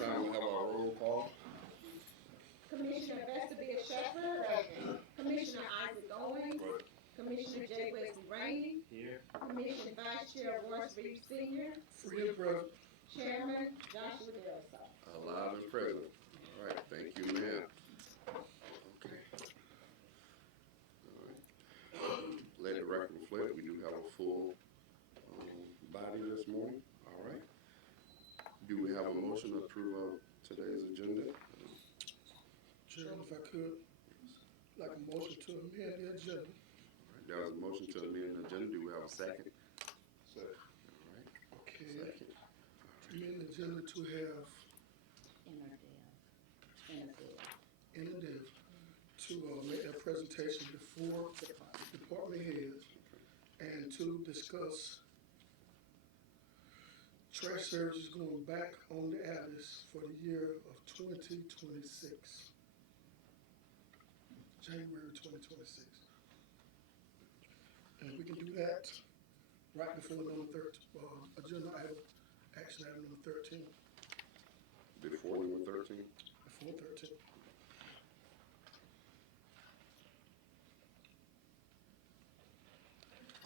time we'll have our roll call. Commissioner Vestabil Shepherd. Present. Commissioner Isaac Owens. Right. Commissioner J. Wesley Rainey. Here. Commission Vice Chair Royce Reed Sr. Free and present. Chairman Joshua Delso. Alive and present. All right, thank you, ma'am. Okay. All right. Let the record reflect, we do have a full body this morning. All right. Do we have a motion to approve of today's agenda? Chairman, if I could, like a motion to amend the agenda. All right, there was a motion to amend the agenda. Do we have a second? Second. All right. Okay. Second. Amend the agenda to have in a day to make a presentation before department heads and to discuss trash services going back on the atlas for the year of 2026. January 2026. And we can do that right before number 13, agenda item, action item number 13. Before number 13? Before 13.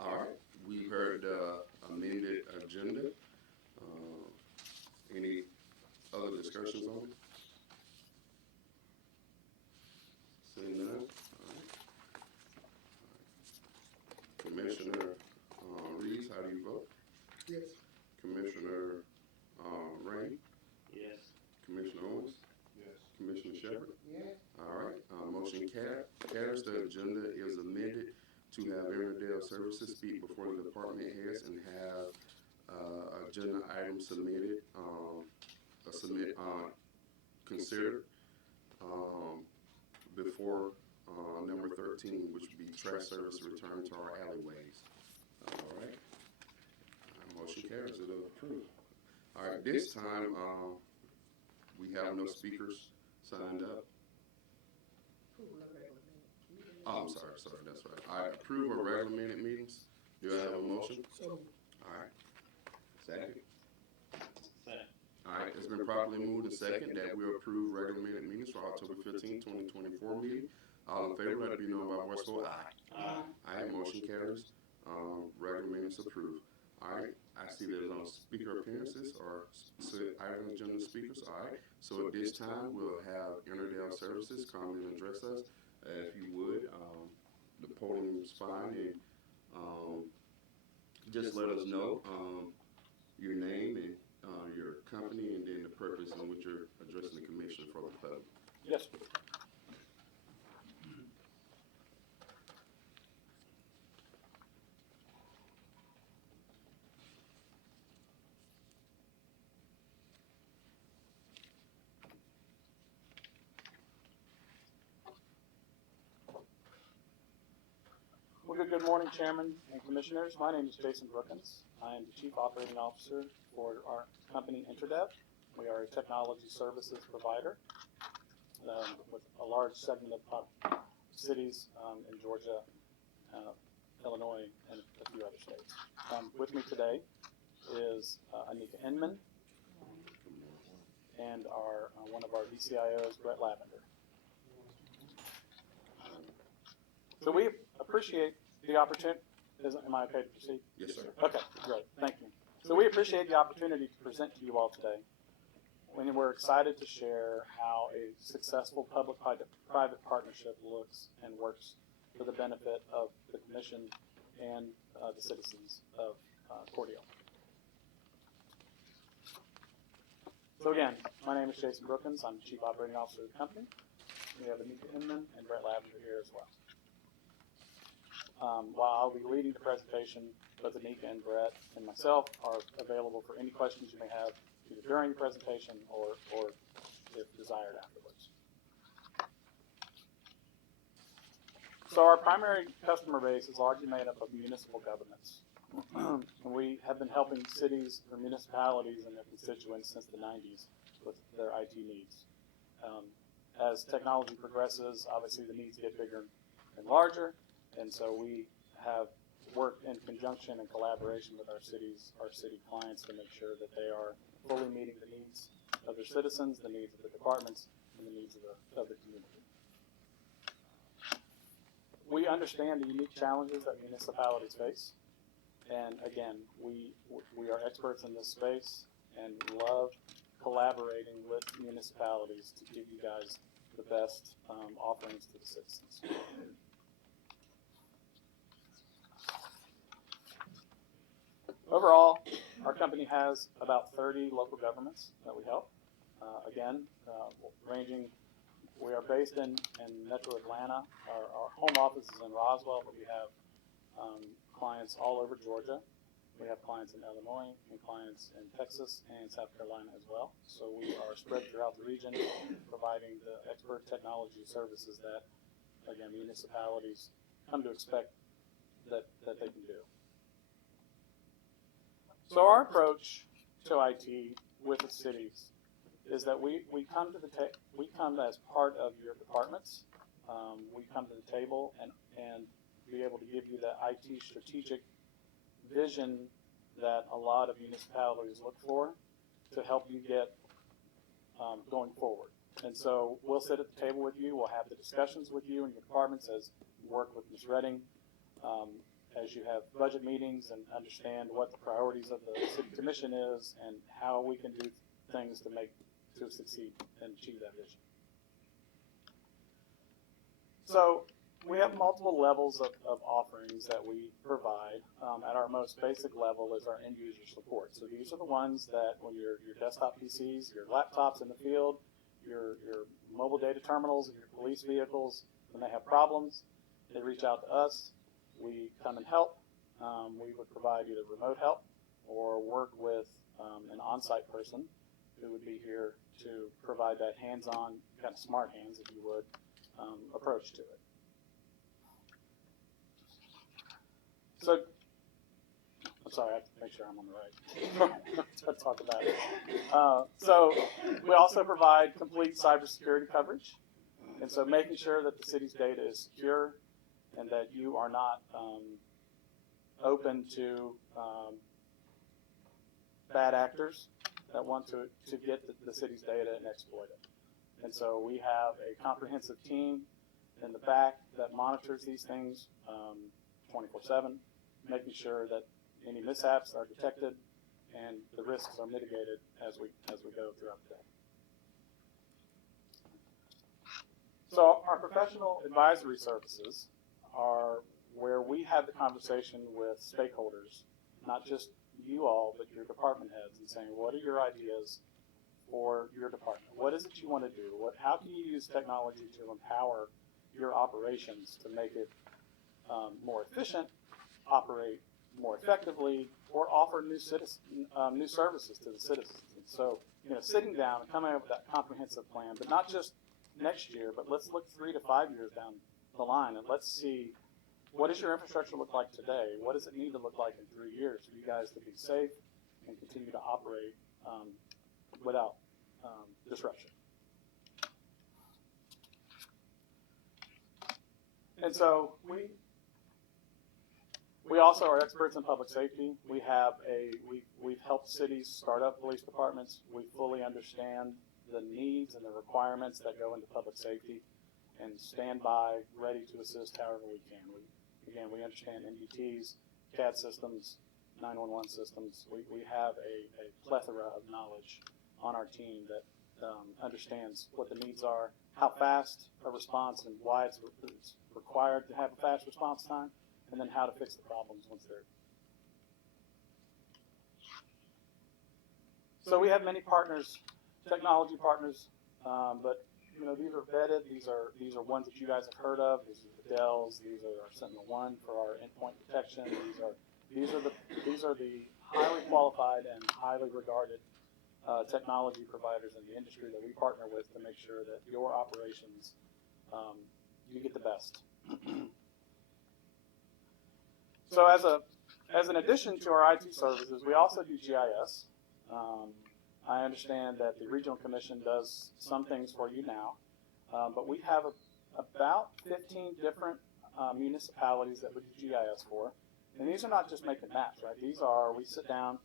All right, we heard amended agenda. Any other discussions on it? Seeing none. All right. Commissioner Reeves, how do you vote? Yes. Commissioner Rainey? Yes. Commissioner Owens? Yes. Commissioner Shepherd? Yes. All right, motion carries. The agenda is amended to have Aaron Services speak before the department heads and have agenda items submitted, considered before number 13, which would be trash service return to our alleyways. All right, motion carries. It is approved. All right, this time we have no speakers signed up. Oh, I'm sorry, that's right. I approve of regular minute meetings. Do I have a motion? So, All right. Second. Second. All right, it's been properly moved and second that we approve regular minute meetings for October 15, 2024 meeting. All in favor, let it be known by voice vote. Aye. Aye. Motion carries. Regular minutes approved. All right, I see there's no speaker appearances or item agenda speakers. All right, so at this time, we'll have Interdale Services come and address us. If you would, the podium's fine, and just let us know your name and your company, and then the purpose in which you're addressing the commission for the public. Yes. Well, good morning, Chairman and Commissioners. My name is Jason Brookins. I am the Chief Operating Officer for our company, Interdev. We are a technology services provider with a large segment of cities in Georgia, Illinois, and a few other states. With me today is Anika Inman and one of our DCIOs, Brett Lavender. So we appreciate the opportunity. Am I okay to proceed? Yes, sir. Okay, great. Thank you. So we appreciate the opportunity to present to you all today. And we're excited to share how a successful public-private partnership looks and works for the benefit of the Commission and the citizens of Cordele. So again, my name is Jason Brookins. I'm the Chief Operating Officer of the company. We have Anika Inman and Brett Lavender here as well. While I'll be leading the presentation, both Anika and Brett and myself are available for any questions you may have either during the presentation or if desired afterwards. So our primary customer base is largely made up of municipal governments. We have been helping cities or municipalities and their constituents since the 90s with their IT needs. As technology progresses, obviously the needs get bigger and larger. And so we have worked in conjunction and collaboration with our city clients to make sure that they are fully meeting the needs of their citizens, the needs of the departments, and the needs of the community. We understand the unique challenges that municipalities face. And again, we are experts in this space and love collaborating with municipalities to give you guys the best offerings to the citizens. Overall, our company has about 30 local governments that we help. Ranging, we are based in Metro Atlanta. Our home office is in Roswell, but we have clients all over Georgia. We have clients in Illinois and clients in Texas and South Carolina as well. So we are spread throughout the region, providing the expert technology services that, again, municipalities come to expect that they can do. So our approach to IT with the cities is that we come as part of your departments. We come to the table and be able to give you that IT strategic vision that a lot of municipalities look for to help you get going forward. And so we'll sit at the table with you. We'll have the discussions with you and your departments as you work with Ms. Redding, as you have budget meetings and understand what the priorities of the city commission is and how we can do things to succeed and achieve that vision. So we have multiple levels of offerings that we provide. At our most basic level is our end user support. So these are the ones that when your desktop PCs, your laptops in the field, your mobile data terminals, and your police vehicles, when they have problems, they reach out to us. We come and help. We would provide either remote help or work with an on-site person who would be here to provide that hands-on, kind of smart hands, if you would, approach to it. So, I'm sorry, I have to make sure I'm on the right to talk about it. So, we also provide complete cybersecurity coverage. And so making sure that the city's data is secure and that you are not open to bad actors that want to get the city's data and exploit it. And so we have a comprehensive team in the back that monitors these things 24/7, making sure that any mishaps are detected and the risks are mitigated as we go throughout the day. So our professional advisory services are where we have the conversation with stakeholders, not just you all, but your department heads, and saying, what are your ideas for your department? What is it you want to do? How can you use technology to empower your operations to make it more efficient, operate more effectively, or offer new services to the citizens? And so, sitting down and coming up with that comprehensive plan, but not just next year, but let's look 3 to 5 years down the line and let's see, what does your infrastructure look like today? What does it need to look like in 3 years for you guys to be safe and continue to operate without disruption? And so we also are experts in public safety. We've helped cities start up police departments. We fully understand the needs and the requirements that go into public safety and stand by, ready to assist however we can. We understand NDTs, CAD systems, 911 systems. We have a plethora of knowledge on our team that understands what the needs are, how fast a response and why it's required to have a fast response time, and then how to fix the problems once they're. So we have many partners, technology partners, but these are vetted. These are ones that you guys have heard of. These are the Dells. These are our SentinelOne for our endpoint detection. These are the highly qualified and highly regarded technology providers in the industry that we partner with to make sure that your operations, you get the best. So as an addition to our IT services, we also do GIS. I understand that the Regional Commission does some things for you now, but we have about 15 different municipalities that we do GIS for. And these are not just making maps, right? We sit down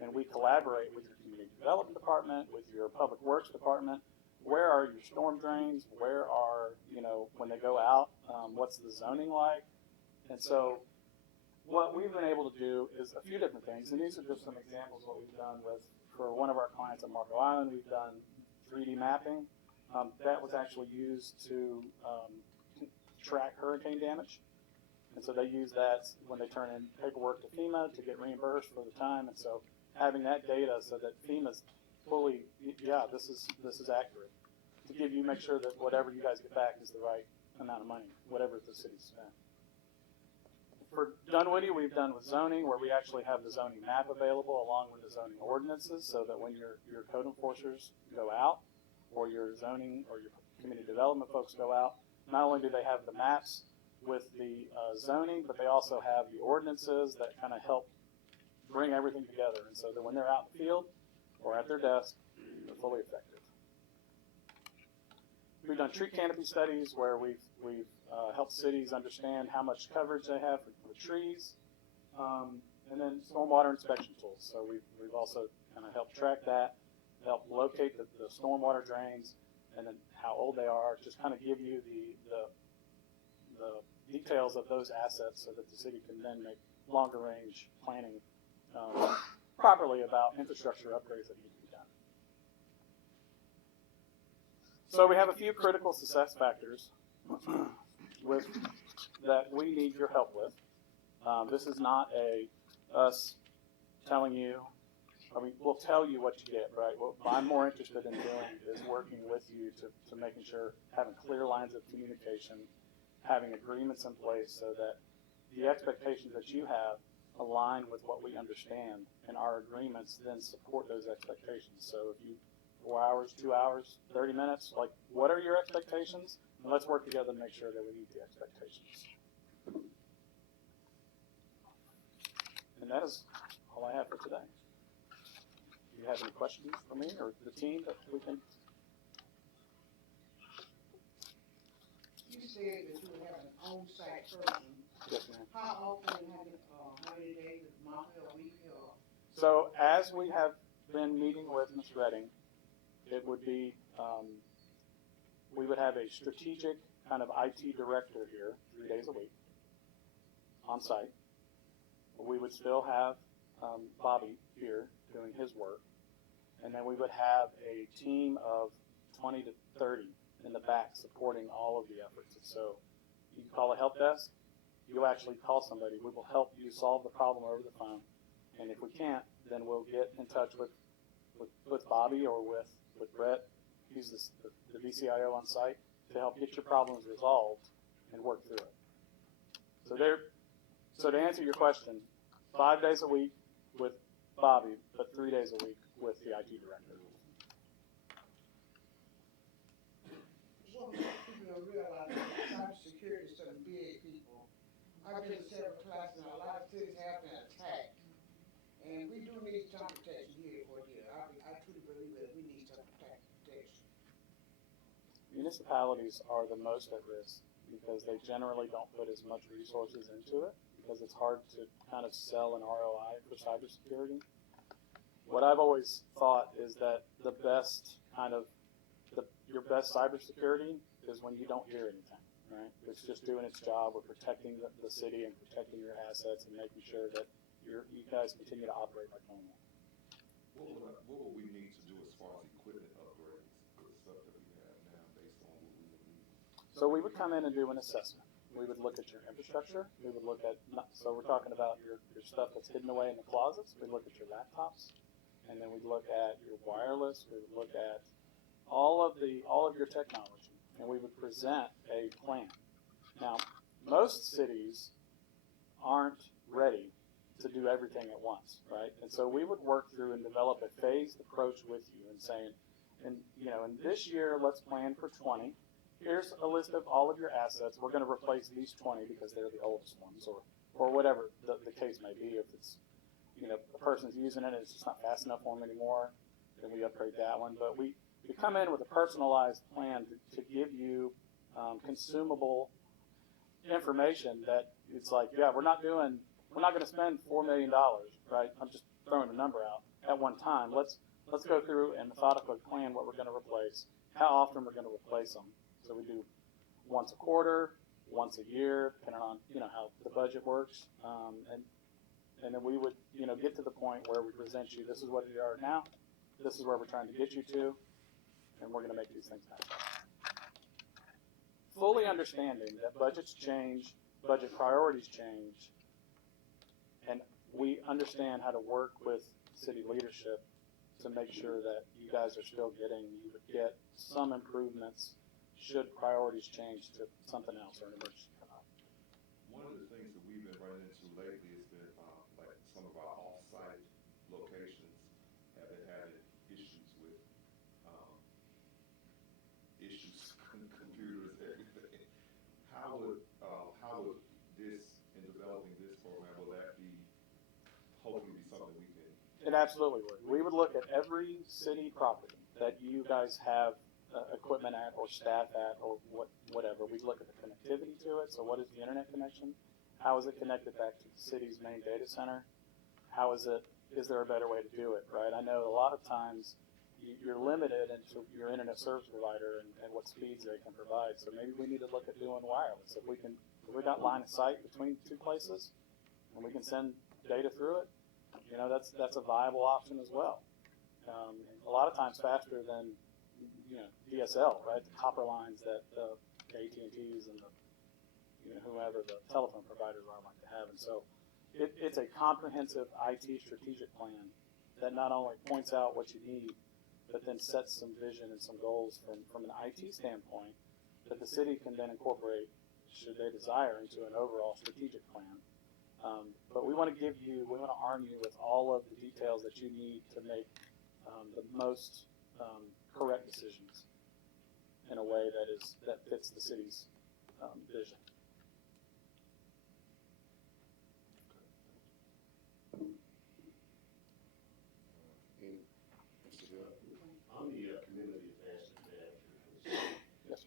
and we collaborate with your community development department, with your public works department. Where are your storm drains? Where are, when they go out, what's the zoning like? And so what we've been able to do is a few different things, and these are just some examples of what we've done with, for one of our clients on Marco Island, we've done 3D mapping. That was actually used to track hurricane damage. And so they use that when they turn in paperwork to FEMA to get reimbursed for the time. And so having that data so that FEMA's fully, this is accurate. To give you, make sure that whatever you guys get back is the right amount of money, whatever the city spent. For Dunwoody, we've done with zoning, where we actually have the zoning map available along with the zoning ordinances, so that when your code enforcers go out, or your zoning or your community development folks go out, not only do they have the maps with the zoning, but they also have the ordinances that kind of help bring everything together, and so that when they're out in the field or at their desk, they're fully effective. We've done tree canopy studies where we've helped cities understand how much coverage they have for trees, and then stormwater inspection tools. So we've also kind of helped track that, help locate the stormwater drains, and then how old they are. Just kind of give you the details of those assets so that the city can then make longer range planning properly about infrastructure upgrades that need to be done. So we have a few critical success factors that we need your help with. This is not us telling you, we'll tell you what you get, right? What I'm more interested in doing is working with you to making sure, having clear lines of communication, having agreements in place so that the expectations that you have align with what we understand, and our agreements then support those expectations. So if you 4 hours, 2 hours, 30 minutes, like, what are your expectations? And let's work together to make sure that we meet the expectations. And that is all I have for today. Do you have any questions for me or the team that we can? You said that you would have an on-site person. Yes, ma'am. How often, how many days, monthly or weekly or? So as we have been meeting with Ms. Redding, it would be, we would have a strategic kind of IT director here 3 days a week on site. We would still have Bobby here doing his work. And then we would have a team of 20 to 30 in the back supporting all of the efforts. And so you call a help desk, you'll actually call somebody. We will help you solve the problem over the phone. And if we can't, then we'll get in touch with Bobby or with Brett. He's the VCIO on site to help get your problems resolved and work through it. So to answer your question, 5 days a week with Bobby, but 3 days a week with the IT director. So people don't realize that cybersecurity is some big people. I've been to several classes and a lot of cities have been attacked. And we do need some protection here for here. I truly believe that we need some protection. Municipalities are the most at risk because they generally don't put as much resources into it because it's hard to kind of sell an ROI for cybersecurity. What I've always thought is that the best kind of, your best cybersecurity is when you don't hear anything, right? It's just doing its job with protecting the city and protecting your assets and making sure that you guys continue to operate like normal. What would we need to do as far as equipment upgrades for the stuff that we have now based on what we would need? So we would come in and do an assessment. We would look at your infrastructure. We would look at, so we're talking about your stuff that's hidden away in the closets. We'd look at your laptops. And then we'd look at your wireless. We would look at all of your technology. And we would present a plan. Now, most cities aren't ready to do everything at once, right? And so we would work through and develop a phased approach with you and saying, in this year, let's plan for 20. Here's a list of all of your assets. We're going to replace these 20 because they're the oldest ones, or whatever the case may be. If it's, a person's using it and it's just not fast enough for them anymore, then we upgrade that one. But we come in with a personalized plan to give you consumable information that it's like, we're not going to spend $4 million, right? I'm just throwing a number out at one time. Let's go through and methodically plan what we're going to replace, how often we're going to replace them. So we do once a quarter, once a year, depending on how the budget works, and then we would get to the point where we present you. This is what we are now. This is where we're trying to get you to, and we're going to make these things happen. Fully understanding that budgets change, budget priorities change, and we understand how to work with city leadership to make sure that you guys are still you would get some improvements should priorities change to something else or an emergency come up. One of the things that we've been running into lately has been like some of our off-site locations have been having issues with computers, everything. How would this, in developing this program, will that be hopefully be something we can? It absolutely would. We would look at every city property that you guys have equipment at or staff at or whatever. We'd look at the connectivity to it. So what is the internet connection? How is it connected back to the city's main data center? Is there a better way to do it, right? I know a lot of times you're limited into your internet service provider and what speeds they can provide. So maybe we need to look at doing wireless. If we got line of sight between two places and we can send data through it, that's a viable option as well. A lot of times faster than DSL, right? The copper lines that the AT&Ts and whoever the telephone providers are like to have. And so it's a comprehensive IT strategic plan that not only points out what you need, but then sets some vision and some goals from an IT standpoint that the city can then incorporate, should they desire, into an overall strategic plan. But we want to arm you with all of the details that you need to make the most correct decisions in a way that fits the city's vision. Mr. Hill? I'm the community advancement manager for the city. Yes,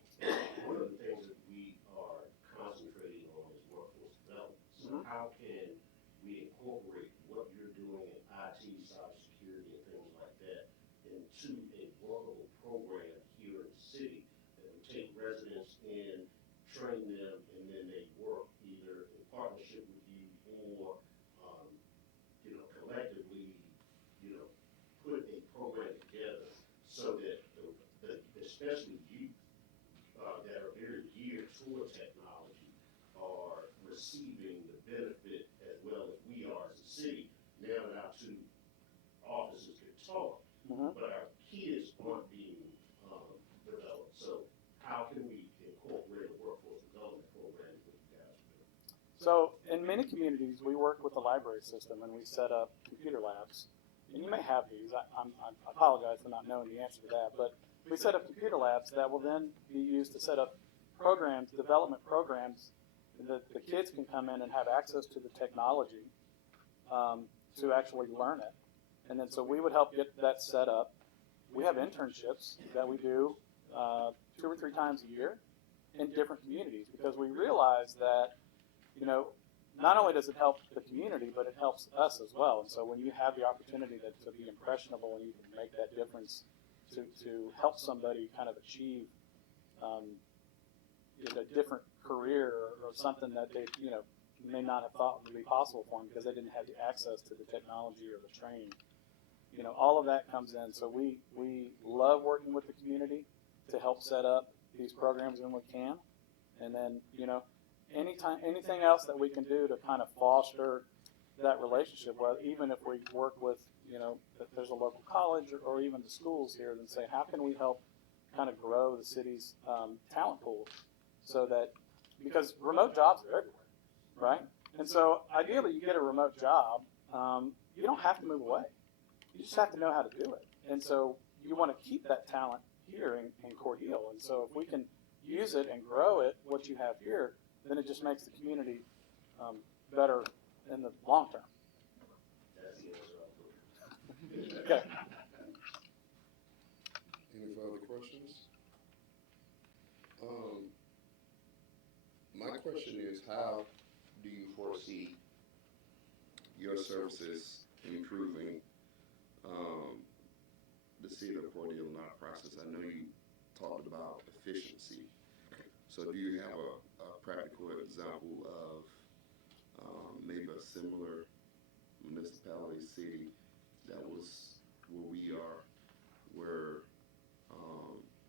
One of the things that we are concentrating on is workforce development. So how can we incorporate what you're doing in IT, cybersecurity, and things like that into a workable program here in the city that would take residents in, train them, and then they work either in partnership with you or, collectively, put a program together so that especially youth that are very geared toward technology are receiving the benefit as well as we are as a city. Now that our two officers can talk, but our kids aren't being developed. So how can we incorporate a workforce development program with you guys are doing? So in many communities, we work with the library system and we set up computer labs. And you may have these. I apologize for not knowing the answer to that. But we set up computer labs that will then be used to set up programs, development programs, that the kids can come in and have access to the technology to actually learn it. And then so we would help get that set up. We have internships that we do 2 or 3 times a year in different communities because we realize that, not only does it help the community, but it helps us as well. And so when you have the opportunity to be impressionable and you can make that difference to help somebody kind of achieve a different career or something that they may not have thought would be possible for them because they didn't have the access to the technology or the training. All of that comes in. So we love working with the community to help set up these programs when we can. And then, anything else that we can do to kind of foster that relationship, well, even if we work with, if there's a local college or even the schools here, then say, how can we help kind of grow the city's talent pool so that, because remote jobs are everywhere, right? And so ideally you get a remote job, you don't have to move away. You just have to know how to do it. And so you want to keep that talent here in Cordele. And so if we can use it and grow it, what you have here, then it just makes the community better in the long term. That's the answer I'm looking for. Okay. Any further questions? My question is, how do you foresee your services improving the city of Cordele in our process. I know you talked about efficiency. So do you have a practical example of maybe a similar municipality, city that was where we are, where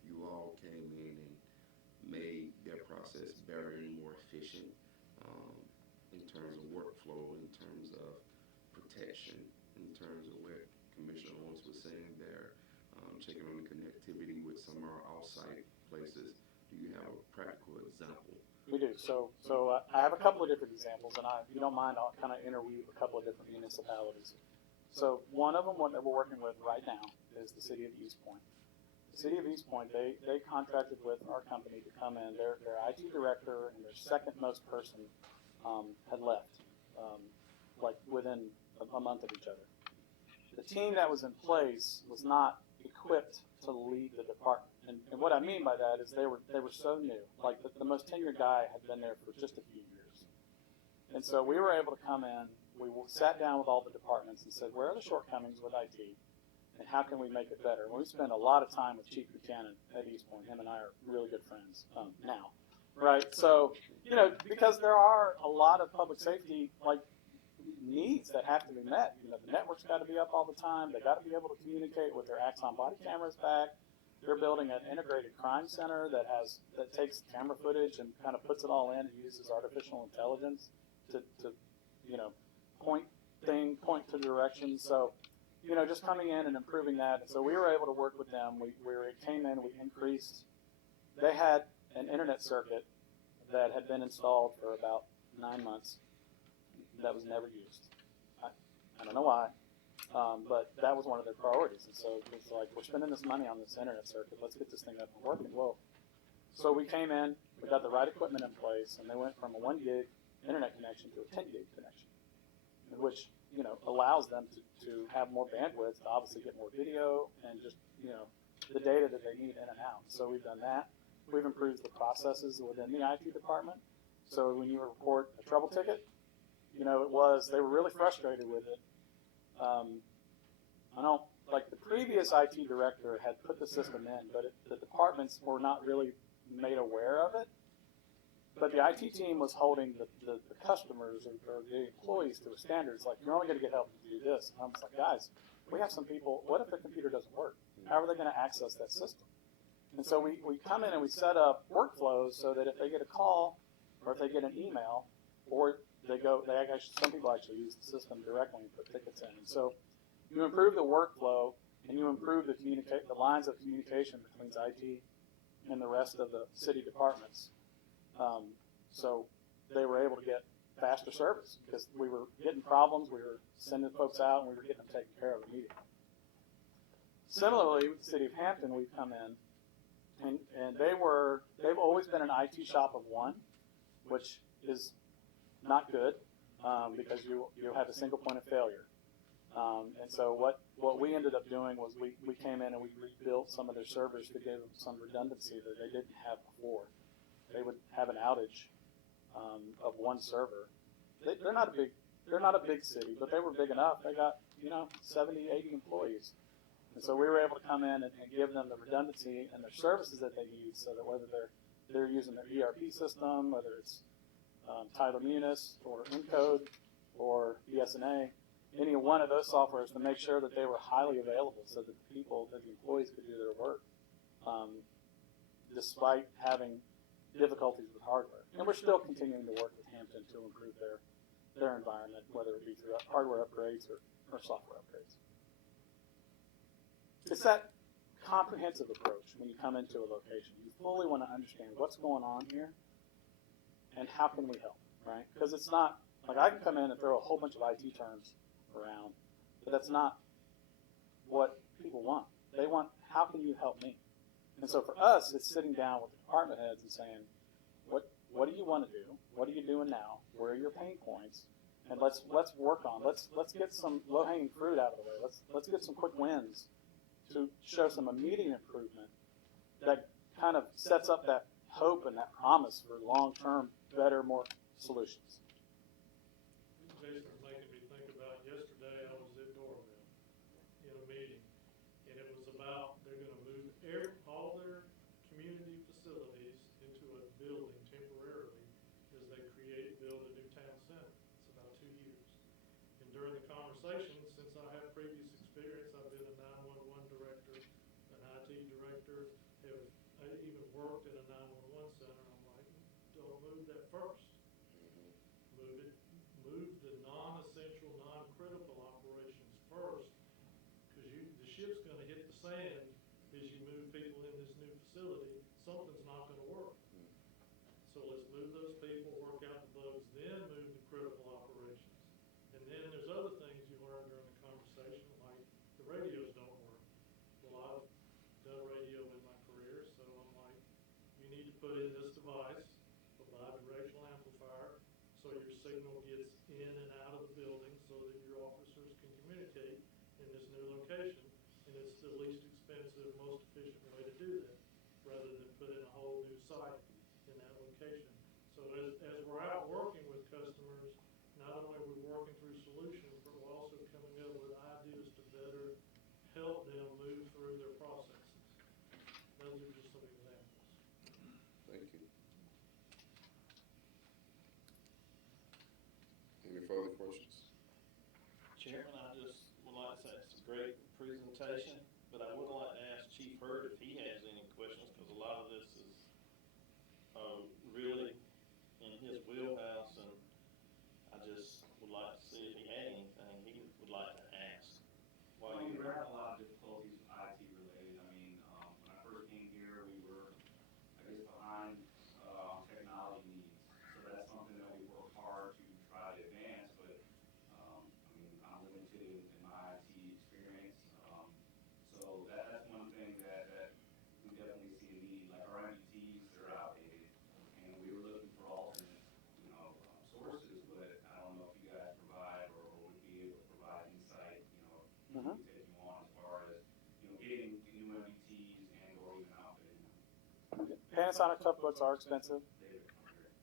you all came in and made their process better and more efficient in terms of workflow, in terms of protection, in terms of what Commissioner Owens was saying there, checking on the connectivity with some of our off-site places. Do you have a practical example? We do. So I have a couple of different examples, and if you don't mind, I'll kind of interweave a couple of different municipalities. So one of them, one that we're working with right now, is the city of East Point. The city of East Point, they contracted with our company to come in. Their IT director and their second most person had left, like within a month of each other. The team that was in place was not equipped to lead the department. And what I mean by that is they were so new. Like the most tenured guy had been there for just a few years. And so we were able to come in, we sat down with all the departments and said, where are the shortcomings with IT? And how can we make it better? And we spend a lot of time with Chief Buchanan at East Point. Him and I are really good friends now. Right? So, because there are a lot of public safety, needs that have to be met. The network's got to be up all the time. They got to be able to communicate with their Axon body cameras back. They're building an integrated crime center that takes camera footage and kind of puts it all in and uses artificial intelligence to point to directions. So, just coming in and improving that. And so we were able to work with them. We came in, we increased. They had an internet circuit that had been installed for about 9 months that was never used. I don't know why, but that was one of their priorities. And so it's like, we're spending this money on this internet circuit. Let's get this thing up and working. Well, so we came in, we got the right equipment in place, and they went from a 1 gig internet connection to a 10 gig connection, which allows them to have more bandwidth to obviously get more video and just the data that they need in and out. So we've done that. We've improved the processes within the IT department. So when you report a trouble ticket, they were really frustrated with it. The previous IT director had put the system in, but the departments were not really made aware of it. But the IT team was holding the customers or the employees to a standard. It's like, you're only going to get help if you do this. And I was like, guys, we have some people, what if their computer doesn't work? How are they going to access that system? And so we come in and we set up workflows so that if they get a call or if they get an email or some people actually use the system directly and put tickets in. And so you improve the workflow and you improve the lines of communication between IT and the rest of the city departments. So they were able to get faster service because we were getting problems, we were sending folks out, and we were getting them taken care of immediately. Similarly, with the city of Hampton, we've come in, and they've always been an IT shop of one, which is not good because you have a single point of failure. And so what we ended up doing was we came in and we rebuilt some of their servers to give them some redundancy that they didn't have before. They would have an outage of one server. They're not a big city, but they were big enough. They got 70, 80 employees. And so we were able to come in and give them the redundancy and their services that they need so that whether they're using their ERP system, whether it's Tyler Munis or Encode or BSNA, any one of those softwares to make sure that they were highly available so that the employees could do their work despite having difficulties with hardware. And we're still continuing to work with Hampton to improve their environment, whether it be through hardware upgrades or software upgrades. It's that comprehensive approach when you come into a location. You fully want to understand what's going on here and how can we help, right? Because it's not, like I can come in and throw a whole bunch of IT terms around, but that's not what people want. They want, how can you help me? And so for us, it's sitting down with the department heads and saying, what do you want to do? What are you doing now? Where are your pain points? And let's work on. Let's get some low-hanging fruit out of the way. Let's get some quick wins to show some immediate improvement that kind of sets up that hope and that promise for long-term, better, more solutions. Jason, making me think about yesterday. I was at during the conversation, since I have previous experience, I've been a 911 director, an IT director, I even worked in a 911 center. I'm like, don't move that first. Move the non-essential, non-critical operations first, because the ship's going to hit the sand as you move people in this new facility. Something's not going to work. So let's move those people, work out the bugs, then move to critical operations. And then there's other things you learn during the conversation, like the radios don't work. Well, I've done radio in my career, so I'm like, you need to put in this device, a bidirectional amplifier, so your signal gets in and out of the building so that your officers can communicate in this new location. And it's the least expensive, most efficient way to do that, rather than put in a whole new site in that location. So as we're out working with customers, not only are we working through solutions, but we're also coming up with ideas to better help them move through their processes. Those are just some examples. Thank you. Any further questions? Chairman, I just would like to say it's a great presentation, but I would like to ask Chief Hurd if he has any questions, because a lot of this is really in his wheelhouse, and I just would like to see if he had anything he would like to ask. Well, we're having a lot of difficulties with IT related. I mean, when I first came here, we were, I guess, behind on technology needs. So that's something that we work hard to try to advance. But I mean, I'm limited in my IT experience. So that's one thing that we definitely see a need. Like our MBTs, they're outdated, and we were looking for alternate, sources. But I don't know if you guys provide or would be able to provide insight, Mhm. to take you on as far as, getting new MBTs and or even outfitting them. Panasonic tough books are expensive.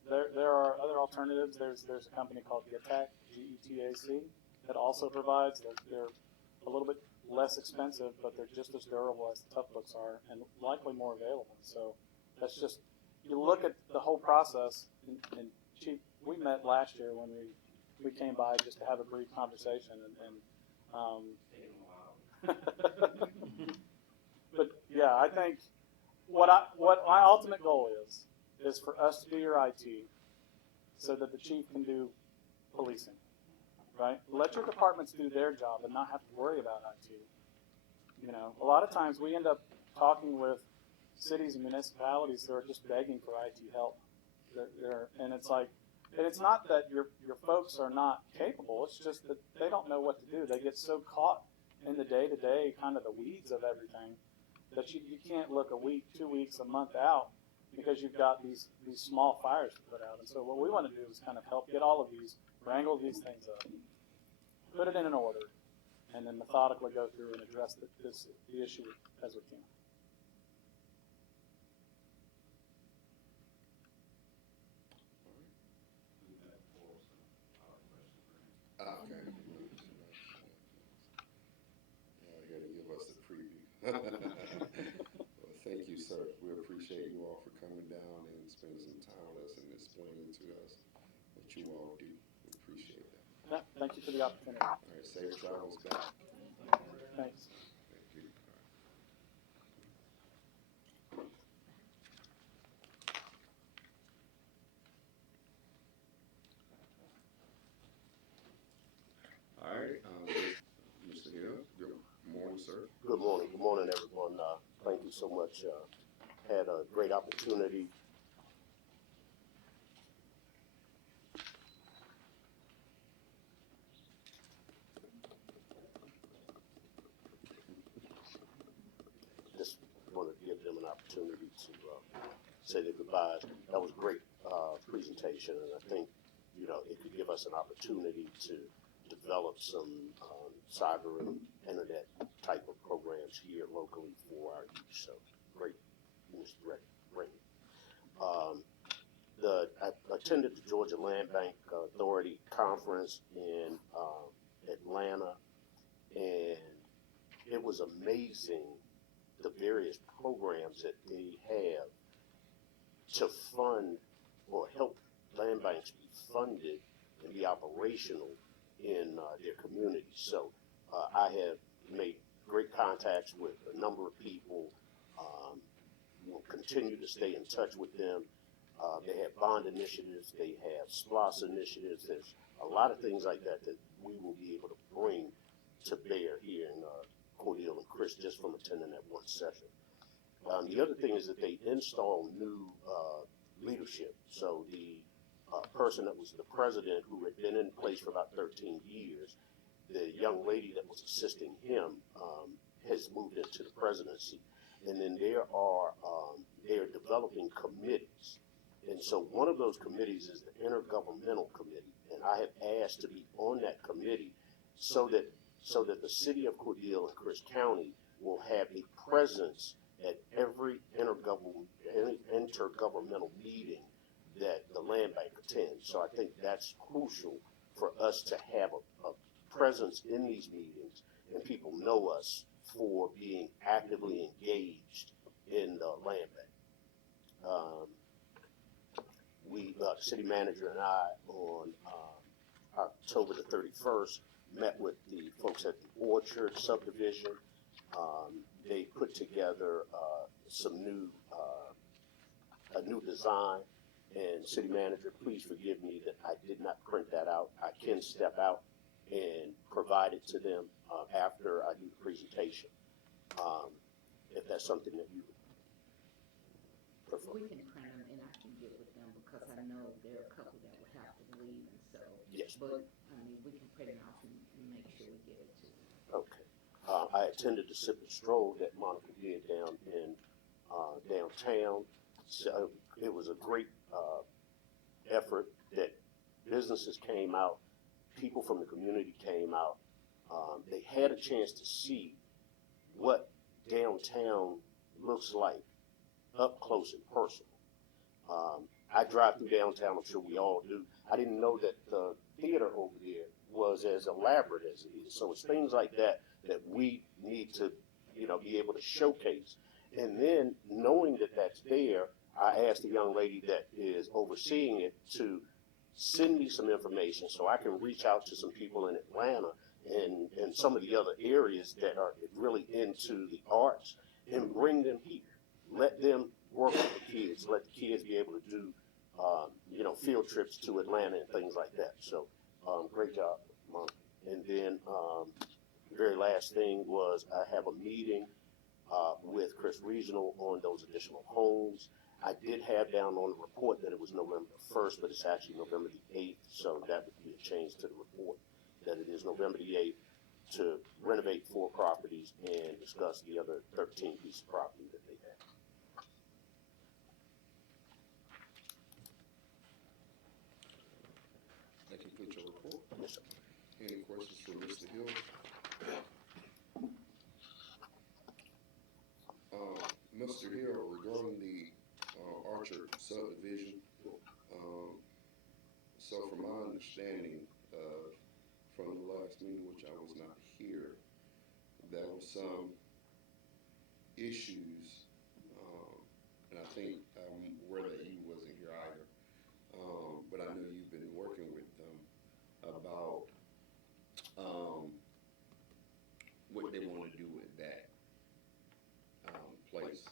There are other alternatives. There's a company called Getac, Getac, that also provides. They're a little bit less expensive, but they're just as durable as the tough books are, and likely more available. So that's just, you look at the whole process. And Chief, we met last year when we came by just to have a brief conversation, but yeah, I think what my ultimate goal is for us to do your IT so that the chief can do policing, right? Let your departments do their job and not have to worry about IT. A lot of times we end up talking with cities and municipalities that are just begging for IT help. And it's like, and it's not that your folks are not capable, it's just that they don't know what to do. They get so caught in the day-to-day, kind of the weeds of everything, that you can't look a week, 2 weeks, a month out, because you've got these small fires to put out. And so what we want to do is kind of help get all of these, wrangle these things up, put it in an order, and then methodically go through and address the issue as we can. Okay. You got to give us a preview. Well, thank you, sir. We appreciate you all for coming down and spending some time with us and explaining to us what you all do. We appreciate that. Yeah, thank you for the opportunity. All right, safe travels back. Thanks. Thank you. All right, Mr. Hill, good morning, sir. Good morning, everyone. Thank you so much. Had a great opportunity. Just want to give them an opportunity to say their goodbyes. That was a great presentation, and I think, it could give us an opportunity to develop some cyber and internet type of programs here locally for our youth. So great, Mr. Ray. I attended the Georgia Land Bank Authority conference in Atlanta, and it was amazing the various programs that they have to fund or help land banks be funded and be operational in their community. So I have made great contacts with a number of people. Will continue to stay in touch with them. They have bond initiatives, they have SPLOS initiatives. There's a lot of things like that that we will be able to bring to bear here in Cordele and Chris just from attending that one session. The other thing is that they install new leadership. So the person that was the president, who had been in place for about 13 years, the young lady that was assisting him has moved into the presidency. And then they are developing committees. And so one of those committees is the Intergovernmental Committee. And I have asked to be on that committee so that the city of Cordele and Chris County will have a presence at every intergovernmental meeting that the land bank attends. So I think that's crucial for us to have a presence in these meetings, and people know us for being actively engaged in the land bank. The city manager and I, on October the 31st, met with the folks at the Orchard subdivision. They put together a new design. And city manager, please forgive me that I did not print that out. I can step out and provide it to them after I do the presentation, if that's something that you would prefer. We can print them and I can get with them because I know there are a couple that would have to leave, and so. Yes. But, I mean, we can print it off and make sure we get it to them. Okay. I attended the sip and stroll that Monica did down in downtown. So it was a great effort that businesses came out, people from the community came out. They had a chance to see what downtown looks like up close and personal. I drive through downtown, I'm sure we all do. I didn't know that the theater over there was as elaborate as it is. So it's things like that that we need to, be able to showcase. And then knowing that that's there, I asked the young lady that is overseeing it to send me some information so I can reach out to some people in Atlanta and some of the other areas that are really into the arts and bring them here. Let them work with the kids. Let the kids be able to do, field trips to Atlanta and things like that. So, great job, Mom. And then, the very last thing was I have a meeting with Chris Regional on those additional homes. I did have down on the report that it was November 1st, but it's actually November the 8th, so that would be a change to the report, that it is November the 8th to renovate 4 properties and discuss the other 13 pieces of property that they have. That completes your report. Yes, sir. Any questions for Mr. Hill? Mr. Hill, regarding the Orchard subdivision, so from my understanding, from the last meeting, which I was not here, there were some issues, and I think I'm aware that you wasn't here either, but I know you've been working with them about what they want to do with that place,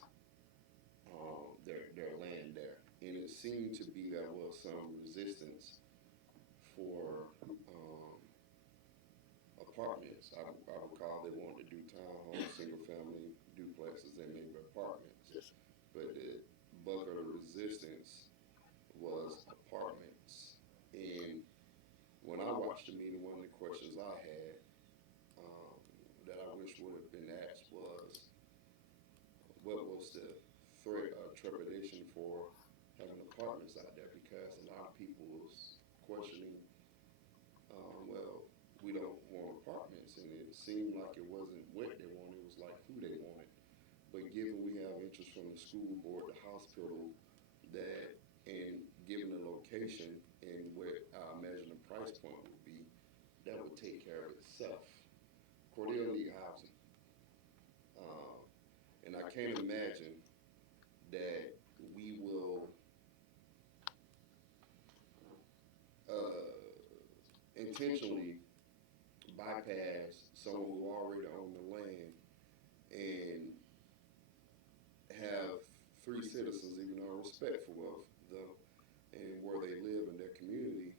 their land there. And it seemed to be there was some resistance for apartments. I recall they wanted to do townhomes, single family duplexes, and maybe apartments. Yes, sir. But the bulk of the resistance was apartments. And when I watched the meeting, one of the questions I had that I wish would have been asked was, what was the trepidation for having apartments out there? Because a lot of people was questioning, well, we don't want apartments, and it seemed like it wasn't what they wanted, it was like who they wanted. But given we have interest from the school board, the hospital, that, and given the location and what I imagine the price point would be, that would take care of itself. Cordele need housing. And I can't imagine that we will intentionally bypass someone who already owned the land and have three citizens, even though I'm respectful of them and where they live in their community,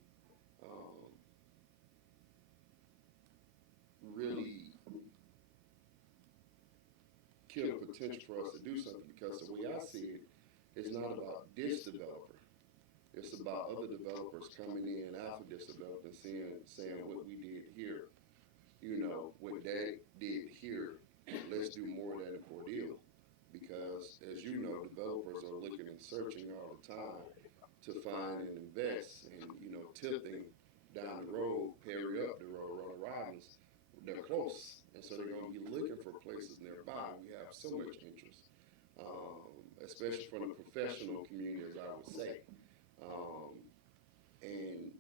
really kill the potential for us to do something, because the way I see it, it's not about this developer. It's about other developers coming in after this developer and saying what we did here, what they did here, let's do more than a Cordele. Because as you know, developers are looking and searching all the time to find and invest, and tilting down the road, Perry up the road, Ronald Robbins, they're close, and so they're going to be looking for places nearby. We have so much interest, especially from the professional community, as I would say. And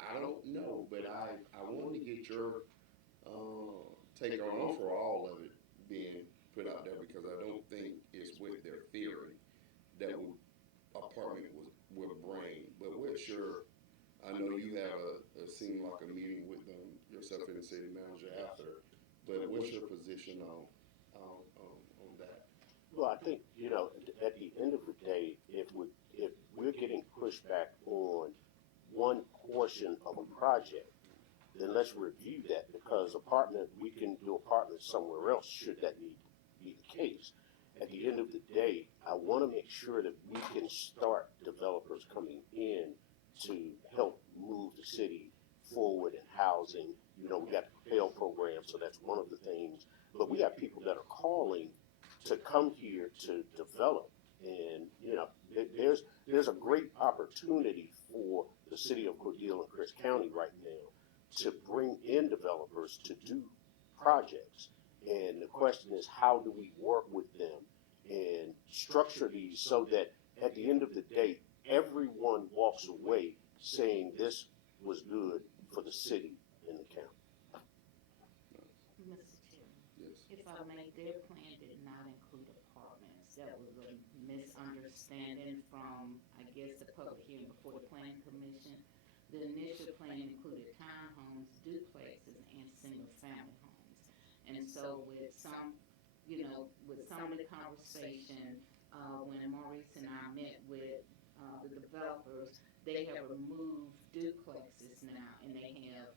I don't know, but I wanted to get your take on for all of it being put out there, because I don't think it's with their theory that apartment will bring. But what's your, I know you have seemed like a meeting with them yourself and the city manager after, but what's your position on that? Well, I think, at the end of the day, if we're getting pushback on one portion of a project, then let's review that, because we can do apartments somewhere else should that need be the case. At the end of the day, I want to make sure that we can start developers coming in to help move the city forward in housing. We got the Propel program, so that's one of the things. But we have people that are calling to come here to develop, and there's a great opportunity for the city of Cordele and Chris County right now to bring in developers to do projects. And the question is, how do we work with them and structure these so that at the end of the day, everyone walks away saying this was good for the city and the county? Mr. Chairman, Yes. if I may, their plan did not include apartments. That was a misunderstanding from, I guess, the public hearing before the planning commission. The initial plan included townhomes, duplexes, and single-family homes. And so with some of the conversation, when Maurice and I met with the developers, they have removed duplexes now, and they have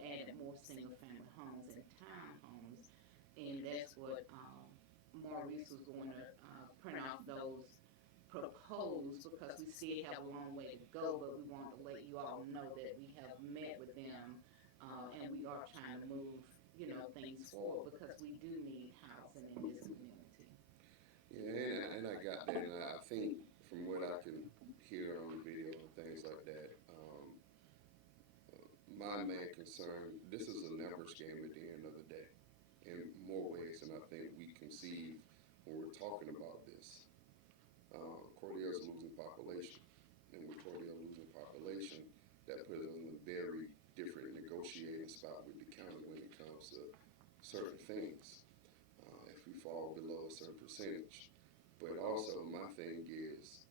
added more single-family homes and townhomes. And that's what Maurice was going to print off those proposed, because we still have a long way to go, but we want to let you all know that we have met with them, and we are trying to move, things forward, because we do need housing in this community. Yeah, and I got that, and I think from what I can hear on video and things like that, my main concern, this is a numbers game at the end of the day, in more ways than I think we conceive when we're talking about this. Cordele's losing population, and with Cordele losing population, that puts us in a very different negotiating spot with the county when it comes to certain things. If we fall below a certain percentage, but also my thing is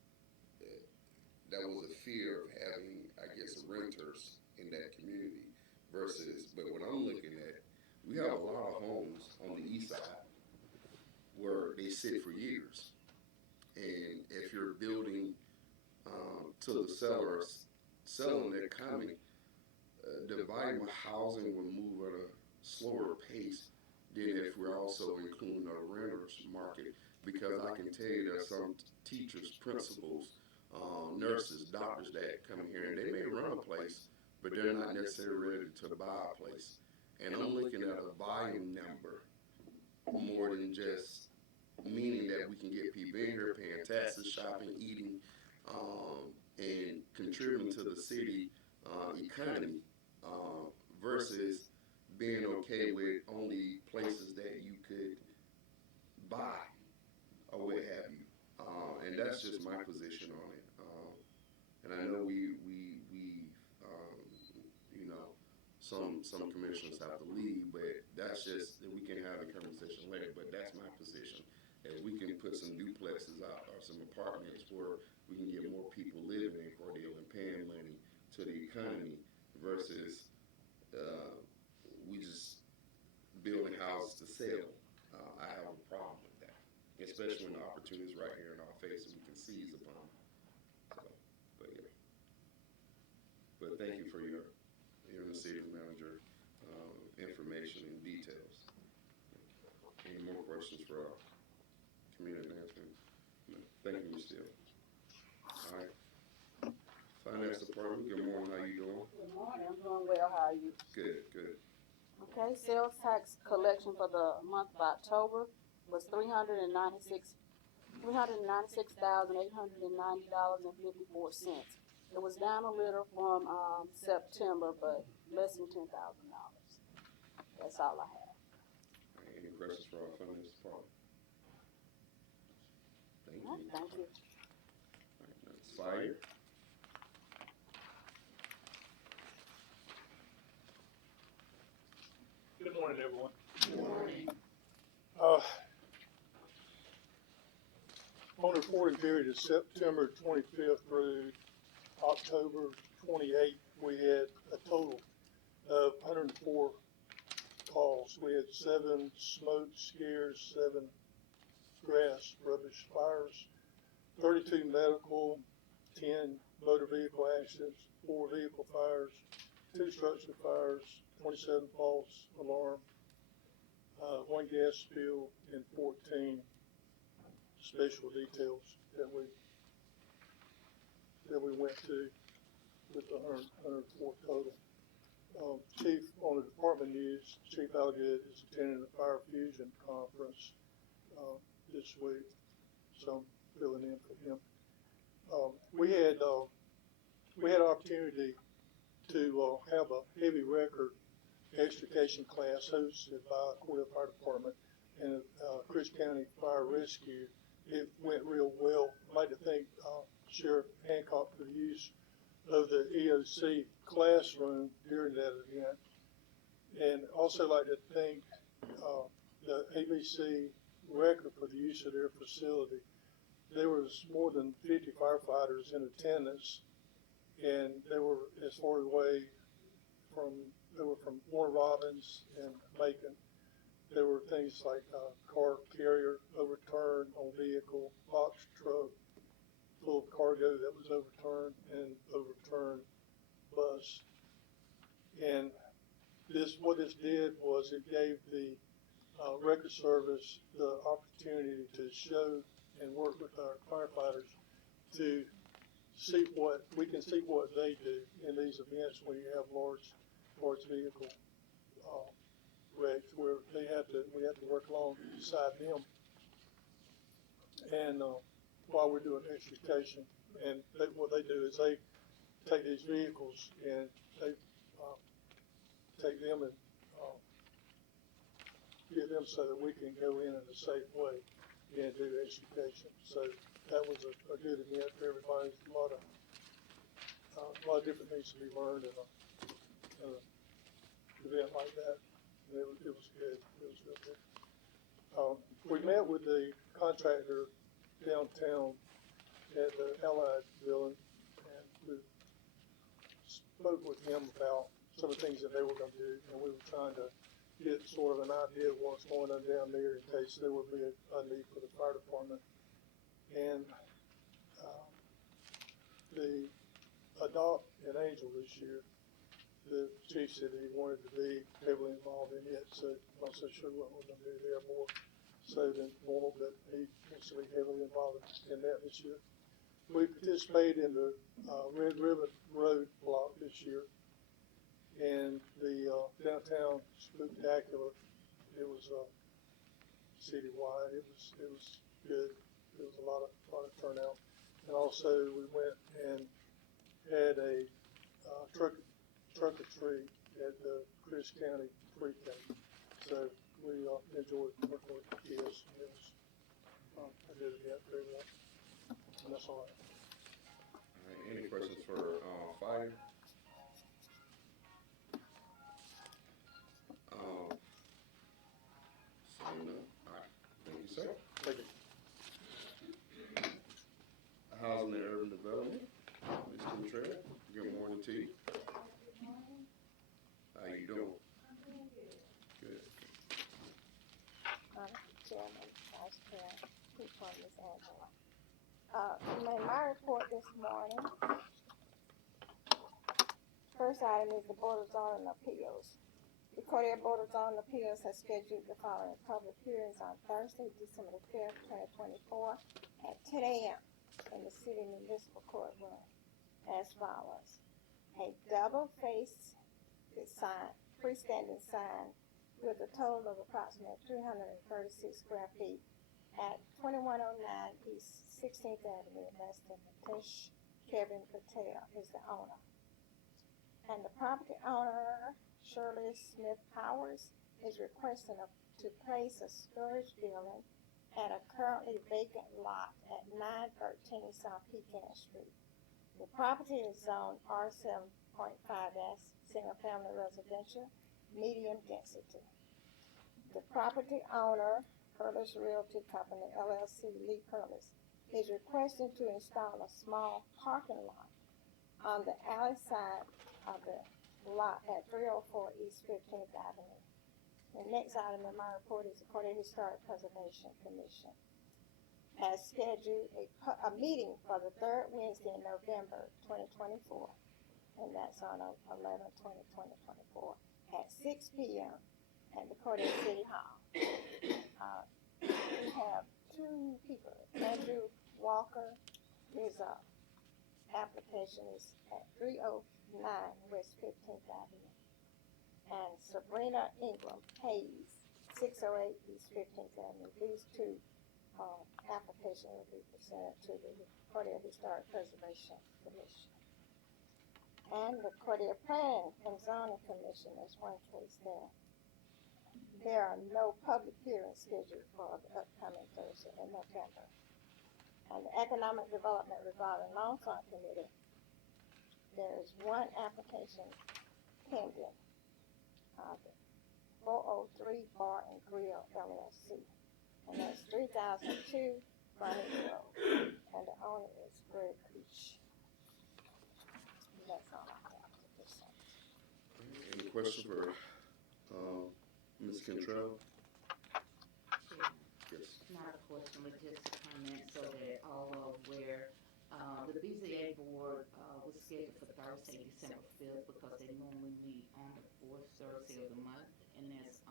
that was a fear of having, I guess, renters in that community versus. But what I'm looking at, we have a lot of homes on the east side where they sit for years. And if you're building to the sellers selling, they're coming, the volume of housing will move at a slower pace than if we're also including the renters market. Because I can tell you there's some teachers, principals, nurses, doctors that come here and they may run a place, but they're not necessarily ready to buy a place. And I'm looking at a volume number more than just meaning that we can get people in here paying taxes, shopping, eating, and contributing to the city economy, versus being okay with only places that you could buy or what have you. And that's just my position on it. And I know some commissioners have to leave, but that's just, we can have a conversation later, but that's my position. If we can put some duplexes out or some apartments where we can get more people living in Cordele and paying money to the economy versus we just building houses to sell. I have a problem with that, especially when the opportunity is right here in our face and we can seize upon it. So, but yeah. But thank you for your the city manager information and details. Any more questions for our community management? No. Thank you, Ms. Steele. All right. Finance Department, good morning. How you doing? Good morning, I'm doing well, how are you? Good, good. Okay, sales tax collection for the month of October was $396,890.54. It was down a little from, September, but less than $10,000. That's all I have. All right, any questions for our finance department? Thank you. Thank you. All right, that's fire. Good morning, everyone. Good morning. On the reporting period of September 25th through October 28th, we had a total of 104 calls. We had 7 smoke scares, 7 grass rubbish fires, 32 medical, 10 motor vehicle accidents, 4 vehicle fires, 2 structure fires, 27 false alarm, 1 gas spill, and 14 special details that we went to with the 104 total. Chief, on the department news, Chief Algood is attending the Fire Fusion Conference this week, so I'm filling in for him. We had opportunity to have a heavy record extrication class hosted by Cordele Fire Department and Chris County Fire Rescue. It went real well. I'd like to thank Sheriff Hancock for the use of the EOC classroom during that event. And also like to thank the ABC record for the use of their facility. There was more than 50 firefighters in attendance, and they were as far away from Warner Robins and Macon. There were things like car carrier overturned on vehicle, box truck full of cargo that was overturned, and overturned bus. And what this did was it gave the record service the opportunity to show and work with our firefighters to see what they do in these events when you have large vehicle wrecks where we have to work alongside them. And while we're doing extrication, and what they do is they take these vehicles and they take them and get them so that we can go in a safe way and do extrication. So that was a good event for everybody. A lot of different things to be learned in an event like that. And it was good. It was real good. We met with the contractor downtown at the Allied building, and we spoke with him about some of the things that they were going to do, and we were trying to get sort of an idea of what's going on down there in case there would be a need for the fire department. And the Adopt an Angel this year, the chief said that he wanted to be heavily involved in it, so I'm not so sure what we're going to do there more so than normal, but he wants to be heavily involved in that this year. We participated in the Red Ribbon Road block this year, and the downtown spectacular. It was citywide. It was good. There was a lot of turnout, and also we went and had a trunk or treat at the Chris County pre-K. So we enjoyed working with the kids. It was a good event for everyone. And that's all I have. All right, any questions for fire? Seeing none. All right, thank you, sir. Thank you. Housing and Urban Development, Ms. Cordele, good morning to you. How you doing? Chairman, Vice Chair, People, Ms. Angela. In my report this morning, first item is the Board of Zoning Appeals. The Cordele Board of Zoning Appeals has scheduled the following public hearings on Thursday, December 5th, 2024 at 10 a.m. in the City Municipal Courtroom as follows. A double-faced sign, freestanding sign with a total of approximately 336 square feet at 2109 East 16th Avenue, Leston, Matish Kevin Patel is the owner. And the property owner, Shirley Smith Powers, is requesting to place a storage building at a currently vacant lot at 913 South Pecan Street. The property is zoned R7.5S, single family residential, medium density. The property owner, Perlis Realty Company, LLC, Lee Perlis, is requesting to install a small parking lot on the alley side of the lot at 304 East 15th Avenue. The next item in my report is the Cordele Historic Preservation Commission has scheduled a meeting for the third Wednesday in November 2024, and that's on 11/20/2024 at 6 p.m. at the Cordele City Hall. We have two people. Andrew Walker, his application is at 309 West 15th Avenue. And Sabrina Ingram Hayes, 608 East 15th Avenue. These two applications will be presented to the Cordele Historic Preservation Commission. And the Cordele Planning and Zoning Commission, there's one case there. There are no public hearings scheduled for the upcoming Thursday in November. And the Economic Development Revolving Loan Fund Committee, there is one application pending. 403 Bar and Grill LLC, and that's 3002 Frontage Road, and the owner is Greg Leach. That's all I have to present. Any questions for Ms. Cantrell? Yes. Not a question, but just a comment so that all are aware. The BZA board was scheduled for Thursday, December 5th, because they normally meet on the fourth Thursday of the month, and that's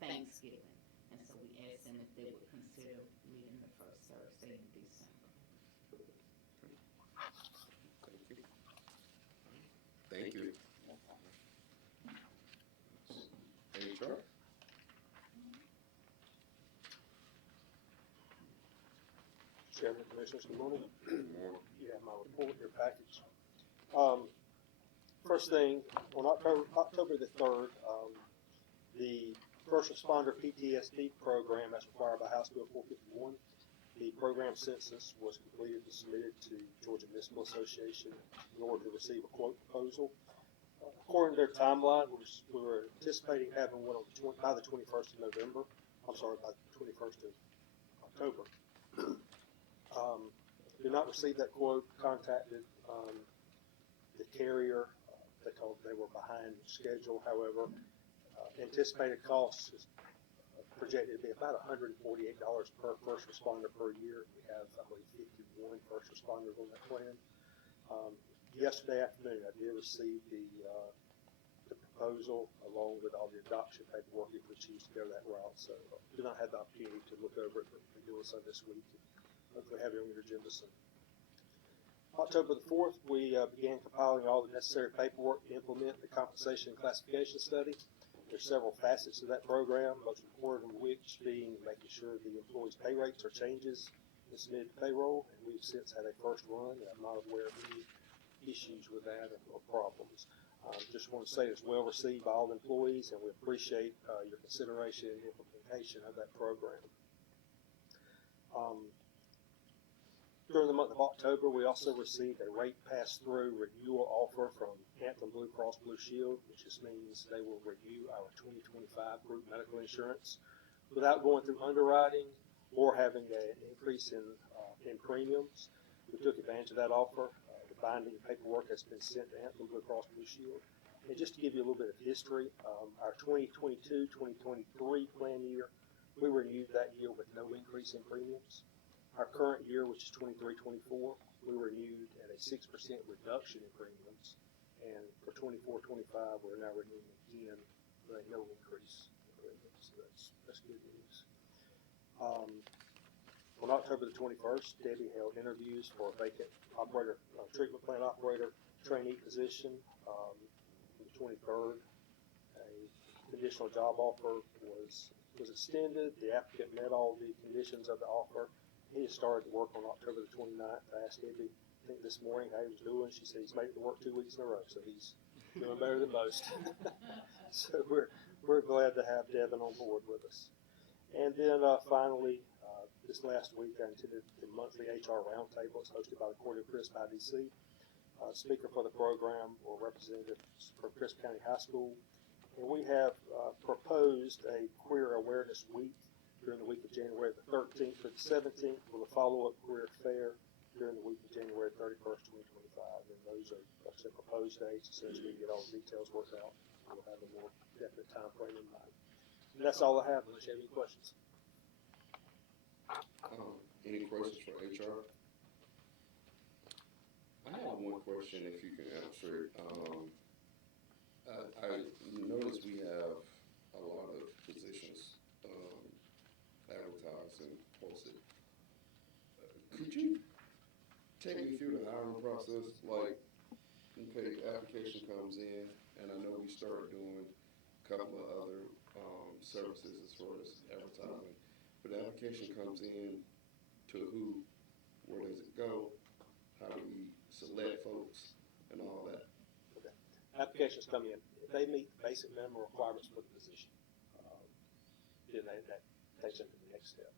Thanksgiving. And so we asked them if they would consider meeting the first Thursday in December. Thank you. HR? Chairman, Commissioners, good morning. Good morning. You have my report in your package. First thing, on October the 3rd, the First Responder PTSD program as required by House Bill 451, the program census was completed and submitted to Georgia Municipal Association in order to receive a quote proposal. According to their timeline, we were anticipating having one on by the 21st of November. I'm sorry, by the 21st of October. Did not receive that quote, contacted the carrier. They told they were behind schedule. However, anticipated costs is projected to be about $148 per first responder per year. We have, I believe, 51 first responders on that plan. Yesterday afternoon, I did receive the proposal along with all the adoption paperwork if we choose to go that route. So do not have the opportunity to look over it, but we're doing so this week. Hopefully have it on your agenda soon. October the 4th, we began compiling all the necessary paperwork to implement the compensation and classification study. There's several facets to that program, most important of which being making sure the employees' pay rates are changes and submitted to payroll. And we've since had a first run, and I'm not aware of any issues with that or problems. Just want to say it's well received by all employees, and we appreciate your consideration and implementation of that program. During the month of October, we also received a rate pass-through renewal offer from Anthem Blue Cross Blue Shield, which just means they will renew our 2025 group medical insurance without going through underwriting or having an increase in premiums. We took advantage of that offer. The binding paperwork has been sent to Anthem Blue Cross Blue Shield. And just to give you a little bit of history, our 2022-2023 plan year We renewed that year with no increase in premiums. Our current year, which is 23-24, we renewed at a 6% reduction in premiums. And for 24-25, we're now renewing again with no increase in premiums. So that's good news. On October the 21st, Debbie held interviews for a vacant operator, treatment plant operator trainee position. On the 23rd, a conditional job offer was extended. The applicant met all the conditions of the offer. He has started to work on October the 29th. I asked Debbie, I think this morning, how he was doing. She said he's made it to work 2 weeks in a row, so he's doing better than most. So we're glad to have Devin on board with us. And then finally, this last week, I attended the monthly HR roundtable. It's hosted by the Cordele IDC. Speaker for the program or representatives from Crisp County High School. And we have proposed a Queer Awareness Week during the week of January the 13th to the 17th with a follow-up career fair during the week of January 31st, 2025. And those are, like I said, proposed dates. As soon as we get all the details worked out, we'll have a more definite time frame in mind. And that's all I have, unless you have any questions. Any questions for HR? I have one question, if you can answer it. I noticed we have a lot of positions advertised and posted. Could you take me through the hiring process? Like, okay, application comes in, and I know we started doing a couple of other services as far as advertising, but the application comes in to who, where does it go, how do we select folks, and all that. Okay. Applications come in. If they meet the basic minimum requirements for the position, then that takes them to the next step.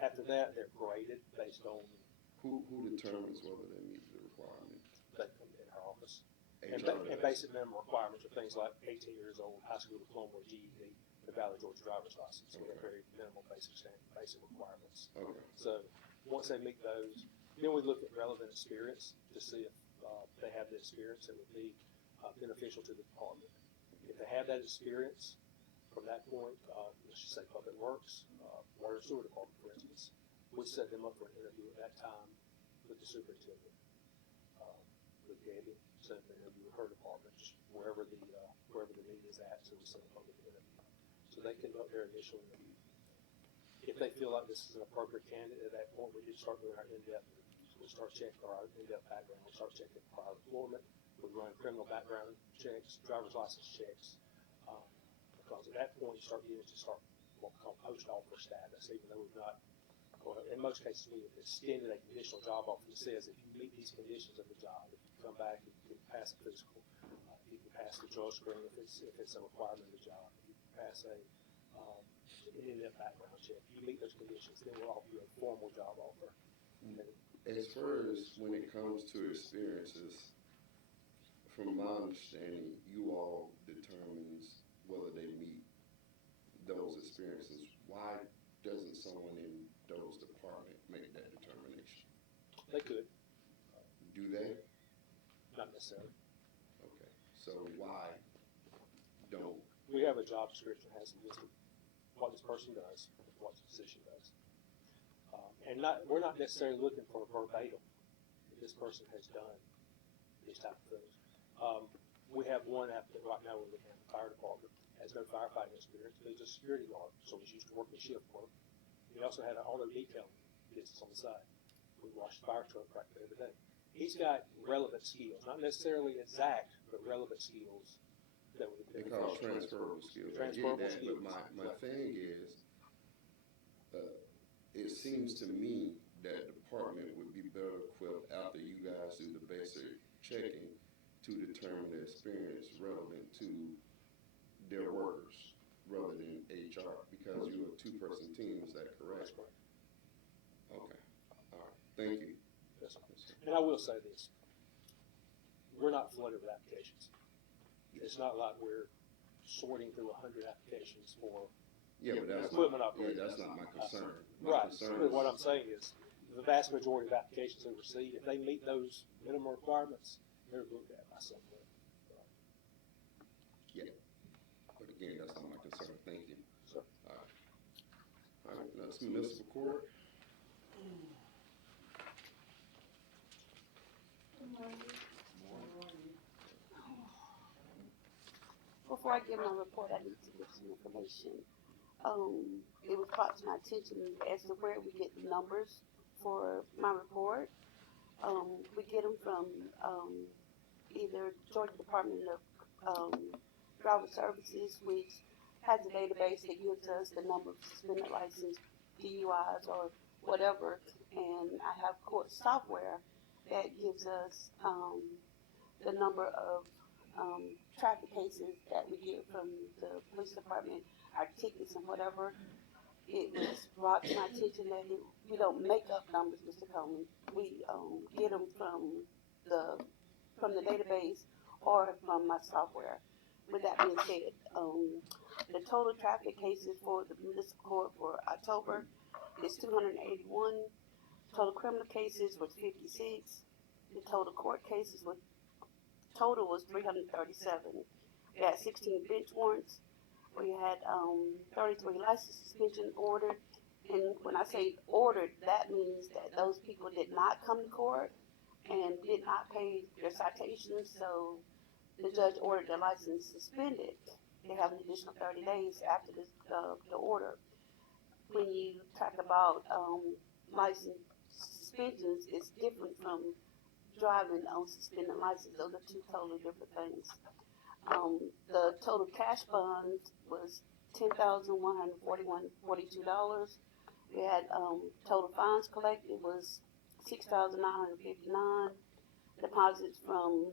After that, they're graded based on who determines whether they meet the requirement. They come in our office. And basic minimum requirements are things like 18 years old, high school diploma, or GED, the valid Georgia driver's license. So we have very minimal basic requirements. Okay. So once they meet those, then we look at relevant experience to see if they have the experience that would be beneficial to the department. If they have that experience, from that point, let's just say Public Works, Water and Sewer Department, for instance, we set them up for an interview at that time with the superintendent, with Gabby, set up an interview with her department, just wherever the need is at, so we set them up with an interview. So they conduct their initial interview. If they feel like this is an appropriate candidate, at that point, we do start doing our in-depth. We start checking our in-depth background. We start checking prior employment. We run criminal background checks, driver's license checks. Because at that point, you start getting to what we call post-offer status, even though we've not. Well, in most cases, we have extended a conditional job offer that says if you meet these conditions of the job, if you come back, if you can pass a physical, if you can pass the drug screen, if it's a requirement of the job, if you can pass an in-depth background check, if you meet those conditions, then we'll offer you a formal job offer. As far as when it comes to experiences, from my understanding, you all determines whether they meet those experiences. Why doesn't someone in those departments make that determination? They could. Do they? Not necessarily. Okay. So why don't? We have a job description that has listed what this person does, what the position does. And we're not necessarily looking for verbatim that this person has done these type of things. We have one applicant right now we're looking at the fire department, has no firefighting experience, but he's a security guard, so he's used to working shift work. He also had an auto detailing business on the side. We wash the fire truck practically every day. He's got relevant skills, not necessarily exact, but relevant skills that would be They call transferable skills. Transferable I get that, skills. but my thing is, it seems to me that department would be better equipped after you guys do the basic checking to determine the experience relevant to their workers rather than HR, because you're a two-person team. Is that correct? That's correct. Okay. All right. Thank you. Yes, sir. And I will say this. We're not flooded with applications. It's not like we're sorting through 100 applications for equipment operator. Yeah, that's not my concern. Right. But what I'm saying is the vast majority of applications we receive, if they meet those minimum requirements, they're looked at by someone. Yeah. But again, that's not my concern. Thank you. Sir. All right. That's municipal court. Before I give my report, I need to give some information. It was brought to my attention as to where we get the numbers for my report. We get them from either Georgia Department of Driver Services, which has a database that gives us the number of suspended license, DUIs, or whatever. And I have court software that gives us the number of traffic cases that we get from the police department, our tickets and whatever. It was brought to my attention that we don't make up numbers, Mr. Coleman. We get them from the database or from my software. With that being said, the total traffic cases for the municipal court for October is 281. Total criminal cases was 56. The total court cases was 337. We had 16 bench warrants. We had 33 license suspension ordered. And when I say ordered, that means that those people did not come to court and did not pay their citations. So the judge ordered their license suspended. They have an additional 30 days after the order. When you talk about license suspensions, it's different from driving on suspended license. Those are two totally different things. The total cash funds was $10,141.42. We had total fines collected was $6,959. Deposits from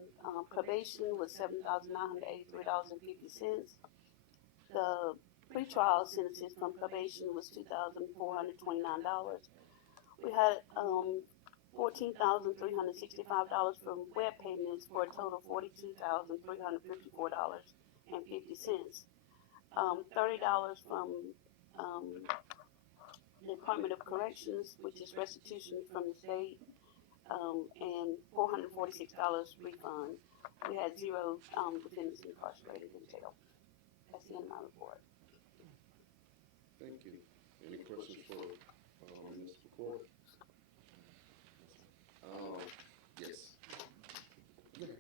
probation was $7,983.50. The pretrial sentences from probation was $2,429. We had $14,365 from web payments for a total of $42,354.50. $30 from the Department of Corrections, which is restitution from the state, and $446 refund. We had 0 defendants incarcerated in jail. That's the end of my report. Thank you. Any questions for municipal court? Yes. Okay.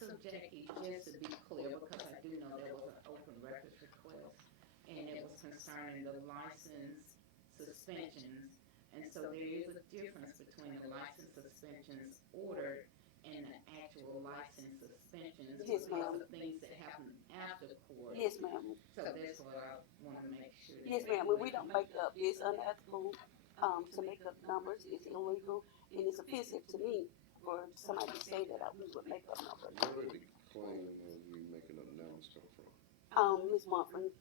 So Jackie, just to be clear, because I do know there was an open records request, and it was concerning the license suspensions. And so there is a difference between the license suspensions ordered and the actual license suspensions Yes, because ma'am. of things that happen after court. Yes, ma'am. So that's what I want to make sure. Yes, ma'am. We don't make up. It's unethical to make up numbers. It's illegal, and it's offensive to me for somebody to say that we would make up numbers. Where did the claim of you making up numbers come from? Ms. Mumford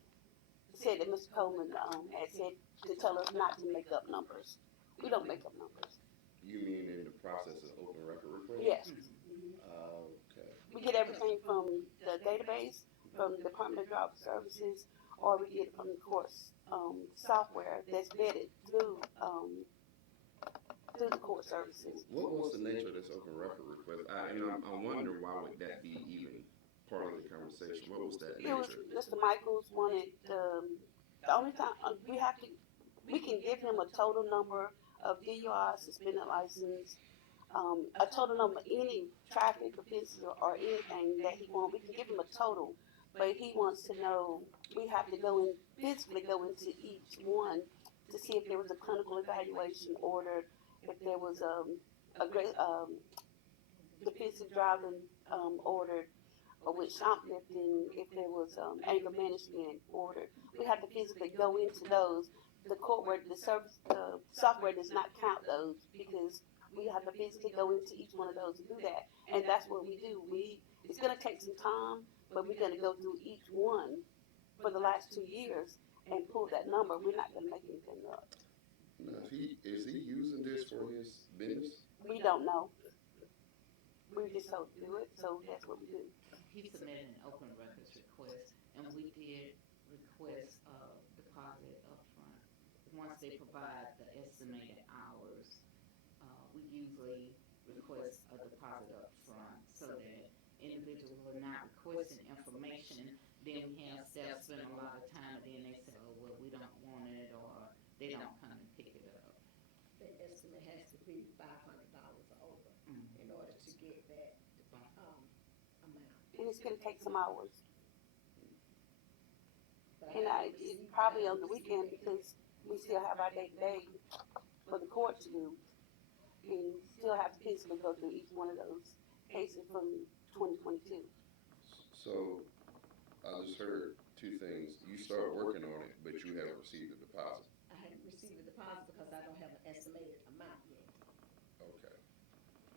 said that Mr. Coleman had said to tell us not to make up numbers. We don't make up numbers. You mean in the process of open record request? Yes. Okay. We get everything from the database, from the Department of Driver Services, or we get it from the court's software that's vetted through the court services. What was the nature of this open record request? I'm wondering why would that be even part of the conversation? What was that It was nature? Mr. Michaels wanted the only time we can give him a total number of DUI, suspended license, a total number, any traffic offenses or anything that he wants. We can give him a total, but he wants to know, we have to physically go into each one to see if there was a clinical evaluation ordered, if there was a great defensive driving ordered, or with shoplifting, if there was anger management ordered. We have to physically go into those. The software does not count those because we have to physically go into each one of those and do that. And that's what we do. It's going to take some time, but we're going to go through each one for the last 2 years and pull that number. We're not going to make anything up. Now, is he using this for his business? We don't know. We just told to do it, so that's what we do. He submitted an open records request, and we did request a deposit up front. Once they provide the estimated hours, we usually request a deposit up front so that individuals are not requesting information. Then we have staff spend a lot of time, and then they say, oh, well, we don't want it, or be $500 over in order to get that, amount. And it's gonna take some hours. But And haven't it's received probably that. on the weekend because we still have our day-to-day for the court to do. And still have to physically go through each one of those cases from 2022. So, I just heard two things. You start working on it, but you haven't received a deposit. I haven't received a deposit because I don't have an estimated amount yet. Okay.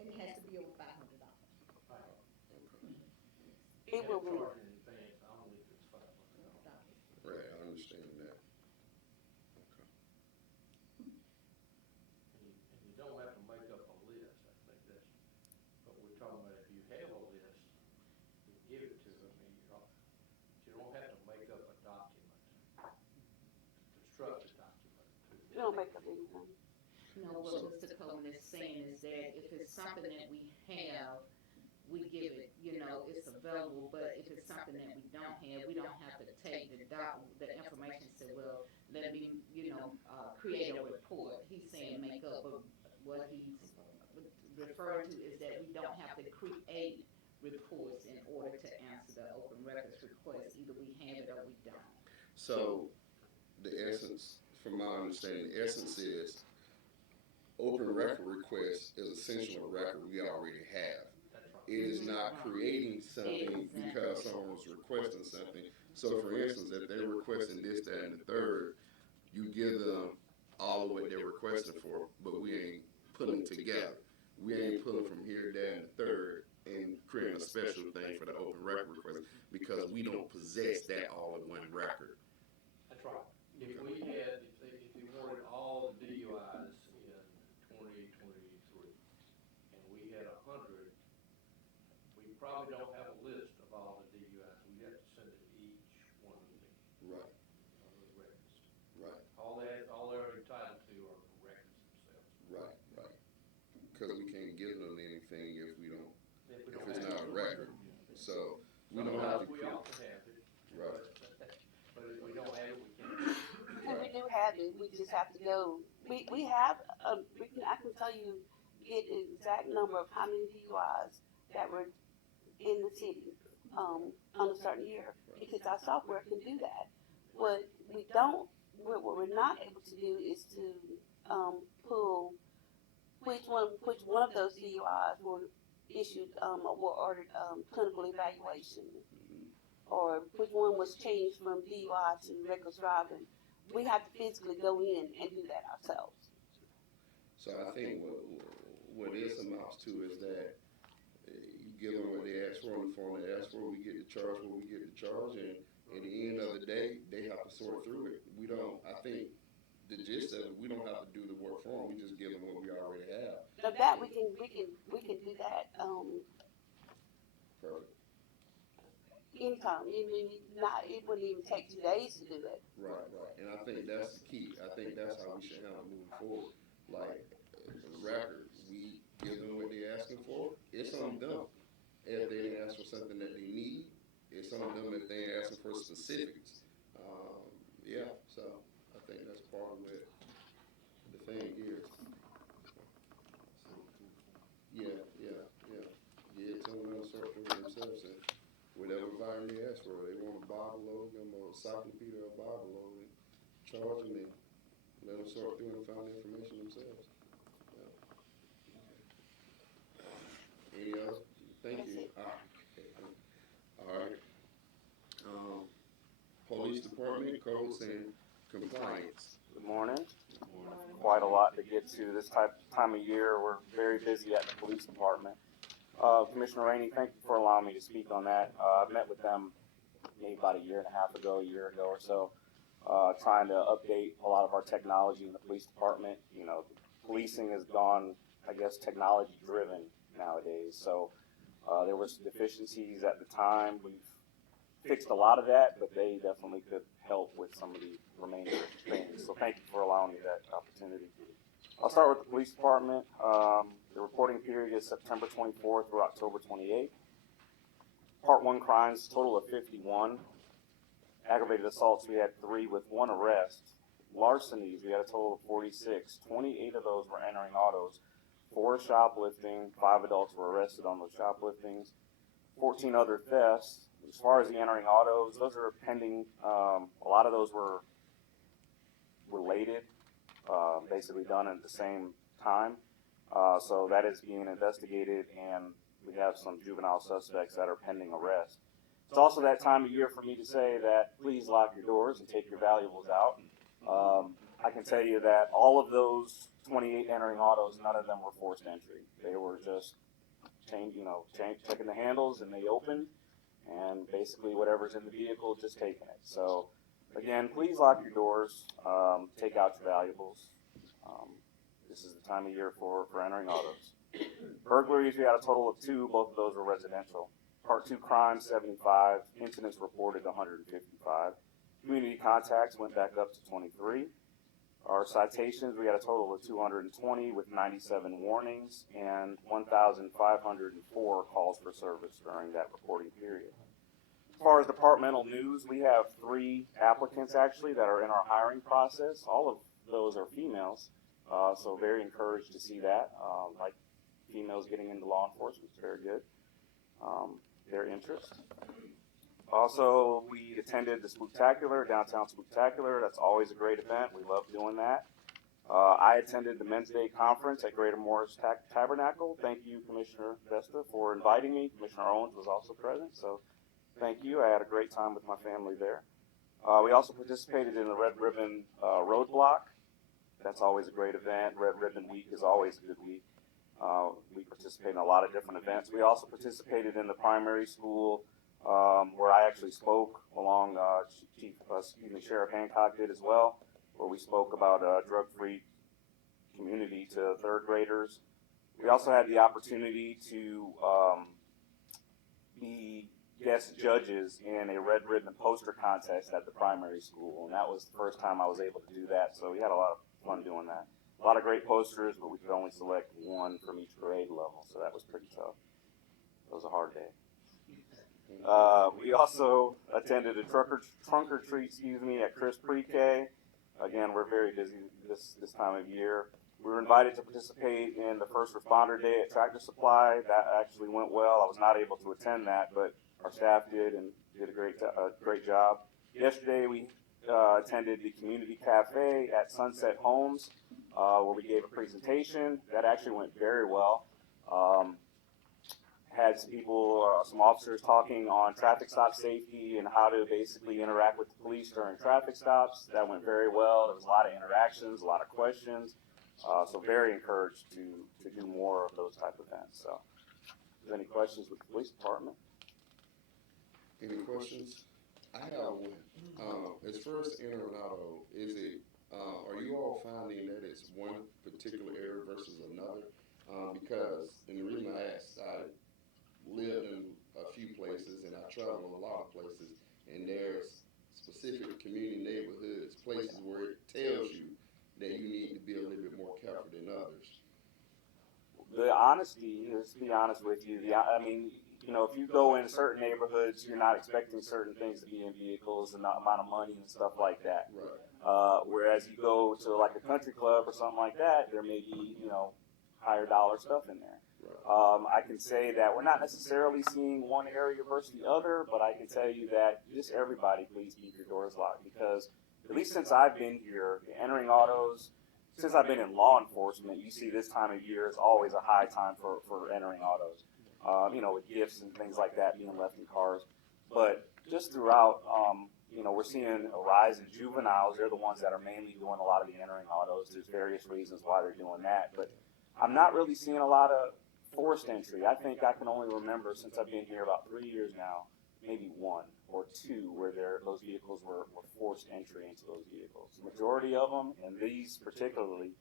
And it has to be over $500. It will be. Right, I understand that. Okay. And you don't have to make up a list. I think that's what we're talking about. If you have a list, you give it to them, and you don't have to make up a document, construct a document. You don't make up anything. No, what Mr. Coleman is saying is that if it's something that we have, we give it, it's available, but if it's something that we don't have, we don't have to take the information and say, well, let me, create a report. He's saying make up, but what he's referring to is that we don't have to create reports in order to answer the open records request. Either we have it or we don't. So, the essence, from my understanding, the essence is open record request is essentially a record we already have. It is not creating something because someone was requesting something. So, for instance, if they're requesting this, that, and the third, you give them all of what they're requesting for, but we ain't putting them together. We ain't pulling from here, there, and the third and creating a special thing for the open record request because we don't possess that all in one record. That's right. If we had, if you wanted all the DUIs in 2023, and we had 100, we probably don't have a list of all the DUIs. We have to send it to each one of the Right. records. Right. All they're entitled to are the records themselves. Right. Right. Because we can't give them anything if it's not a record. So we don't have to. We often have it. Right. But if we don't have it, we can't. When we do have it, we just have to go. We have, I can tell you, get the exact number of how many DUIs that were in the city on a certain year because our software can do that. What we're not able to do is to pull which one of those DUIs were issued were ordered clinical evaluation, or which one was changed from DUI to reckless driving. We have to physically go in and do that ourselves. So I think what this amounts to is that you give them what they ask for in the form they ask for. We get the charge what we get the charge, and at the end of the day, they have to sort through it. We don't. I think the gist of it, we don't have to do the work for them. We just give them what we already have. So that we can do that. Perfect. Anytime. It wouldn't even take 2 days to do it. Right. And I think that's the key. I think that's how we should handle moving forward. Like the record, we give them what they're asking for. It's on them. If they didn't ask for something that they need, it's on them if they ain't asking for specifics. So I think that's part of what the thing is. Yeah. Tell them to sort through it themselves and whatever volume they ask for. They want a Bible load, give them a encyclopedia or a Bible load, and charge them and let them sort through and find the information themselves. Any other? Thank you. All right. Police Department codes and compliance. Good morning. Quite a lot to get to this time of year. We're very busy at the police department. Commissioner Rainey, thank you for allowing me to speak on that. I met with them maybe about a year ago or so, trying to update a lot of our technology in the police department. Policing has gone, I guess, technology driven nowadays. So there was deficiencies at the time. We've fixed a lot of that, but they definitely could help with some of the remaining things. So thank you for allowing me that opportunity. I'll start with the police department. The reporting period is September 24th through October 28th. Part 1 crimes, total of 51. Aggravated assaults, we had 3 with 1 arrest. Larcenies, we had a total of 46. 28 of those were entering autos. 4 shoplifting, 5 adults were arrested on those shopliftings, 14 other thefts. As far as the entering autos, those are pending. A lot of those were related, basically done at the same time. So that is being investigated, and we have some juvenile suspects that are pending arrest. It's also that time of year for me to say that please lock your doors and take your valuables out. I can tell you that all of those 28 entering autos, none of them were forced entry. They were just checking the handles, and they opened, and basically whatever's in the vehicle, just taking it. So again, please lock your doors, take out your valuables. This is the time of year for entering autos. Burglaries, we had a total of 2, both of those were residential. Part 2 crimes, 75, incidents reported 155. Community contacts went back up to 23. Our citations, we had a total of 220 with 97 warnings and 1,504 calls for service during that reporting period. As far as departmental news, we have 3 applicants actually that are in our hiring process. All of those are females, so very encouraged to see that. Like females getting into law enforcement is very good. Their interest. Also, we attended the Spooktacular, Downtown Spooktacular. That's always a great event. We love doing that. I attended the Men's Day Conference at Greater Morris Tabernacle. Thank you, Commissioner Vesta, for inviting me. Commissioner Owens was also present, so thank you. I had a great time with my family there. We also participated in the Red Ribbon Roadblock. That's always a great event. Red Ribbon Week is always a good week. We participate in a lot of different events. We also participated in the primary school where I actually spoke along Sheriff Hancock did as well, where we spoke about a drug-free community to 3rd graders. We also had the opportunity to be guest judges in a Red Ribbon poster contest at the primary school, and that was the first time I was able to do that, so we had a lot of fun doing that. A lot of great posters, but we could only select 1 from each grade level, so that was pretty tough. It was a hard day. We also attended a trunk or treat, at Chris Pre-K. Again, we're very busy this time of year. We were invited to participate in the First Responder Day at Tractor Supply. That actually went well. I was not able to attend that, but our staff did and did a great job. Yesterday, we attended the Community Cafe at Sunset Homes, where we gave a presentation. That actually went very well. Had some people, some officers talking on traffic stop safety and how to basically interact with the police during traffic stops. That went very well. There was a lot of interactions, a lot of questions. So very encouraged to do more of those type of events. So, if there's any questions with the police department? Any questions? I have one. As far as entering auto, are you all finding that it's one particular area versus another? Because, and the reason I asked, I lived in a few places and I traveled a lot of places, and there's specific community neighborhoods, places where it tells you that you need to be a little bit more careful than others. The honesty, let's be honest with you, if you go in certain neighborhoods, you're not expecting certain things to be in vehicles and the amount of money and stuff like that. Right. Whereas you go to like a country club or something like that, there may be, higher dollar stuff in there. Right. I can say that we're not necessarily seeing one area versus the other, but I can tell you that just everybody, please keep your doors locked, because at least since I've been here, entering autos, since I've been in law enforcement, you see this time of year is always a high time for entering autos. With gifts and things like that being left in cars. But just throughout, we're seeing a rise in juveniles. They're the ones that are mainly doing a lot of the entering autos. There's various reasons why they're doing that, but I'm not really seeing a lot of forced entry. I think I can only remember, since I've been here about 3 years now, maybe 1 or 2 where those vehicles were forced entry into those vehicles. The majority of them, and these particularly,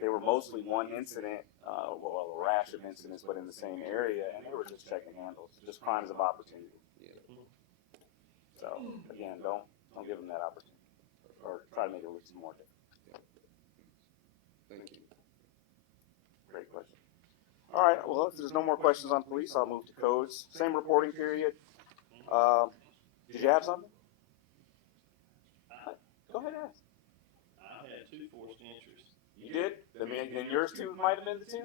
they were mostly one incident, a rash of incidents, but in the same area, and they were just checking handles, just crimes of opportunity. Yeah. So again, don't give them that opportunity, or try to make it look some more different. Thank you. Great question. All right. Well, if there's no more questions on police, I'll move to codes. Same reporting period. Did you have something? Go ahead, ask. I had 2 forced entries. You did? Then yours too might have been the 2?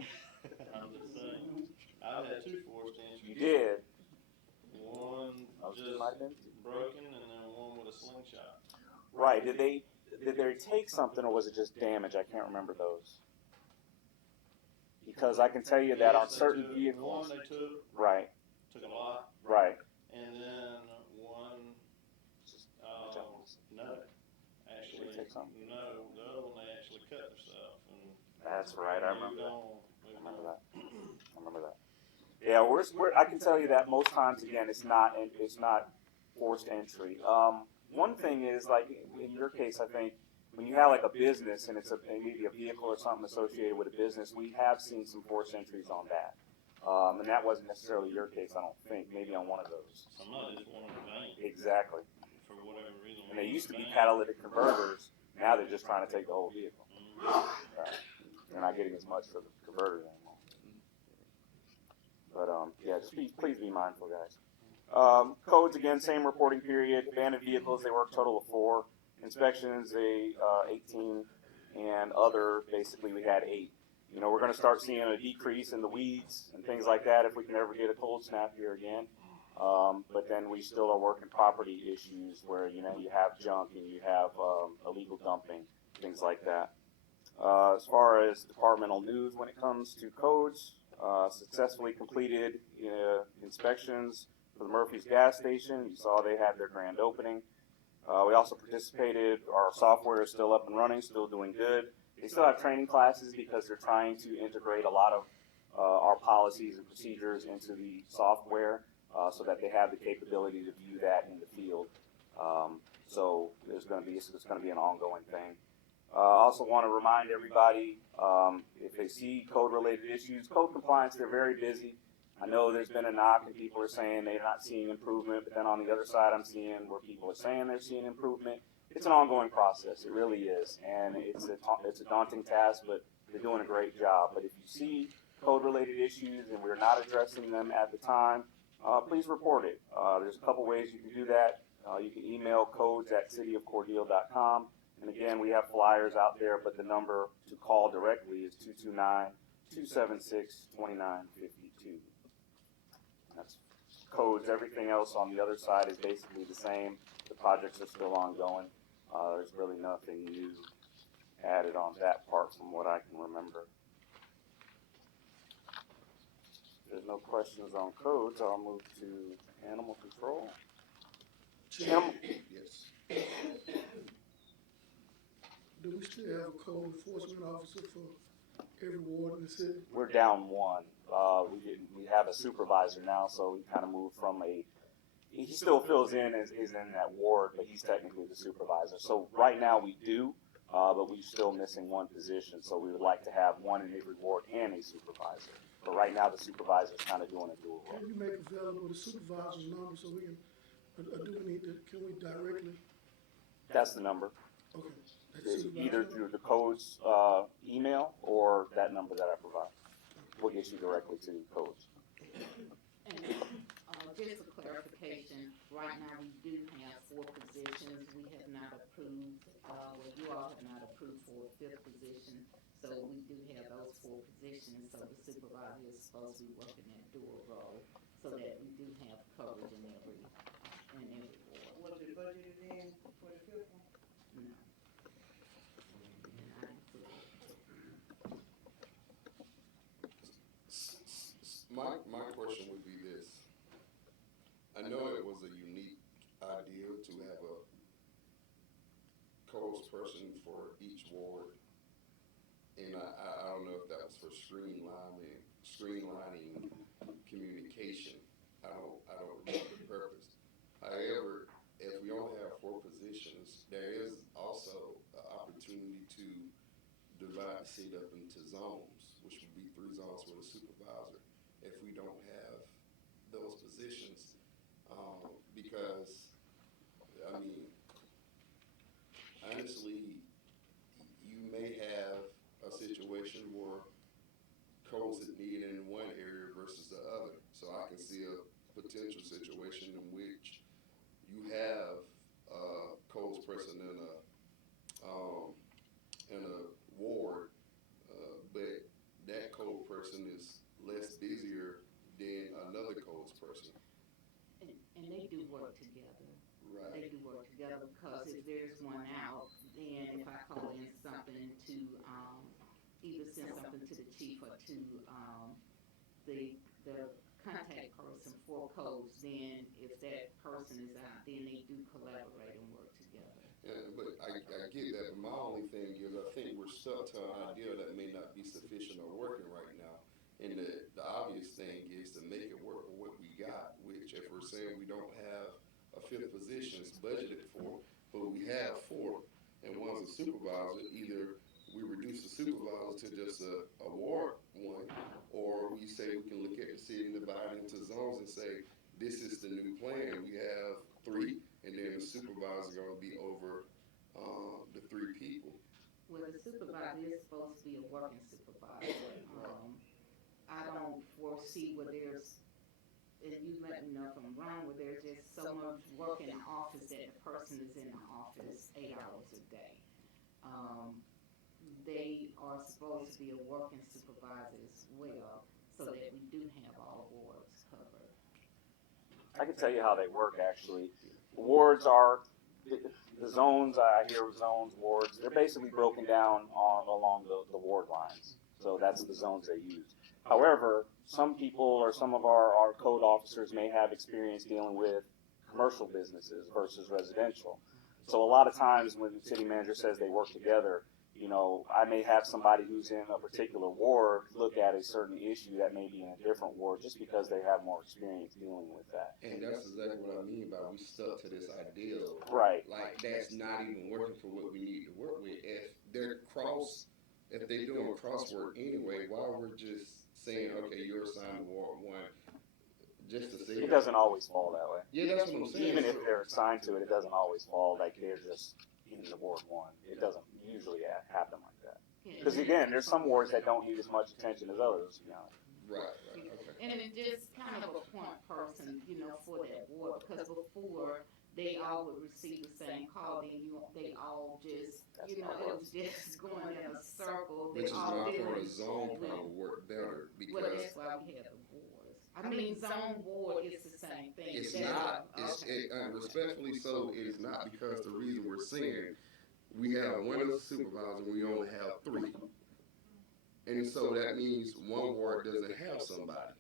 I'm just saying, I've had 2 forced entries. You did. One Those two just might have been. broken, and then one with a slingshot. Right. Did they take something, or was it just damage? I can't remember those. Because I can tell you that on Yes, they certain took, vehicles. one they took a lot, Right. and then one, no, actually, They take something. no, the other one they actually cut themselves and. That's right. I moved remember that. on, I moved remember on. that. I remember that. Yeah, I can tell you that most times, again, it's not forced entry. One thing is, like in your case, I think when you have like a business and it's maybe a vehicle or something associated with a business, we have seen some forced entries on that. And that wasn't necessarily your case, I don't think. Maybe on one of those. Somebody just wanted a van. Exactly. For whatever reason. And they used to be catalytic converters. Now they're just trying to take the whole vehicle. Right. They're not getting as much for the converters anymore. But yeah, just please be mindful, guys. Codes, again, same reporting period. Abandoned vehicles, they were a total of 4. Inspections, 18. And other, basically, we had 8. You know, we're going to start seeing a decrease in the weeds and things like that if we can ever get a cold snap here again. But then we still are working property issues where, you know, you have junk and you have illegal dumping, things like that. As far as departmental news when it comes to codes, successfully completed inspections for the Murphy's gas station. You saw they had their grand opening. We also participated. Our software is still up and running, still doing good. They still have training classes because they're trying to integrate a lot of our policies and procedures into the software so that they have the capability to view that in the field. So it's going to be an ongoing thing. I also want to remind everybody, if they see code-related issues, code compliance, they're very busy. I know there's been a knock and people are saying they're not seeing improvement, but then on the other side I'm seeing where people are saying they're seeing improvement. It's an ongoing process, it really is, and it's a daunting task, but they're doing a great job. But if you see code-related issues and we're not addressing them at the time, please report it. There's a couple ways you can do that. You can email codes@cityofcordele.com. And again, we have flyers out there, but the number to call directly is 229-276-2952. That's codes. Everything else on the other side is basically the same. The projects are still ongoing. There's really nothing new added on that part from what I can remember. If there's no questions on codes, I'll move to animal control. Yes. Do we still have a code enforcement officer for every ward in the city? We're down 1. We have a supervisor now, so we kind of moved from he still fills in as is in that ward, but he's technically the supervisor. So right now we do, but we're still missing 1 position. So we would like to have 1 in every ward and a supervisor. But right now the supervisor is kind of doing a dual role. Can you make available the supervisor's number so we can, can we directly? That's the number. Okay. It's either through the codes email or that number that I provide. We'll get you directly to codes. And just for clarification, right now we do have 4 positions. We have not approved, you all have not approved for a 5th position. So we do have those 4 positions. So the supervisor is supposed to be working that dual role so that we do have coverage in every ward. Was it budgeted in for the 5th one? No. My question would be this. I know it was a unique idea to have a codes person for each ward, and I don't know if that was for streamlining communication. I don't remember the purpose. However, if we only have 4 positions, there is also an opportunity to divide the city up into zones, which would be 3 zones with a supervisor. If we don't have those positions, because, I mean, honestly, you may have a situation where codes is needed in one area versus the other. So I can see a potential situation in which you have a codes person in a ward, but that code person is work together. Right. They do work together because if there's one out, then if I call in something to, either send something to the chief or to, the contact person for codes, then if that person is out, then they do collaborate and work together. Yeah, but I get that, but my only thing is I think we're stuck to an idea that may not be sufficient or working right now. And the obvious thing is to make it work with what we got, which if we're saying we don't have a fifth position budgeted for, but we have four, and one's a supervisor, either we reduce the supervisor to just a ward one, or we say we can look at the city and divide it into zones and say, this is the new plan. We have three, and then the supervisor going to be over the three people. Well, the supervisor is supposed to be a working supervisor. I don't foresee where there's, and you let me know if I'm wrong, where there's just so much work in the office that the person is in the office 8 hours a day. They are supposed to be a working supervisor as well, so that we do have all wards covered. I can tell you how they work actually. Wards are the zones. I hear zones, wards. They're basically broken down along the ward lines. So that's the zones they use. However, some people or some of our code officers may have experience dealing with commercial businesses versus residential. So a lot of times when the city manager says they work together, you know, I may have somebody who's in a particular ward look at a certain issue that may be in a different ward just because they have more experience dealing with that. And that's exactly what I mean by we stuck to this ideal. Right. Like that's not even working for what we need to work with. If they're doing crosswork anyway, why we're just saying, okay, you're assigned to Ward 1, just to say it doesn't always fall that way. Yeah, that's what I'm saying. Even if they're assigned to it, it doesn't always fall like they're just in the Ward 1. It doesn't usually happen like that. Because again, there's some wards that don't need as much attention as others, you know. Right, okay. And it's just kind of a point person, you know, for that ward, because before they all would receive the same call, then they all just, you know, it was just going in a circle. Which is why for a zone probably work better because. Well, that's why we have the wards. I mean, zone ward is the same thing. It's not. Respectfully so, it is not because the reason we're saying we have one as a supervisor, we only have three. And so that means one ward doesn't have somebody.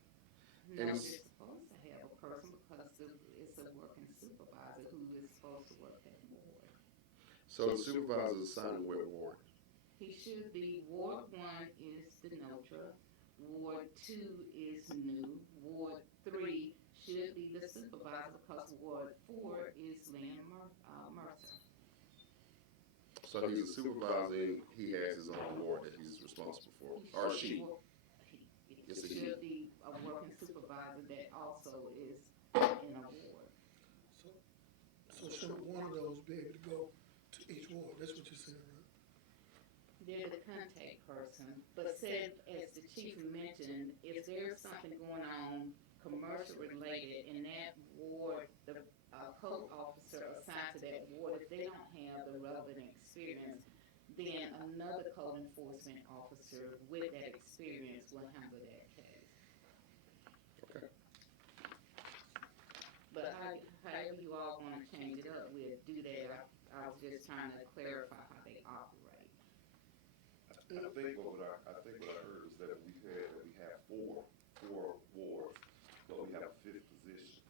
No, they're supposed to have a person because it's a working supervisor who is supposed to work that ward. So the supervisor is assigned to what ward? He should be, Ward 1 is the Notre, Ward 2 is new, Ward 3 should be the supervisor because Ward 4 is Lynn Mercer. So he's a supervisor and he has his own ward that he's responsible for, or she. It should be a working supervisor that also is in a ward. So should one of those be able to go to each ward? That's what you're saying, right? They're the contact person, but said, as the chief mentioned, if there's something going on commercial related in that ward, the code officer assigned to that ward, if they don't have the relevant experience, then another code enforcement officer with that experience will handle that case. Okay. But however you all want to change it up, we'll do that. I was just trying to clarify how they operate. I think what I heard was that we have four wards, but we have a fifth position.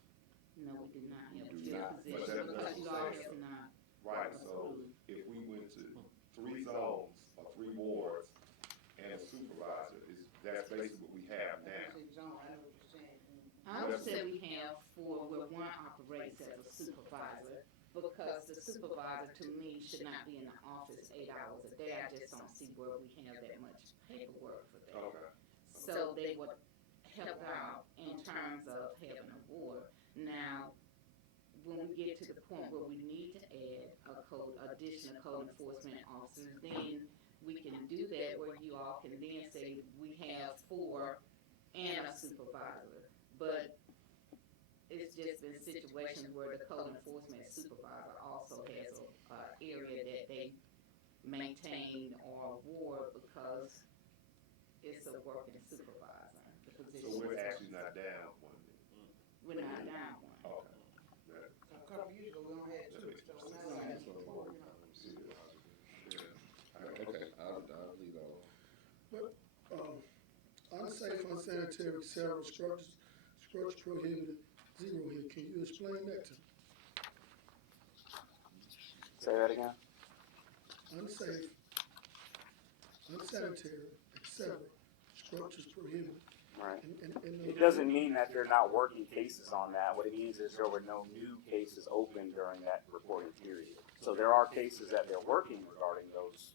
No, we do not have a We do fifth not. position But that's because you all what I'm have not. Right, so if we went to 3 zones or 3 wards and a supervisor, that's basically what we have now. I would say we have 4 where one operates as a supervisor because the supervisor to me should not be in the office 8 hours a day. I just don't see where we have that much paperwork for that. Okay. So they would help out in terms of having a board. Now, when we get to the point where we need to add additional code enforcement officers, then we can do that where you all can then say we have 4 and a supervisor. But it's just been situations where the code enforcement supervisor also has a area that they maintain or ward because it's a working supervisor. The position. So we're actually not down one. We're not down one. Okay. unsanitary, etc. Structure prohibited, 0 here. Can you explain that to me? Say that again? Unsafe, unsanitary, etc. Structures prohibited. Right. And It doesn't mean that they're not working cases on that. What it means is there were no new cases open during that reporting period. So there are cases that they're working regarding those,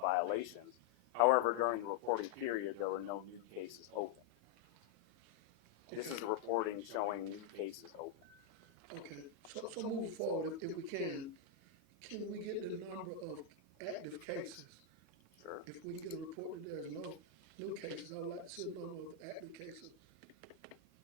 violations. However, during the reporting period, there were no new cases open. This is the reporting showing new cases open. Okay, so moving forward, if we can we get the number of active cases? Sure. If we can get a report that there's no new cases, I would like to see a number of active cases.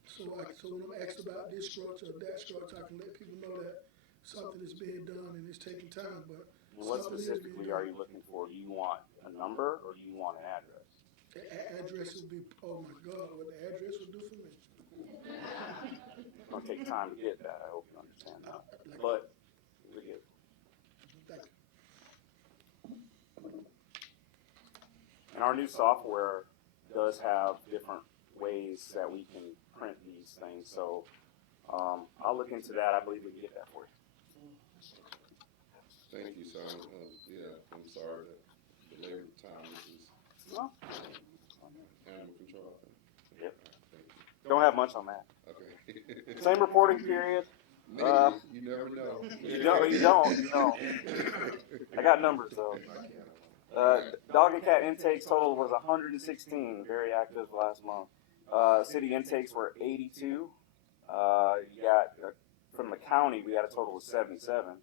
So when I'm asked about this structure or that structure, I can let people know that something is being done and it's taking time, but What specifically are you looking for? Do you want a number or do you want an address? The address would be, oh my God, what the address would do for me. It's gonna take time to get that. I hope you understand that. But we get. Thank you. And our new software does have different ways that we can print these things. So I'll look into that. I believe we can get that for you. Thank you, son. I'm sorry that delayed time. This is animal control, I think. Yep. Thank you. Don't have much on that. Okay. Same reporting period. Maybe. You never know. You don't. I got numbers though. Dog and cat intakes total was 116, very active last month. City intakes were 82. You got from the county, we got a total of 77.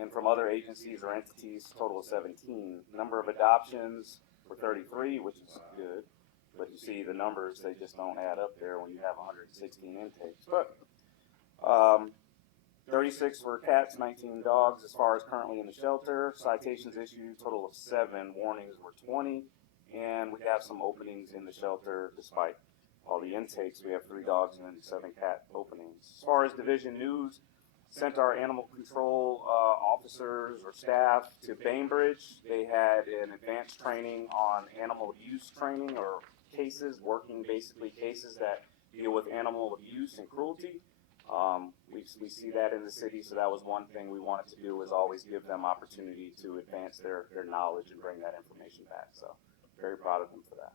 And from other agencies or entities, a total of 17. Number of adoptions were 33, which is good. But you see the numbers, they just don't add up there when you have 116 intakes. But 36 were cats, 19 dogs as far as currently in the shelter. Citations issued, total of 7. Warnings were 20. And we have some openings in the shelter despite all the intakes. We have 3 dogs and 7 cat openings. As far as division news, sent our animal control officers or staff to Bainbridge. They had an advanced training on animal abuse training or cases, working basically cases that deal with animal abuse and cruelty. We see that in the city, so that was one thing we wanted to do, is always give them opportunity to advance their knowledge and bring that information back. So very proud of them for that.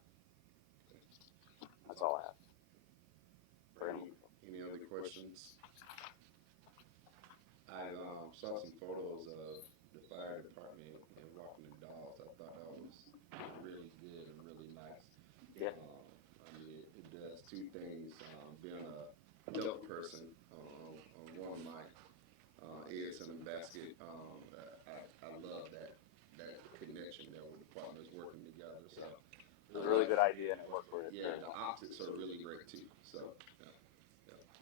That's all I have. For animal control. Any other questions? I saw some photos of the fire department and walking the dogs. I thought that was really good and really nice. Yeah. It does 2 things. Being a adult person on one of my eggs in the basket, I love that connection there with the partners working together. So it was a really good idea and it worked for it. Yeah, the optics are really great too. So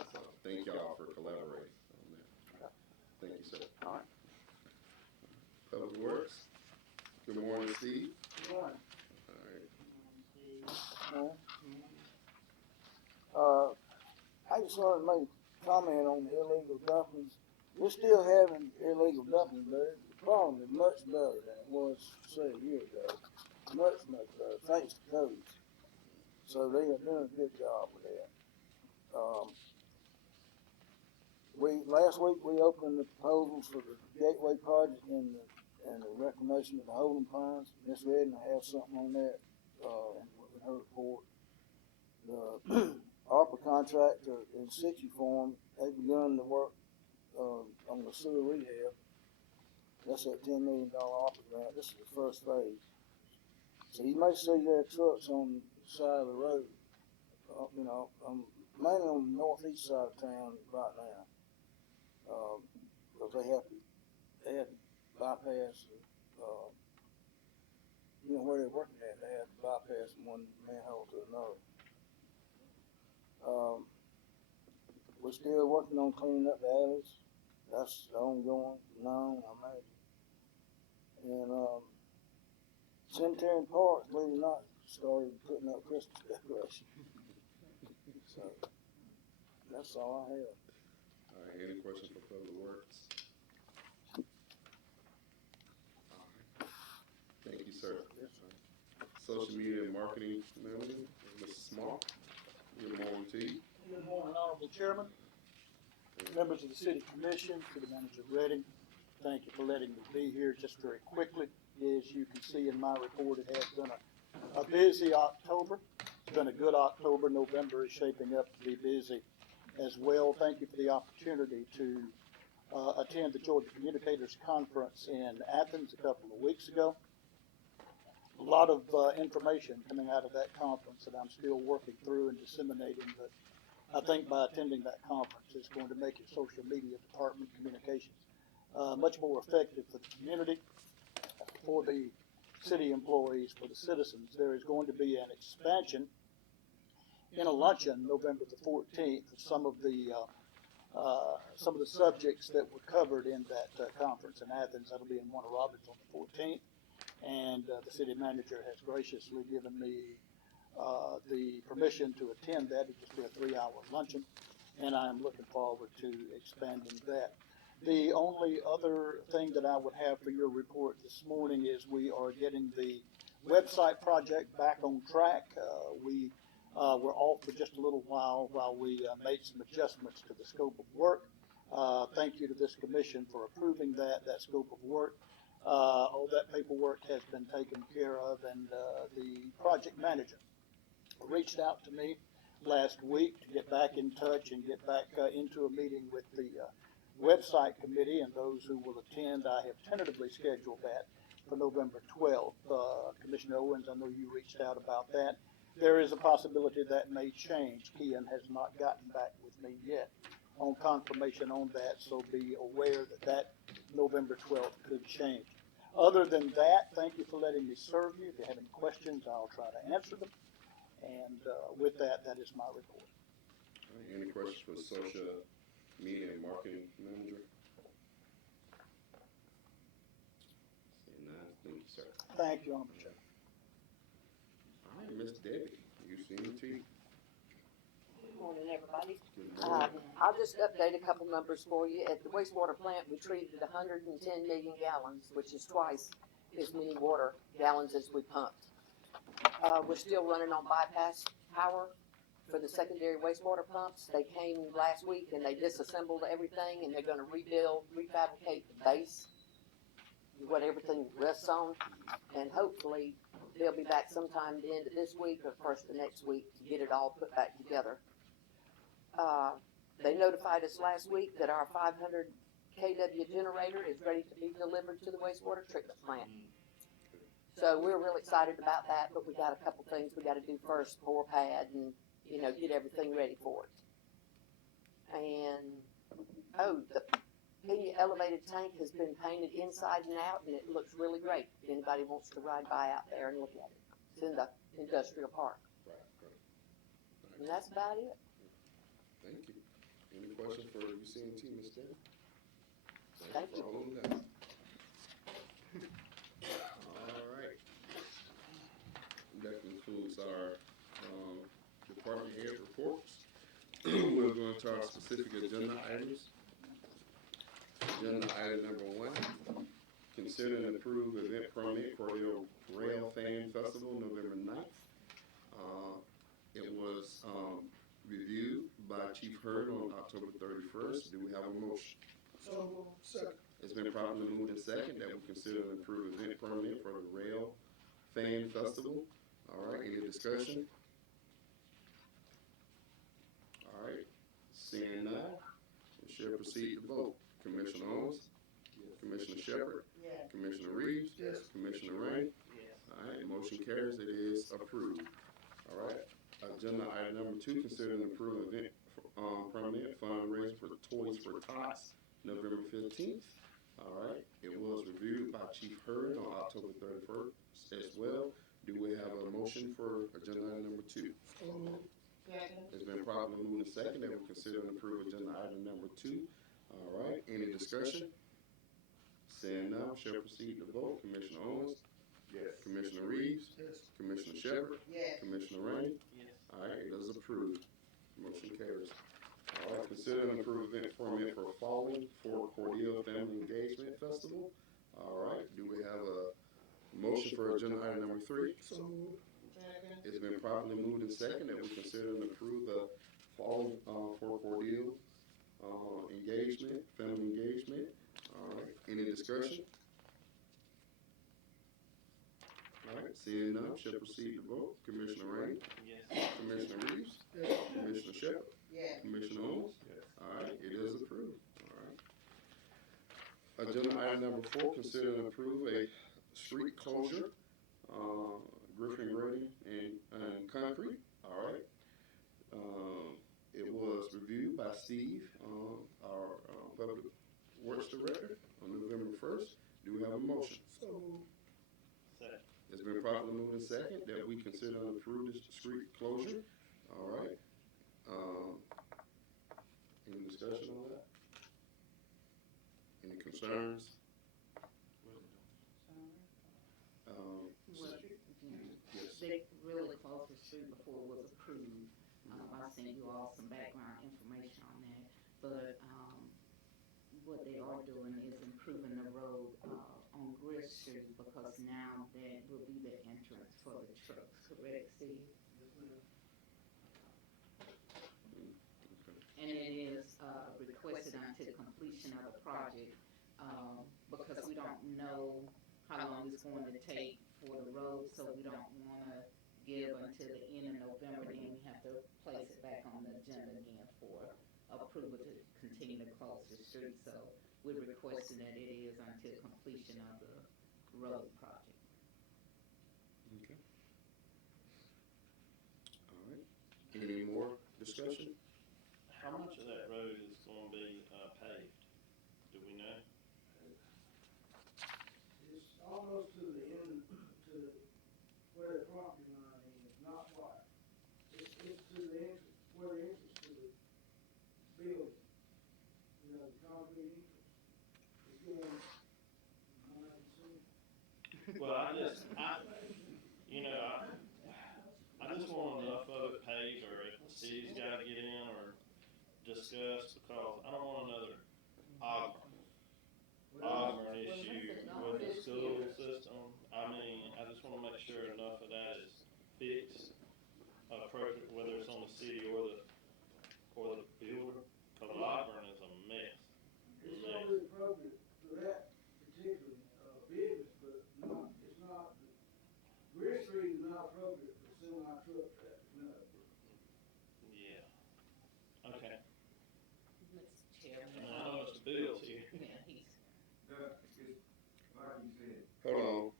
So thank y'all for collaborating on that. Thank you, sir. All right. Public Works. Good morning, Steve. Good morning. All right. I just wanted to make a comment on the illegal dumpings. We're still having illegal dumpings, but the problem is much better than it was, say, a year ago. Much better, thanks to codes. So they are doing a good job with that. Last week we opened the proposals for the Gateway project and the reclamation of the holding ponds. Miss Redden will have something on that in her report. The ARPA contractor in situ form, they've begun to work on the sewer rehab. That's that $10 million ARPA grant. This is the first phase. So you may see their trucks on the side of the road, mainly on the northeast side of town right now. Because they had to bypass, where they're working at, they had to bypass from one manhole to another. We're still working on cleaning up the alleys. That's ongoing, known, I imagine. And cemetery and parks, believe it or not, started putting up Christmas decorations. So that's all I have. All right, any questions for Public Works? All right. Thank you, sir. Yes, sir. Social Media and Marketing Manager, Mr. Small. Good morning to you. Good morning, Honorable Chairman, members of the City Commission, City Manager Redding. Thank you for letting me be here just very quickly. As you can see in my report, it has been a busy October. It's been a good October. November is shaping up to be busy as well. Thank you for the opportunity to attend the Georgia Communicators Conference in Athens a couple of weeks ago. A lot of information coming out of that conference that I'm still working through and disseminating, but I think by attending that conference, it's going to make your social media department communications much more effective for the community, for the city employees, for the citizens. There is going to be an expansion in a luncheon November the 14th of some of the subjects that were covered in that conference in Athens. That'll be in Warner Robins on the 14th. And the city manager has graciously given me the permission to attend that. It'll just be a 3-hour luncheon, and I'm looking forward to expanding that. The only other thing that I would have for your report this morning is we are getting the website project back on track. We were off for just a little while we made some adjustments to the scope of work. Thank you to this commission for approving that scope of work. All that paperwork has been taken care of, and the project manager reached out to me last week to get back in touch and get back into a meeting with the website committee and those who will attend. I have tentatively scheduled that for November 12th. Commissioner Owens, I know you reached out about that. There is a possibility that may change. Kian has not gotten back with me yet on confirmation on that, so be aware that November 12th could change. Other than that, thank you for letting me serve you. If you have any questions, I'll try to answer them. And with that, that is my report. Any questions for the social media and marketing manager? Say none. Thank you, sir. Thank you, Honorable Chairman. All right, Miss Debbie, UCMT. Good morning, everybody. Good morning. I'll just update a couple numbers for you. At the wastewater plant, we treated 110 million gallons, which is twice as many water gallons as we pumped. We're still running on bypass power for the secondary wastewater pumps. They came last week and they disassembled everything, and they're going to refabricate the base, what everything rests on, and hopefully they'll be back sometime at the end of this week or first of next week to get it all put back together. They notified us last week that our 500 kW generator is ready to be delivered to the wastewater treatment plant. So we're really excited about that, but we got a couple things we got to do first, pour pad and, get everything ready for it. And, the Pena elevated tank has been painted inside and out, and it looks really great. If anybody wants to ride by out there and look at it. It's in the industrial park. Right. And that's about it. Thank you. Any questions for UCMT, Ms. Debbie? Thank you. For all of that. All right. That concludes our department head reports. We're going to our specific agenda items. Agenda item number 1, consider and approve event permit Cordele Rail Fan Festival, November 9th. It was reviewed by Chief Hurd on October 31st. Do we have a motion? So, second. It's been properly moved and second that we consider and approve event permit for the Rail Fan Festival. All right, any discussion? All right, seeing none, we shall proceed to vote. Commissioner Owens? Yes. Commissioner Shepard? Yes. Commissioner Reeves? Yes. Commissioner Rain? Yes. All right, motion carries. It is approved. All right, agenda item number 2, consider and approve event permit fundraiser for Toys for Tots, November 15th. All right, it was reviewed by Chief Hurd on October 31st as well. Do we have a motion for agenda item number 2? So moved. Second. It's been properly moved and second that we consider and approve agenda item number 2. All right, any discussion? Seeing none, shall proceed to vote. Commissioner Owens? Yes. Commissioner Reeves? Yes. Commissioner Shepard? Yes. Commissioner Rain? Yes. All right, it is approved. Motion carries. All right, consider and approve event permit for following for Cordele Family Engagement Festival. All right, do we have a motion for agenda item number 3? So moved. It's been properly moved and second that we consider and approve the following, for Cordele, engagement, family engagement. All right, any discussion? All right, seeing none, shall proceed to vote. Commissioner Rainey? Yes. Commissioner Reeves? Yes. Commissioner Shepard? Yeah. Commissioner Owens? Yes. All right, it is approved. All right. Agenda item number 4, consider and approve a street closure, Griffin grading and concrete. All right. It was reviewed by Steve, our public works director, on November 1st. Do we have a motion? So moved. Second. It's been properly moved and second that we consider and approve this street closure. All right. Any discussion on that? Any concerns? Well, Yes. they really closed the street before it was approved. I sent you all some background information on that, but, what they are doing is improving the road, on Griff Street, because now that will be the entrance for the trucks, correct, Steve? And it is, requested until completion of the project, because we don't know how long it's going to take for the road, so we don't wanna give until the end of November, then we have to place it back on the agenda again for approval to continue to close the street, so we're requesting that it is until completion of the road project. Okay. All right. Any more discussion? How much of that road is gonna be, paved? Do we know? It's almost to the end, to where the property line is, not quite. It's to the entrance, where the entrance to the building, you know, the concrete entrance. It's going, I'm not seeing. Well, I just want enough of it paved, or if the city's gotta get in or discuss, because I don't want another Auburn issue with the school system. I mean, I just wanna make sure enough of that is fixed, appropriate, whether it's on the city or the builder, cause Auburn is a mess. It's only appropriate for that particular, business, but not, it's not, Griff Street is not appropriate for semi-truck traffic, no. Yeah. Okay. Mr. Chairman. I know Mr. Bill's here. Yeah, he's. Like you said. Hold on.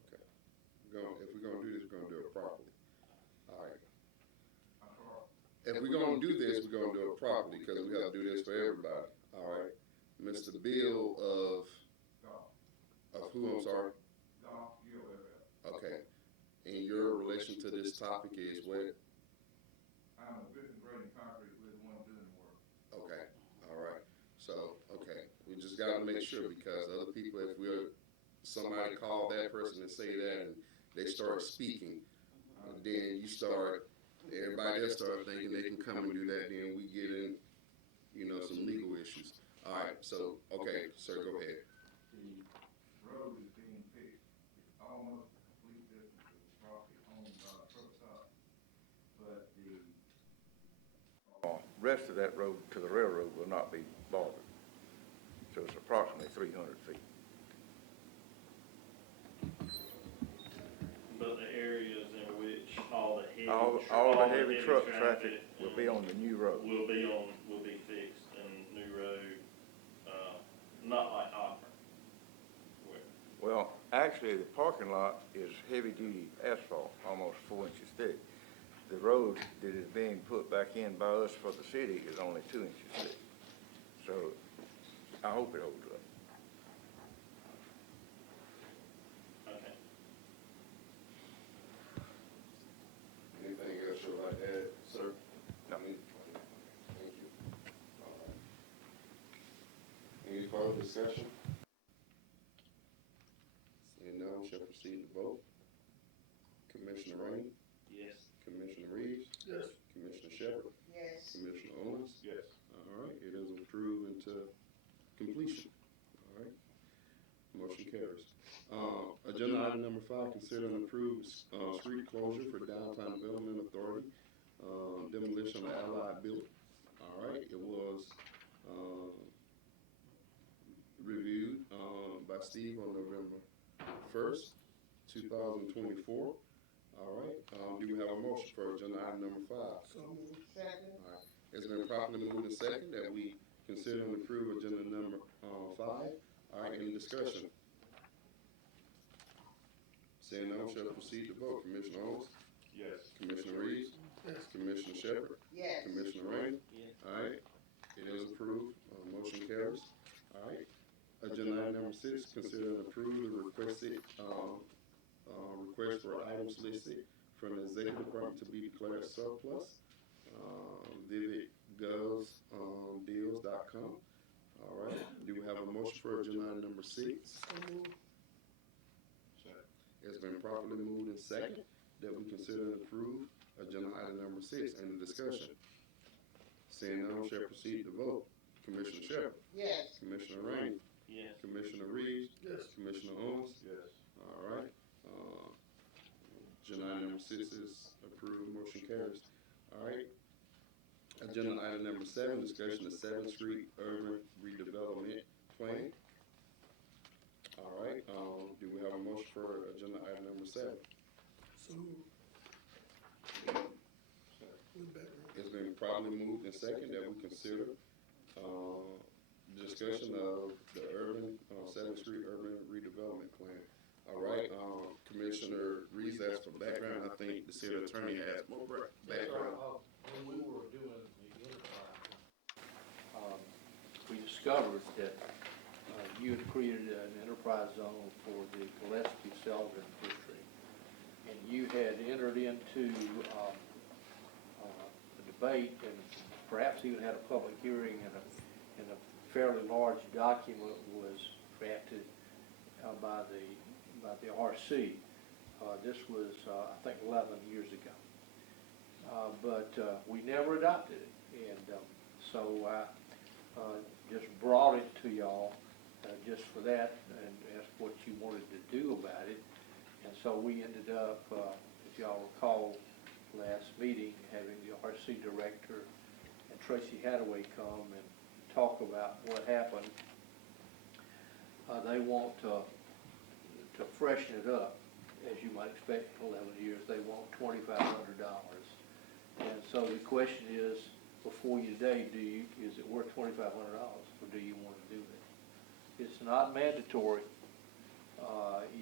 Okay. If we're gonna do this, we're gonna do it properly. All right. If we're gonna do this, we're gonna do it properly, because we gotta do this for everybody. All right. Mr. Bill of who, I'm sorry? Okay. And your relation to this topic is what? I'm a Griffin grading concrete, we're the one doing the work. Okay, all right. So, okay, we just gotta make sure, because other people, if somebody call that person and say that, and they start speaking, then you start, everybody else start thinking they can come and do that, then we get in, some legal issues. All right, so, okay, sir, go ahead. The road is being fixed, it's almost a complete distance of the property owned by Truckstop, but the rest of that road to the railroad will not be bothered. So it's approximately 300 feet. But the areas in which all the heavy Truck traffic will be on the new road. will be fixed and new road, not like Auburn. Well, actually, the parking lot is heavy-duty asphalt, almost 4 inches thick. The road that is being put back in by us for the city is only 2 inches thick. So I hope it holds up. Okay. Anything else you'd like to add, sir? No. Thank you. All right. Any further discussion? Seeing none, shall proceed to vote. Commissioner Rainey? Yes. Commissioner Reeves? Yes. Commissioner Shepard? Yes. Commissioner Owens? Yes. All right, it is approved into completion. All right, motion carries. Agenda Agenda item number 5, consider and approve, street closure for Downtown Development Authority, demolition of Allied Building. All right, it was, reviewed, by Steve on November 1st, 2024. All right, do we have a motion for agenda item number 5? So moved. Second. All right, it's been properly moved and second that we consider and approve agenda number, 5. All right, any discussion? Seeing none, shall proceed to vote. Commissioner Owens? Yes. Commissioner Reeves? Yes. Commissioner Shepard? Yes. Commissioner Rainey? Yes. All right, it is approved, motion carries. All right, agenda item number 6, consider and approve the requested, request for items listed from the executive department to be declared surplus. VividGovsDeals.com. All right, do we have a motion for agenda item number 6? So moved. It's been properly moved and second that we consider and approve agenda item number 6. Any discussion? Seeing none, shall proceed to vote. Commissioner Shepard? Yes. Commissioner Rainey? Yes. Commissioner Reeves? Yes. Commissioner Owens? Yes. All right. Agenda item number 6 is approved, motion carries. All right. Agenda item number 7, discussion of 7th Street Urban Redevelopment Plan. All right, do we have a motion for agenda item number 7? So moved. With background. It's been probably moved and second that we consider, discussion of the 7th Street Urban Redevelopment Plan. All right, Commissioner Reeves asked for background. I think the city attorney has more background. When we were doing the enterprise, we discovered that you had created an enterprise zone for the Gillespie Sullivan District, and you had entered into a debate and perhaps even had a public hearing, and a fairly large document was drafted by the RC. This was, I think, 11 years ago. But we never adopted it, and so I just brought it to y'all just for that and asked what you wanted to do about it. And so we ended up, if y'all recall, last meeting having the RC director and Tracy Hadaway come and talk about what happened. They want to freshen it up, as you might expect in 11 years. They want $2,500. And so the question is, before you today, is it worth $2,500, or do you want to do it? It's not mandatory.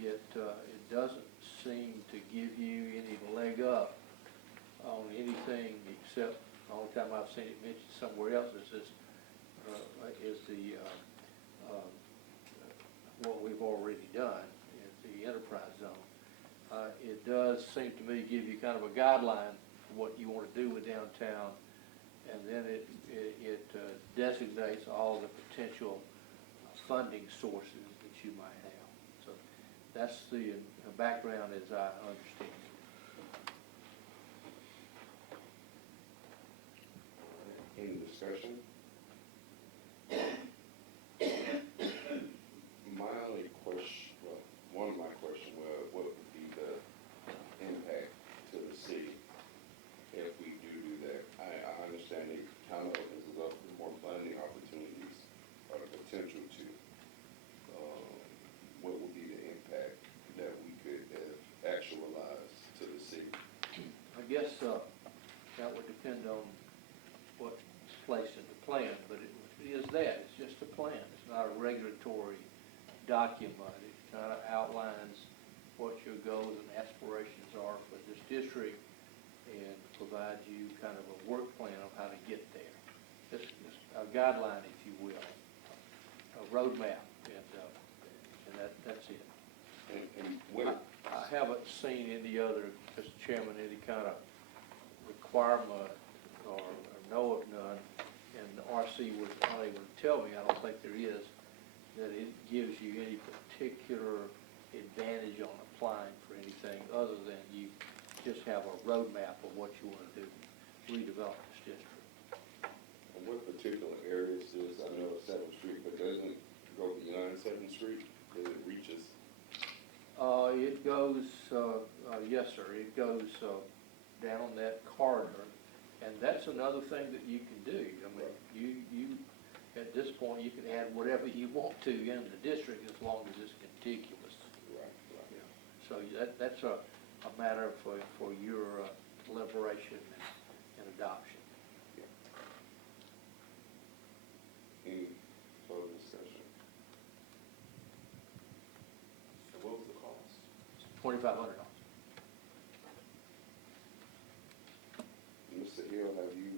It doesn't seem to give you any leg up on anything except the only time I've seen it mentioned somewhere else is this, what we've already done is the enterprise zone. It does seem to me give you kind of a guideline for what you want to do with downtown, and then it designates all the potential funding sources that you might have. So that's the background as I understand it. Any discussion? My only question, well, one of my questions was, what would be the impact to the city if we do that? I understand it kind of opens us up for more funding opportunities or the potential to. What would be the impact that we could actualize to the city? I guess that would depend on what's placed in the plan, but it is that. It's just a plan. It's not a regulatory document. It kind of outlines what your goals and aspirations are for this district and provides you kind of a work plan on how to get there. It's a guideline, if you will, a roadmap, and that's it. And what? I haven't seen any other, Mr. Chairman, any kind of requirement or know of none, and the RC was unable to tell me, I don't think there is, that it gives you any particular advantage on applying for anything other than you just have a roadmap of what you want to do, redevelop this district. What particular areas is, I know it's 7th Street, but doesn't it go beyond 7th Street? Does it reaches? It it goes, yes, sir, it goes, down that corridor. And that's another thing that you can do. I mean, you, at this point, you can add whatever you want to in the district as long as it's contiguous. Right. Yeah. So that's a matter for your deliberation and adoption. Any further discussion? So what was the cost? $2,500. Mr. Hill, have you?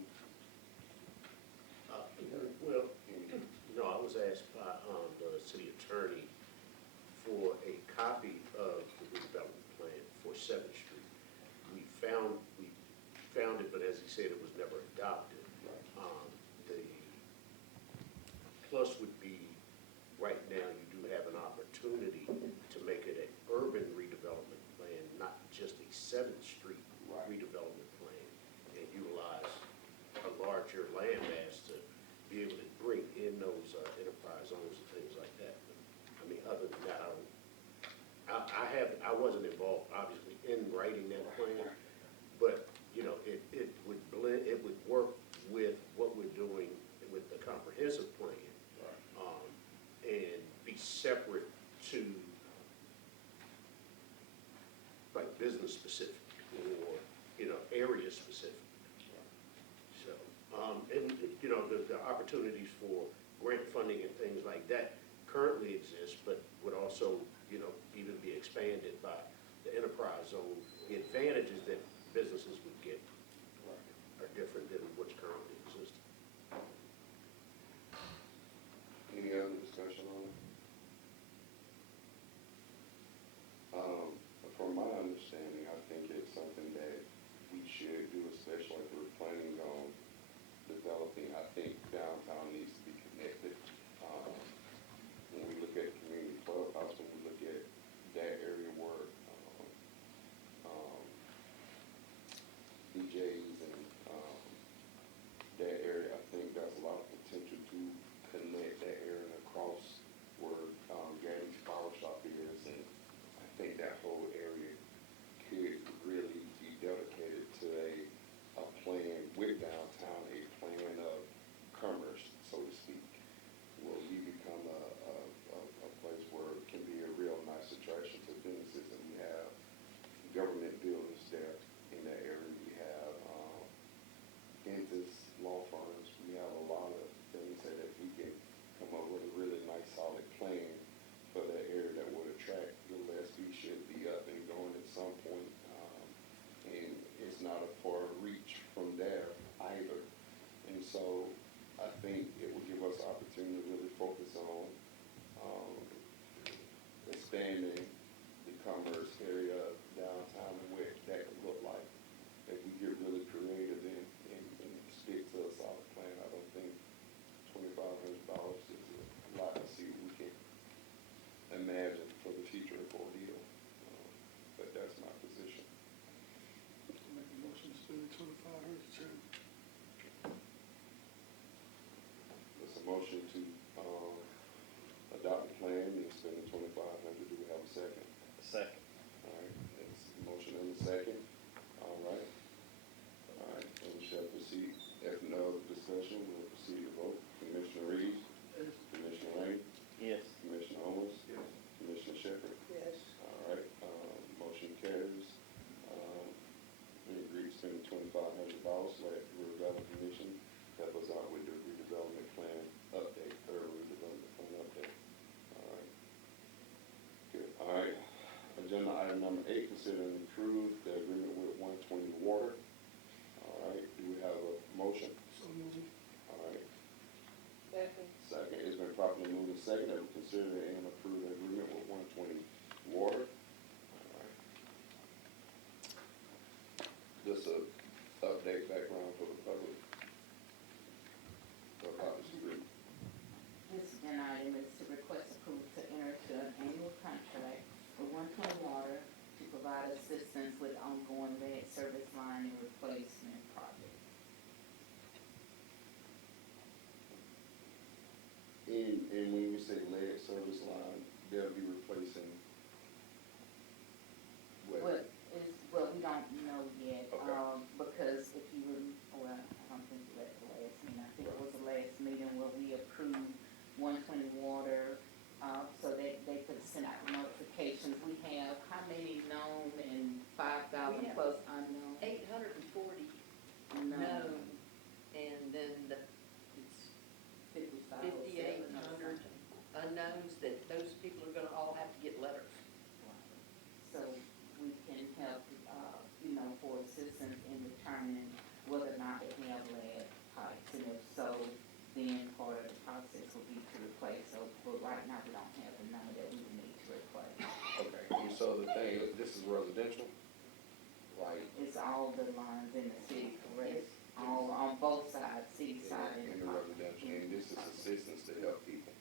Well, no, I was asked by, the city attorney for a copy of the redevelopment plan for Seventh Street. We found it, but as he said, it was never adopted. The plus would be, right now, you do have an opportunity to make it an urban redevelopment plan, not just a Seventh Street redevelopment plan, and utilize a larger land mass to be able to bring in those enterprise zones and things like that. But, I mean, other than that, I wasn't involved, obviously, in writing that plan, but, you know, it would blend, it would work with what we're doing with the comprehensive plan, and be separate to, like, business specific or, you know, area specific. So, and, you know, the opportunities for grant funding and things like that currently exist, but would also, you know, even be expanded by the enterprise zone. The advantages that businesses would get are different than what's currently existing. Any other discussion on it? From my understanding, I think it's something that we should do, especially if we're planning on developing. I think downtown needs to be connected. When we look at community clubhouse, when we look at that area where DJs and that area, I think there's a lot of potential to connect that area across where Gaddy's Power Shop is, and I think that whole area could really be dedicated to a plan with downtown, a plan of commerce, so to speak, where we become a place where it can be a real nice attraction to businesses, and we have government buildings there in that area. We have dentists, law firms. We have a lot of things that we can come up with a really nice solid plan for that area that would attract. Gillespie should be up and going at some point, and it's not a far reach from there either. And so I think it will give us the opportunity to really focus on expanding the commerce area downtown and what that could look like. If we get really creative and stick to a solid plan, I don't think $2,500 is a lot to see what we can imagine for the future of Cordele. But that's my position. Make a motion to spend $2,500, Chairman. There's a motion to adopt the plan and spend the $2,500. Do we have a second? Second. All right, there's a motion and a second. All right, and we shall proceed. If no other discussion, we'll proceed to vote. Commissioner Reeves? Yes. Commissioner Rainey? Yes. Commissioner Owens? Yes. Commissioner Shepherd? Yes. All right, motion carries. We agree to spend $2,500, let the redevelopment commission help us out with the redevelopment plan update, third redevelopment plan update. All right. Good. All right. Agenda item number 8, consider and approve the agreement with 120 Water. All right. Do we have a motion? So moved. All right. Second. Second. It's been properly moved and second that we consider and approve the agreement with 120 Water. All right. Just a update background for the public about this agreement. This agenda item is to request approval to enter into an annual contract with 120 Water to provide assistance with ongoing lead service line and replacement projects. And when we say lead service line, they'll be replacing, what, then part of the process will be to replace, so, but right now we don't have the number that we would need to replace. Okay, and so the thing, this is residential, like, It's all the lines in the city, correct? All, on both sides, city side and in the the property. residential, and this is assistance to help people.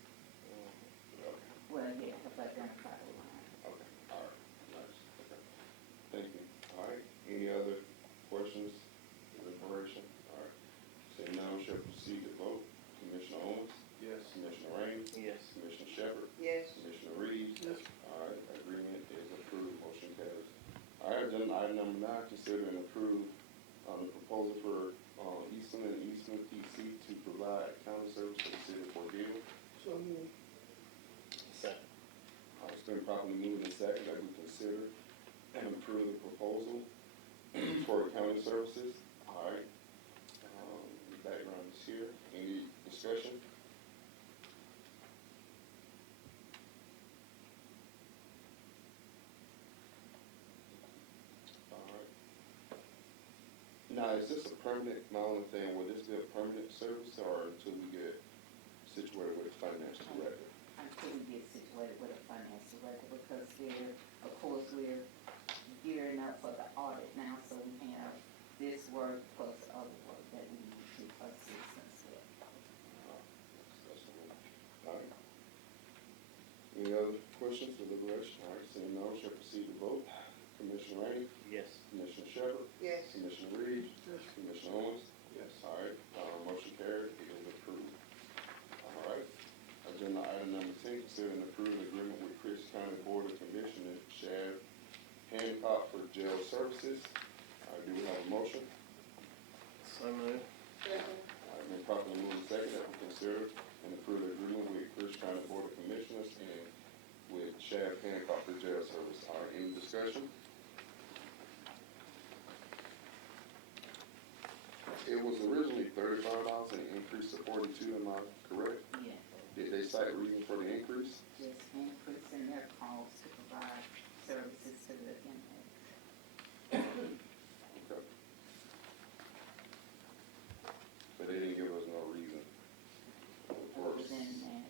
Okay, Well, yeah, help identify the line. okay, all right, nice, okay. Thank you. All right, any other questions, deliberation? All right, seeing none, we shall proceed to vote. Commissioner Owens? Yes. Commissioner Rainey? Yes. Commissioner Shepherd? Yes. Commissioner Reeves? Yes. All right, agreement is approved, motion carries. All right, agenda item number 9, consider and approve the proposal for Eastman and Eastman PC to provide accounting service for the city of Cordele. So moved. Second. It's been properly moved and second that we consider and approve the proposal for accounting services. All right, background is here. Any discussion? Now, is this a permanent, my only thing, will this be a permanent service or until we get situated with a financial director? Until we get situated with a finance director, because we're, of course, we're gearing up for the audit now, so we have this work plus other work that we need to assist us with. All right. Any other questions, deliberation? All right, seeing none, shall proceed to vote. Commissioner Rainey? Yes. Commissioner Shepherd? Yes. Commissioner Reeves? Yes. Commissioner Owens? Yes. All right, motion carried, it is approved. All right, agenda item number 10, consider and approve an agreement with Chris County Board of Commissioners, Sheriff Hancock for jail services. Do we have a motion? So moved. Second. All right, been properly moved and second that we consider and approve the agreement with Chris County Board of Commissioners and with Sheriff Hancock for jail service. All right, any discussion? It was originally $35 and increased to $42, am I correct? Yeah, Did they cite reason for the increase? just increasing their costs to provide services to the inmates. Okay. But they didn't give us no reason. Other than that,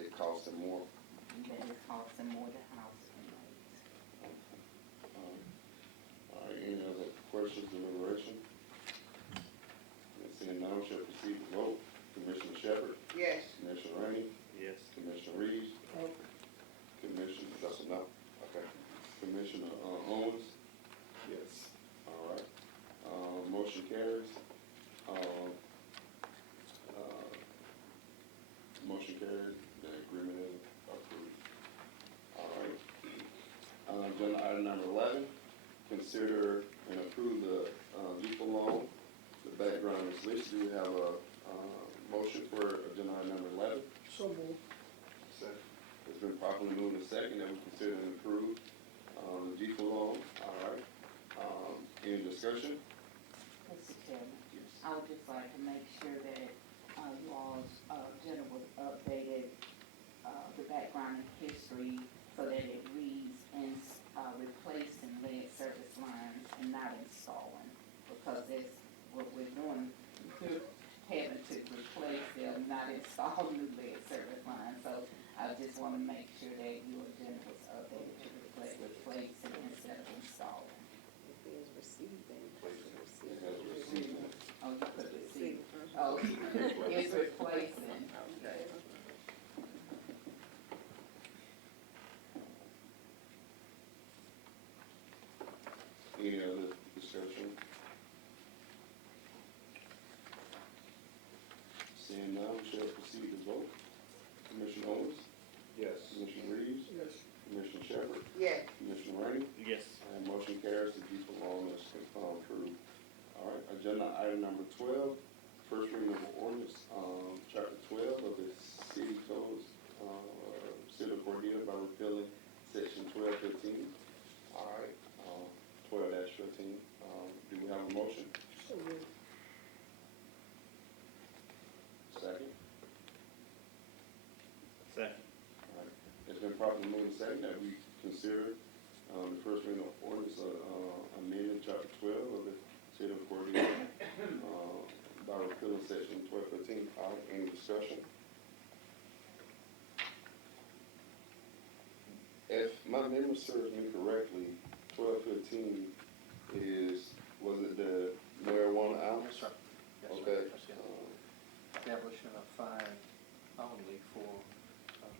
It cost them more. and that it costs them more to house inmates. All right, any other questions, deliberation? Seeing none, shall proceed to vote. Commissioner Shepherd? Yes. Commissioner Rainey? Yes. Commissioner Reeves? Okay. Commissioner, that's enough? Okay. Commissioner Owens? Yes. All right. Motion carries. Motion carries. The agreement is approved. All right. Agenda item number 11, consider and approve the default loan. The background is listed. Do we have a motion for agenda item number 11? So moved. Second. It's been properly moved and second that we consider and approve the default loan. All right. Any discussion? Mr. Chairman, I would just like to make sure that you all's agenda was updated, the background and history, so that it reads and replacing lead service lines and not installing, because that's what we're doing. We're having to replace them, not install new lead service lines. So I just want to make sure that your agenda was updated to reflect replacing instead of installing. It says receiving. Oh, you put receive. Oh, it's replacing. Okay. Any other discussion? Seeing none, we shall proceed to vote. Commissioner Owens? Yes. Commissioner Reeves? Yes. Commissioner Shepherd? Yes. Commissioner Rainey? Yes. And motion carries. The default loan is approved. All right, agenda item number 12, first reading of ordinance, chapter 12 of the city codes, city of Cordele by repealing section 1215. All right, 12-15. Do we have a motion? So moved. Second? Second. All right. It's been properly moved and second that we consider the first reading of ordinance amending chapter 12 of the city of Cordele by repealing section 12/15. All right, any discussion? If my memory serves me correctly, 12/15 was it the marijuana ounce? Yes, sir. Yes, sir. Okay. That's it. Establishing a fine only for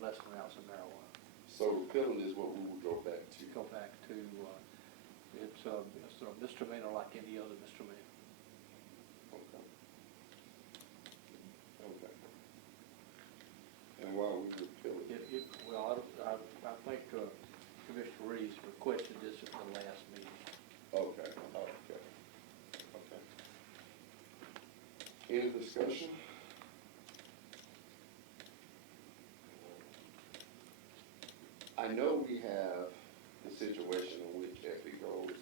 less than an ounce of marijuana. So repealing is what we would go back to. Go back to, it's a misdemeanor like any other misdemeanor. Okay. Okay. And while we repeal it. Well, I think Commissioner Reeves requested this at the last meeting. Okay, okay, okay. Any discussion? I know we have the situation in which if it goes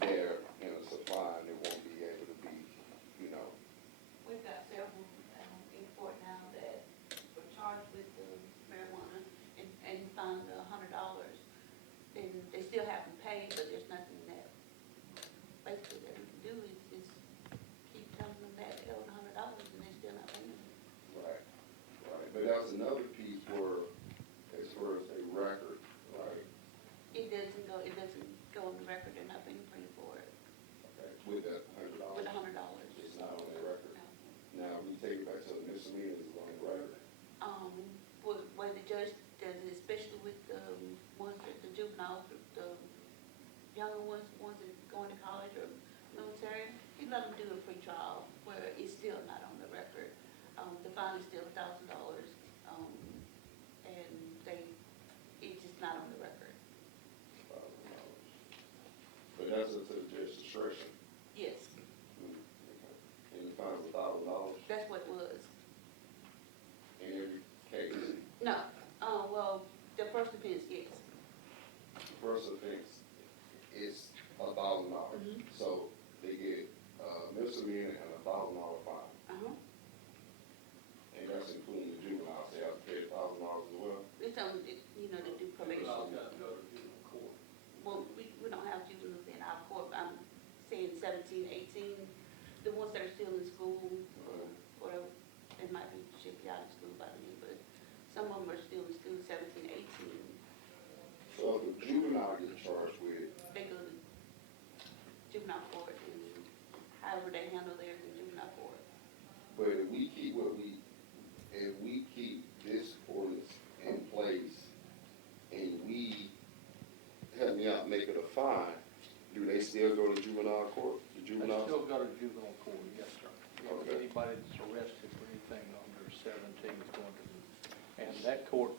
there in a supply and it won't be able to be, you know. We've got several in court now that were charged with marijuana and fined $100, and they still haven't paid, but there's nothing that basically that we can do is keep telling them that they owe $100 and they're still not paying. Right, right. But that's another piece where, as far as a record, right? It doesn't go on the record, they're not being paid for it. Okay, with that $100. With $100. It's not on their record. Now, we take it back to the misdemeanors, it's on the record. When the judge does it, especially with the ones that the juveniles, the younger ones that going to college or military, he let them do a free trial where it's still not on the record. The fine is still $1,000, and it's just not on the record. But that's up to the judge's discretion. Yes, And the fine was $1,000 that's what it was. in every case. No, well, the first offense, yes. The first offense is $1,000. So they get misdemeanor and $1,000 fine. And that's including the juveniles. They have to pay $1,000 as well. It's on, they do probation. Well, we don't have juveniles in our court. I'm saying 17, 18, the ones that are still in school, or they might be shipped out of school by then, but some of them are still in school, 17, 18. So if a juvenile gets charged with, They go to juvenile court, and however they handle theirs in juvenile court. but if we keep this ordinance in place and we, help me out, make it a fine, do they still go to juvenile court? The They juveniles? still go to juvenile court, yes, sir. Okay. Anybody that's arrested for anything under 17 is going to, and that court,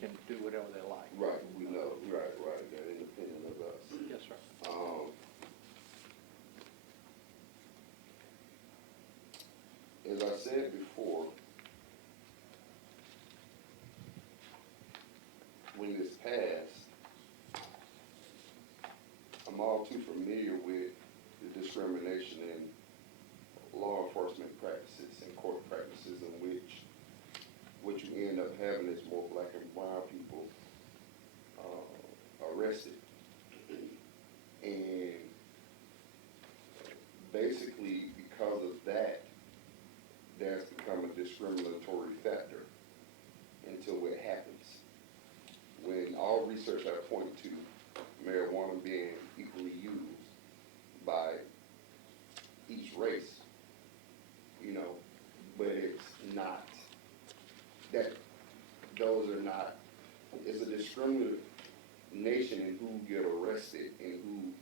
can do whatever they like. Right, we know, right, they're independent of us. Yes, sir. As I said before, when this passed, I'm all too familiar with the discrimination in law enforcement practices and court practices in which what you end up having is more black and brown people arrested. And basically, because of that, that's become a discriminatory factor until it happens. When all research I point to marijuana being equally used by each race, but it's not, it's a discrimination in who get arrested and who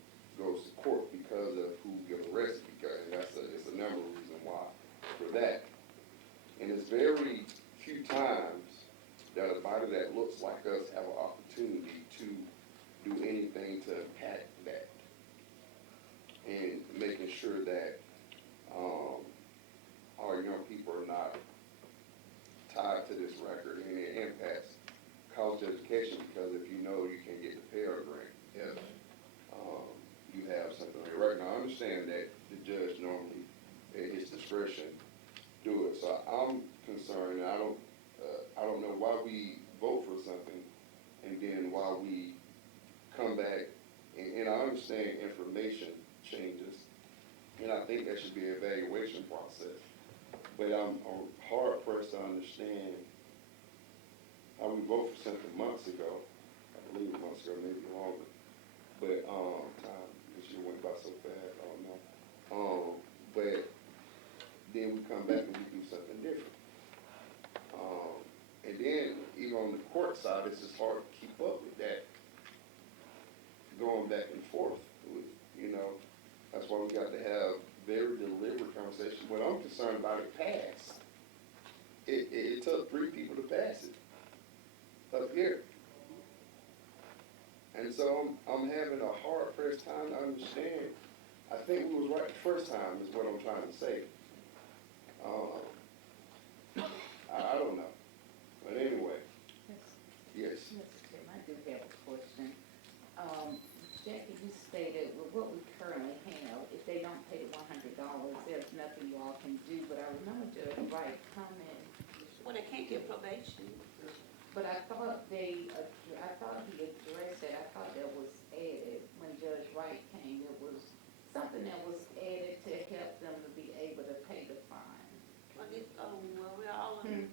goes to court because of who get arrested, and it's a number of reasons why for that. And it's very few times that a body that looks like us have an opportunity to do anything to impact that and making sure that our young people are not tied to this record and it impacts college education, because if you know you can get the Pell Grant if you have something on your record. Now, I understand that the judge normally, at his discretion, do it. So I'm concerned, and I don't know why we vote for something and then why we come back, and I understand information changes, and I think think that should be an evaluation process. But I'm hard pressed to understand how we voted for something months ago. I believe months ago, maybe longer. But time this year went by so fast. I don't know. But then we come back and we do something different. And then even on the court side, it's just hard to keep up with that, going back and forth. That's why we got to have very deliberate conversation. What I'm concerned about, it passed. It took 3 people to pass it up here. And so I'm having a hard pressed time to understand. I think we was right the first time is what I'm trying to say. I don't know. But anyway, yes. Mr. Tim, I do have a question. Jackie, you stated, with what we currently have, if they don't pay the $100, there's nothing you all can do. But I remember Judge Wright coming. Well, they can't get probation. But I thought he addressed it. I thought that was added when Judge Wright came. It was something that was added to help them to be able to pay the fine. Well, we're all in.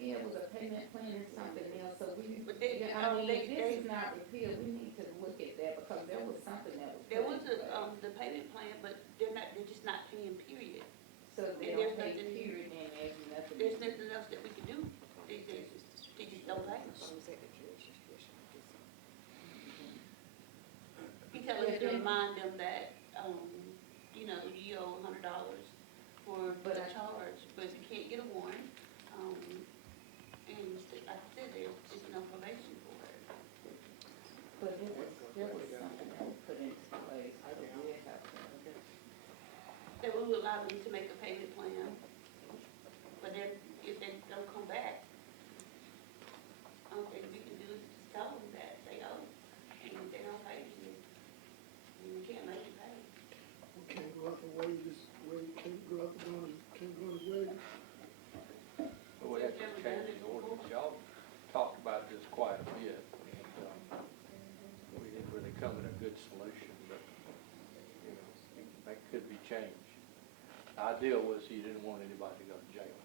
Yeah, it was a payment plan and something else, so we, But they, this is not repealed, we need to look at that, because there was something that was. there was the payment plan, but they're just not paying, period. So they And don't there's pay nothing- period, and there's nothing. There's nothing else that we can do. They just don't pay. We tell us to remind them that, you owe $100 for the charge, but you can't get a warrant. And like I said, there's no probation for it. But there was something that was put into place, I don't know how to. That we would allow them to make a payment plan, but then if they don't come back, I don't think we can do is just tell them that they owe, and if they don't pay, then we can't make them pay. We can't go out the way, can't go out the way, can't go the way. We have to change the ordinance. Y'all talked about this quite a bit. And, we didn't really come to a good solution, but, that could be changed. The idea was you didn't want anybody to go to jail.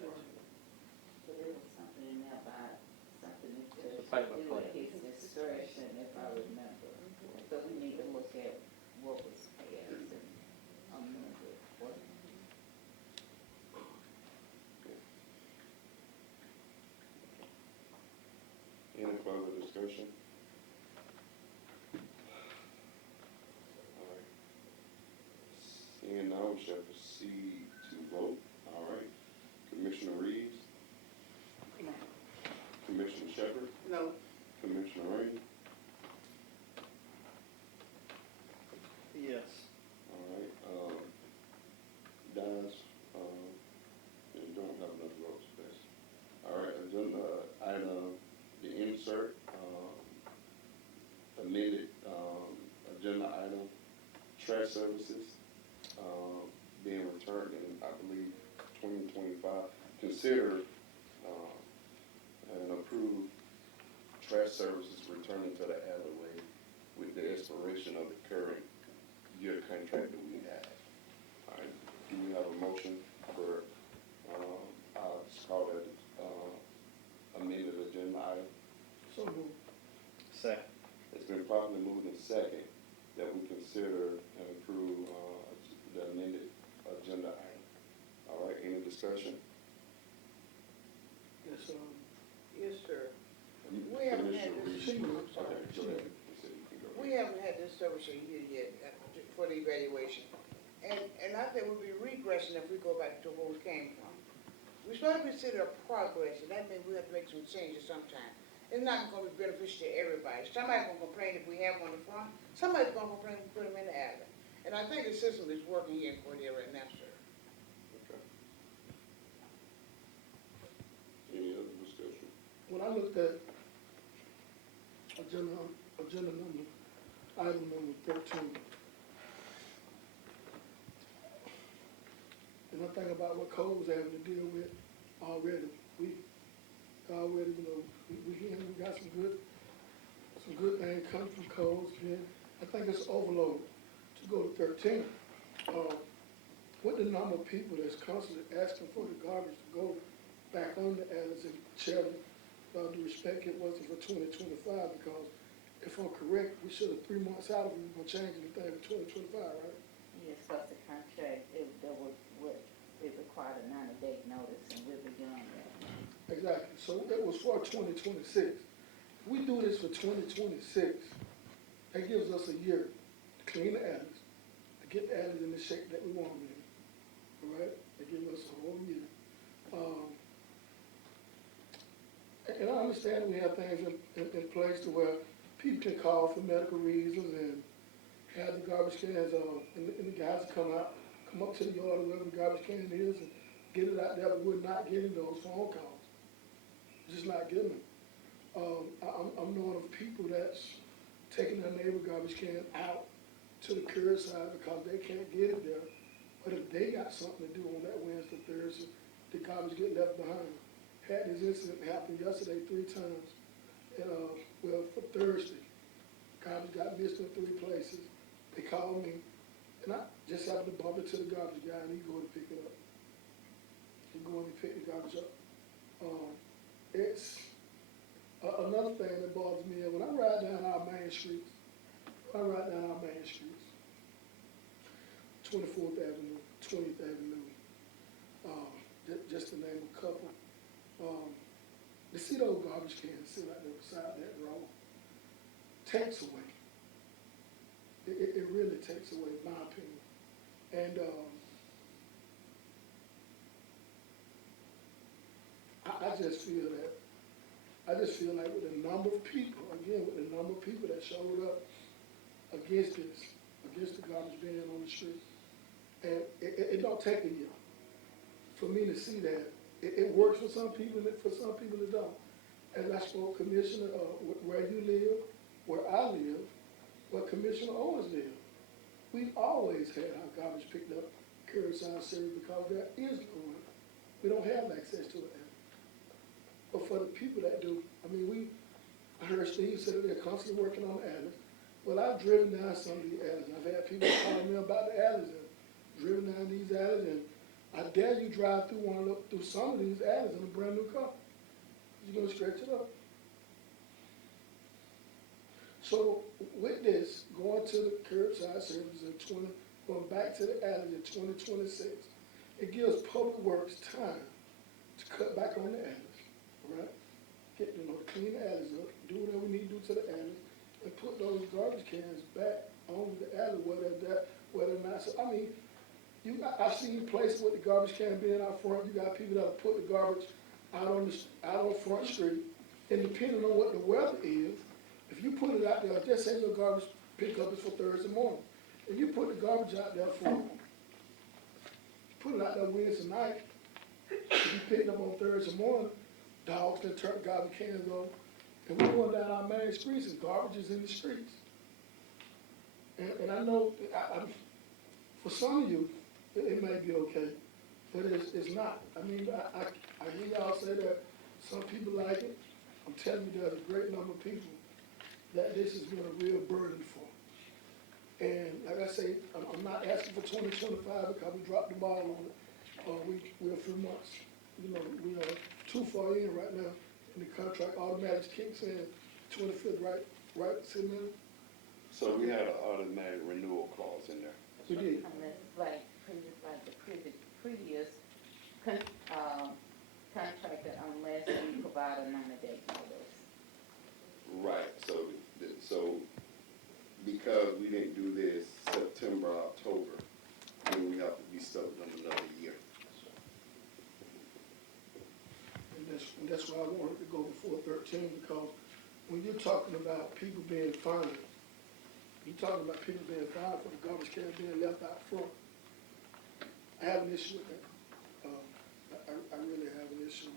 But there was something in there about something that The Judge payment do plan. at his discretion, if I remember. So we need to look at what was passed and amend it. Any further discussion? All right. Seeing none, we shall proceed to vote. All right. Commissioner Reeves? No. Commissioner Shepherd? No. Commissioner Rain? Yes. All right. Dies, and don't have enough votes for this. All right, agenda item, the insert, amended, agenda item, trash services, being returned in, I believe, 2025. Consider, and approve trash services returning to the alleyway with the expiration of the current year contract that we have. All right, do we have a motion for, I'll just call that, amended agenda item? So moved. Second. It's been properly moved in second that we consider and approve, the amended agenda item. All right, any discussion? Yes, Yes, sir. We haven't had this, Okay, go ahead. You said you can go we ahead. haven't had this service a year yet for the evaluation. And I think we'd be regressing if we go back to where we came from. We're supposed to consider progress, and that means we have to make some changes sometime. It's not gonna be beneficial to everybody. Somebody's gonna complain if we have one in the front, somebody's gonna complain if we put them in the alley. And I think the system is working here in Cordele right now, sir. Okay. Any other discussion? when I looked at agenda number, item number 13, and I think about what Cole's having to deal with already, we got some good things coming from Cole's, and I think it's overload to go to 13. With the number of people that's constantly asking for the garbage to go back on the alleys, and Chairman, with all due respect, it wasn't for 2025, because if I'm correct, we should have 3 months out if we were gonna change anything in 2025, right? Yes, because the contract, it required a 90-day notice, and we're beyond that. Exactly, so it was for 2026. If we do this for 2026, that gives us a year to clean the alleys, to get the alleys in the shape that we want them in, all right? That gives us a whole year. And I understand we have things in place to where people can call for medical reasons and have the garbage cans, and the guys come up to the yard or wherever the garbage can is and get it out there, but we're not getting those phone calls. Just not getting them. I'm knowing of people that's taking their neighbor garbage can out to the curbside because they can't get it there. But if they got something to do on that Wednesday, Thursday, the garbage get left behind. Had this incident happen yesterday 3 times. And, for Thursday, garbage got missed in 3 places. They called me, and I just happened to bump into the garbage guy, and he go to pick it up. He go in and pick the garbage up. It's another thing that bothers me. When I ride down our main streets, 24th Avenue, 20th Avenue, just to name a couple, to see those garbage cans sit out there beside that road takes away. It really takes away, in my opinion. And I just feel like with the number of people, that showed up against the garbage being on the street, and it don't take a year for me to see that. It works for some people, and for some people it don't. And I spoke, Commissioner, where you live, where I live, where Commissioner Owens live. We've always had our garbage picked up curbside service because there is no one. We don't have access to it. But for the people that do, I heard Steve say that they're constantly working on the alleys. Well, I've driven down some of these alleys. I've had people calling me about the alleys and driven down these alleys, and I dare you drive through some of these alleys in a brand new car. You're gonna stretch it up. So with this, going to the curbside service going back to the alleys in 2026, it gives Public Works time to cut back on the alleys, right? Clean the alleys up, do whatever we need to do to the alleys, and put those garbage cans back on the alley where they're not. So I've seen places with the garbage can being out front. You got people that put the garbage out on Front Street, and depending on what the weather is, if you put it out there, just say your garbage pickup is for Thursday morning, and you put the garbage out there put it out there Wednesday night, if you pick it up on Thursday morning, dogs can turn garbage cans on, and we're going down our main streets, and garbage is in the streets. And I know, for some of you, it may be okay, but it's not. I hear y'all say that some people like it. I'm telling you, there's a great number of people that this has been a real burden for. And like I say, I'm not asking for 2025 because we dropped the ball on it. We're a few months. We are too far in right now, and the contract automatically kicks in 25th, right, City Manager? So we had an automatic renewal clause in there. We did. Unless, like the previous contractor, unless we provide a 90-day notice. Right, so because we didn't do this September, October, then we have to be stuck with them another year. And that's why I wanted to go before 13, because when you're talking about people being fined, you're talking about people being fined for the garbage can being left out front. I have an issue with that. I really have an issue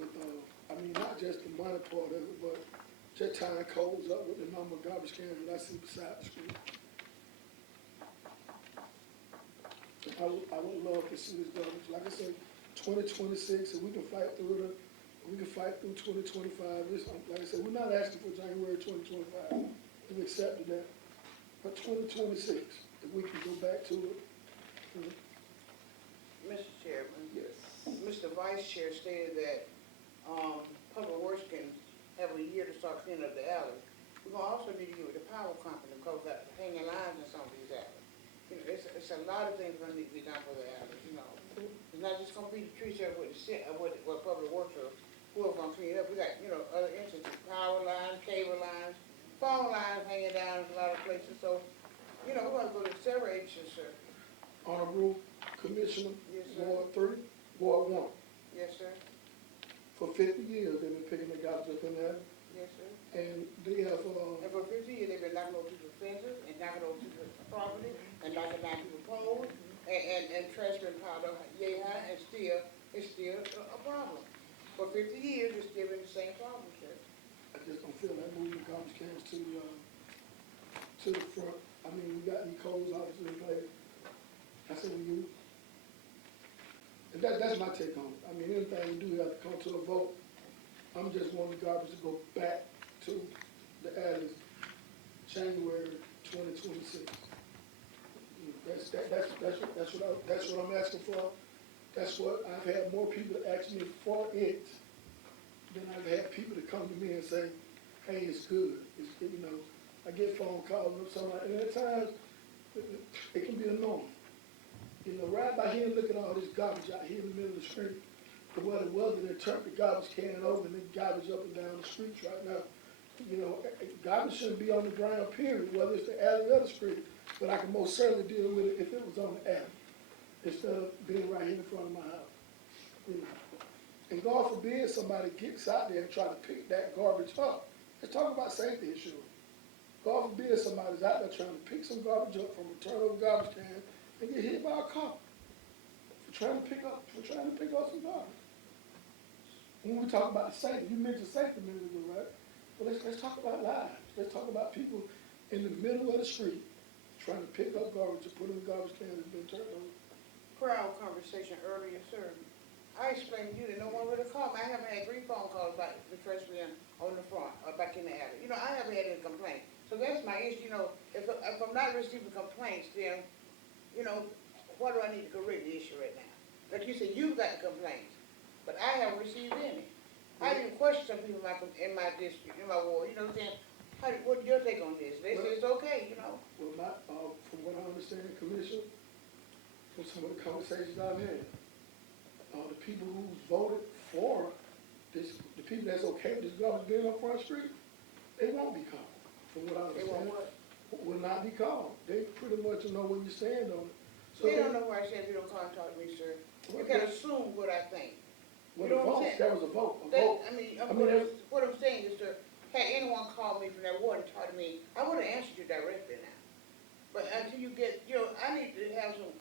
with not just the money part of it, but just tying codes up with the number of garbage cans that I see beside the street. I would love to see this garbage. Like I said, 2026, if we can fight through it, we can fight through 2025. Like I said, we're not asking for January 2025. We've accepted that. But 2026, if we can go back to it. Mr. Chairman, Yes. Mr. Vice Chair stated that, Public Works can have a year to start cleaning up the alley. We're gonna also need to get with the power company, because we got hanging lines in some of these alleys. You know, it's a lot of things gonna need to be done for the alleys, you know. It's not just gonna be the tree sheriff with the what Public Works or whoever gonna clean it up. We got, you know, other instances, power lines, cable lines, phone lines hanging down in a lot of places, so, you know, we're gonna go to several agencies, sir. Honorable Commissioner, Yes, sir. Ward 3, Ward 1. Yes, sir. For 50 years, they've been picking the garbage up in there, Yes, sir. and they have, And for 50 years, they've been knocking over people's fences, and knocking over people's property, and knocking down people's poles, and trash been piled up yay high, and still, it's still a problem. For 50 years, it's still been the same problem, sir. I just don't feel like moving garbage cans to the front. I mean, we got these codes officers in place. I said we use. And that's my take on it. I mean, anything we do have to come to a vote. I'm just wanting garbage to go back to the alleys January 2026. That's what I'm asking for. That's what I've had more people ask me for it than I've had people to come to me and say, hey, it's good. It's, you know, I get phone calls or something, and at times it can be annoying. You know, right by here, look at all this garbage out here in the middle of the street. The weather they turned the garbage can over and then garbage up and down the streets right now. You know, garbage shouldn't be on the ground, period, whether it's the alley or the street. But I can most certainly deal with it if it was on the alley, instead of being right here in front of my house. You know. And God forbid somebody gets out there and try to pick that garbage up. Let's talk about safety issues. God forbid somebody's out there trying to pick some garbage up from a turnover garbage can and get hit by a car for trying to pick up some garbage. When we talk about safety, you mentioned safety a minute ago, right? Well, let's talk about lives. Let's talk about people in the middle of the street trying to pick up garbage to put in the garbage can that's been turned over. Per our conversation earlier, sir, I explained to you that no one really called me. I haven't had 3 phone calls about the trash being on the front or back in the alley. You know, I haven't had any complaints. So that's my issue, you know, if I'm not receiving complaints, then, you know, what do I need to correct the issue right now? Like you said, you've got complaints, but I haven't received any. I didn't question some people in my district, in my ward, you know what I'm saying? What's your take on this? They say it's okay, you know? Well, from what I understand, Commissioner, from some of the conversations I've had, the people who voted for this, the people that's okay with this garbage being on Front Street, they won't be called. From what I understand, They won't what? Will not be called. They pretty much know where you stand on it. So They don't know where I stand if you don't call and talk to me, sir. You can assume what I think. Well, You know what I'm saying? that was a vote. What I'm saying is, sir, had anyone called me from that ward and talked to me, I would have answered you directly now. But until you get, you know, I need to have some,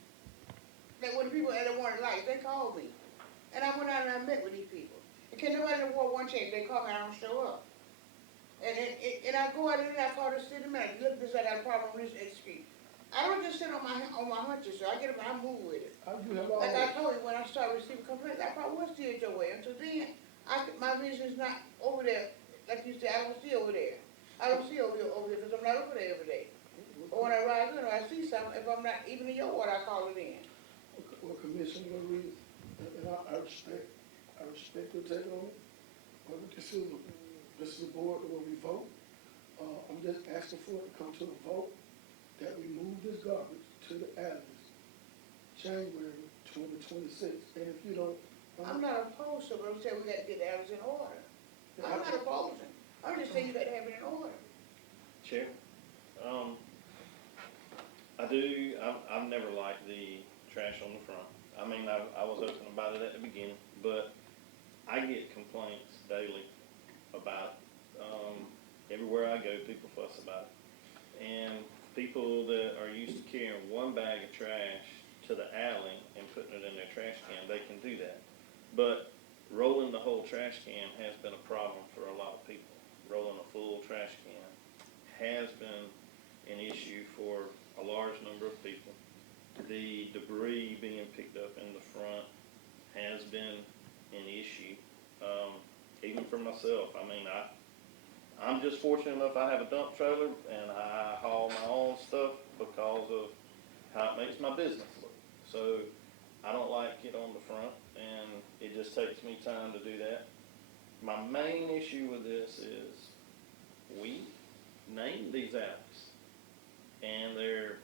like when the people that wanted life, they called me. And I went out and I met with these people. And can nobody in the ward one change, they call me, I don't show up. And I go out and I call the city manager, look, this, I got a problem with this street. I don't just sit on my hunches, so I get up and I move with it. Like I told you, when I started receiving complaints, I probably will steer your way. Until then, my vision is not over there. Like you said, I don't see over there. I don't see over there because I'm not over there every day. But when I ride in, I see something. If I'm not even in your water, I call it in. Well, Commissioner Reed, and I respect your take on it. But this is a board where we vote. I'm just asking for it to come to a vote that we move this garbage to the alleys, January 2026. And if you don't, I'm not opposed to it, but I'm saying we got to get the alleys in order. I'm not opposing. I'm just saying you got to have it in order. Chair, I've never liked the trash on the front. I mean, I was open about it at the beginning, but I get complaints daily about everywhere I go, people fuss about it. And people that are used to carrying one bag of trash to the alley and putting it in their trash can, they can do that. But rolling the whole trash can has been a problem for a lot of people. Rolling a full trash can has been an issue for a large number of people. The debris being picked up in the front has been an issue, even for myself. I mean, I'm just fortunate enough I have a dump trailer and I haul my own stuff because of how it makes my business look. So I don't like it on the front, and it just takes me time to do that. My main issue with this is we named these alleys, and they're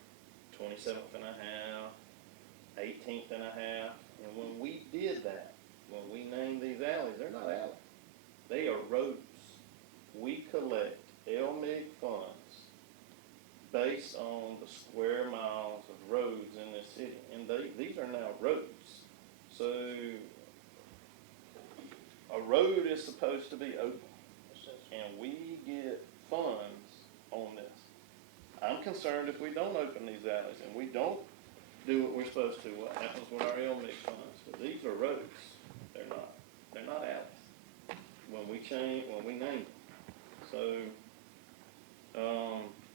27th and a half, 18th and a half, and when we did that, when we named these alleys, they're not alleys. They are roads. We collect LMIG funds based on the square miles of roads in this city, and these are now roads. So a road is supposed to be open, and we get funds on this. I'm concerned if we don't open these alleys and we don't do what we're supposed to, what happens with our LMIG funds? But these are roads. They're not alleys. When we name them. So,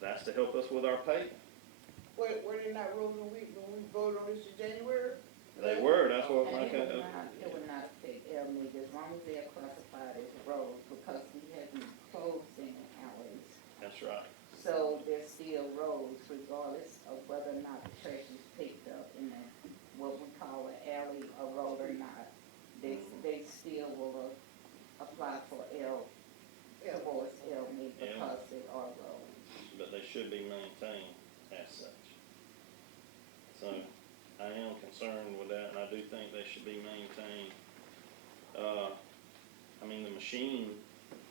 that's to help us with our pay. Were they not roads when we voted on this in January? They were, that's what my, It would not affect LMIG as long as they're classified as roads, because we haven't closed any alleys. that's right. So they're still roads regardless of whether or not the trash is picked up in what we call an alley, a road or not. They still will apply for towards LMIG because they are roads. But they should be maintained as such. So I am concerned with that, and I do think they should be maintained. I mean, the machine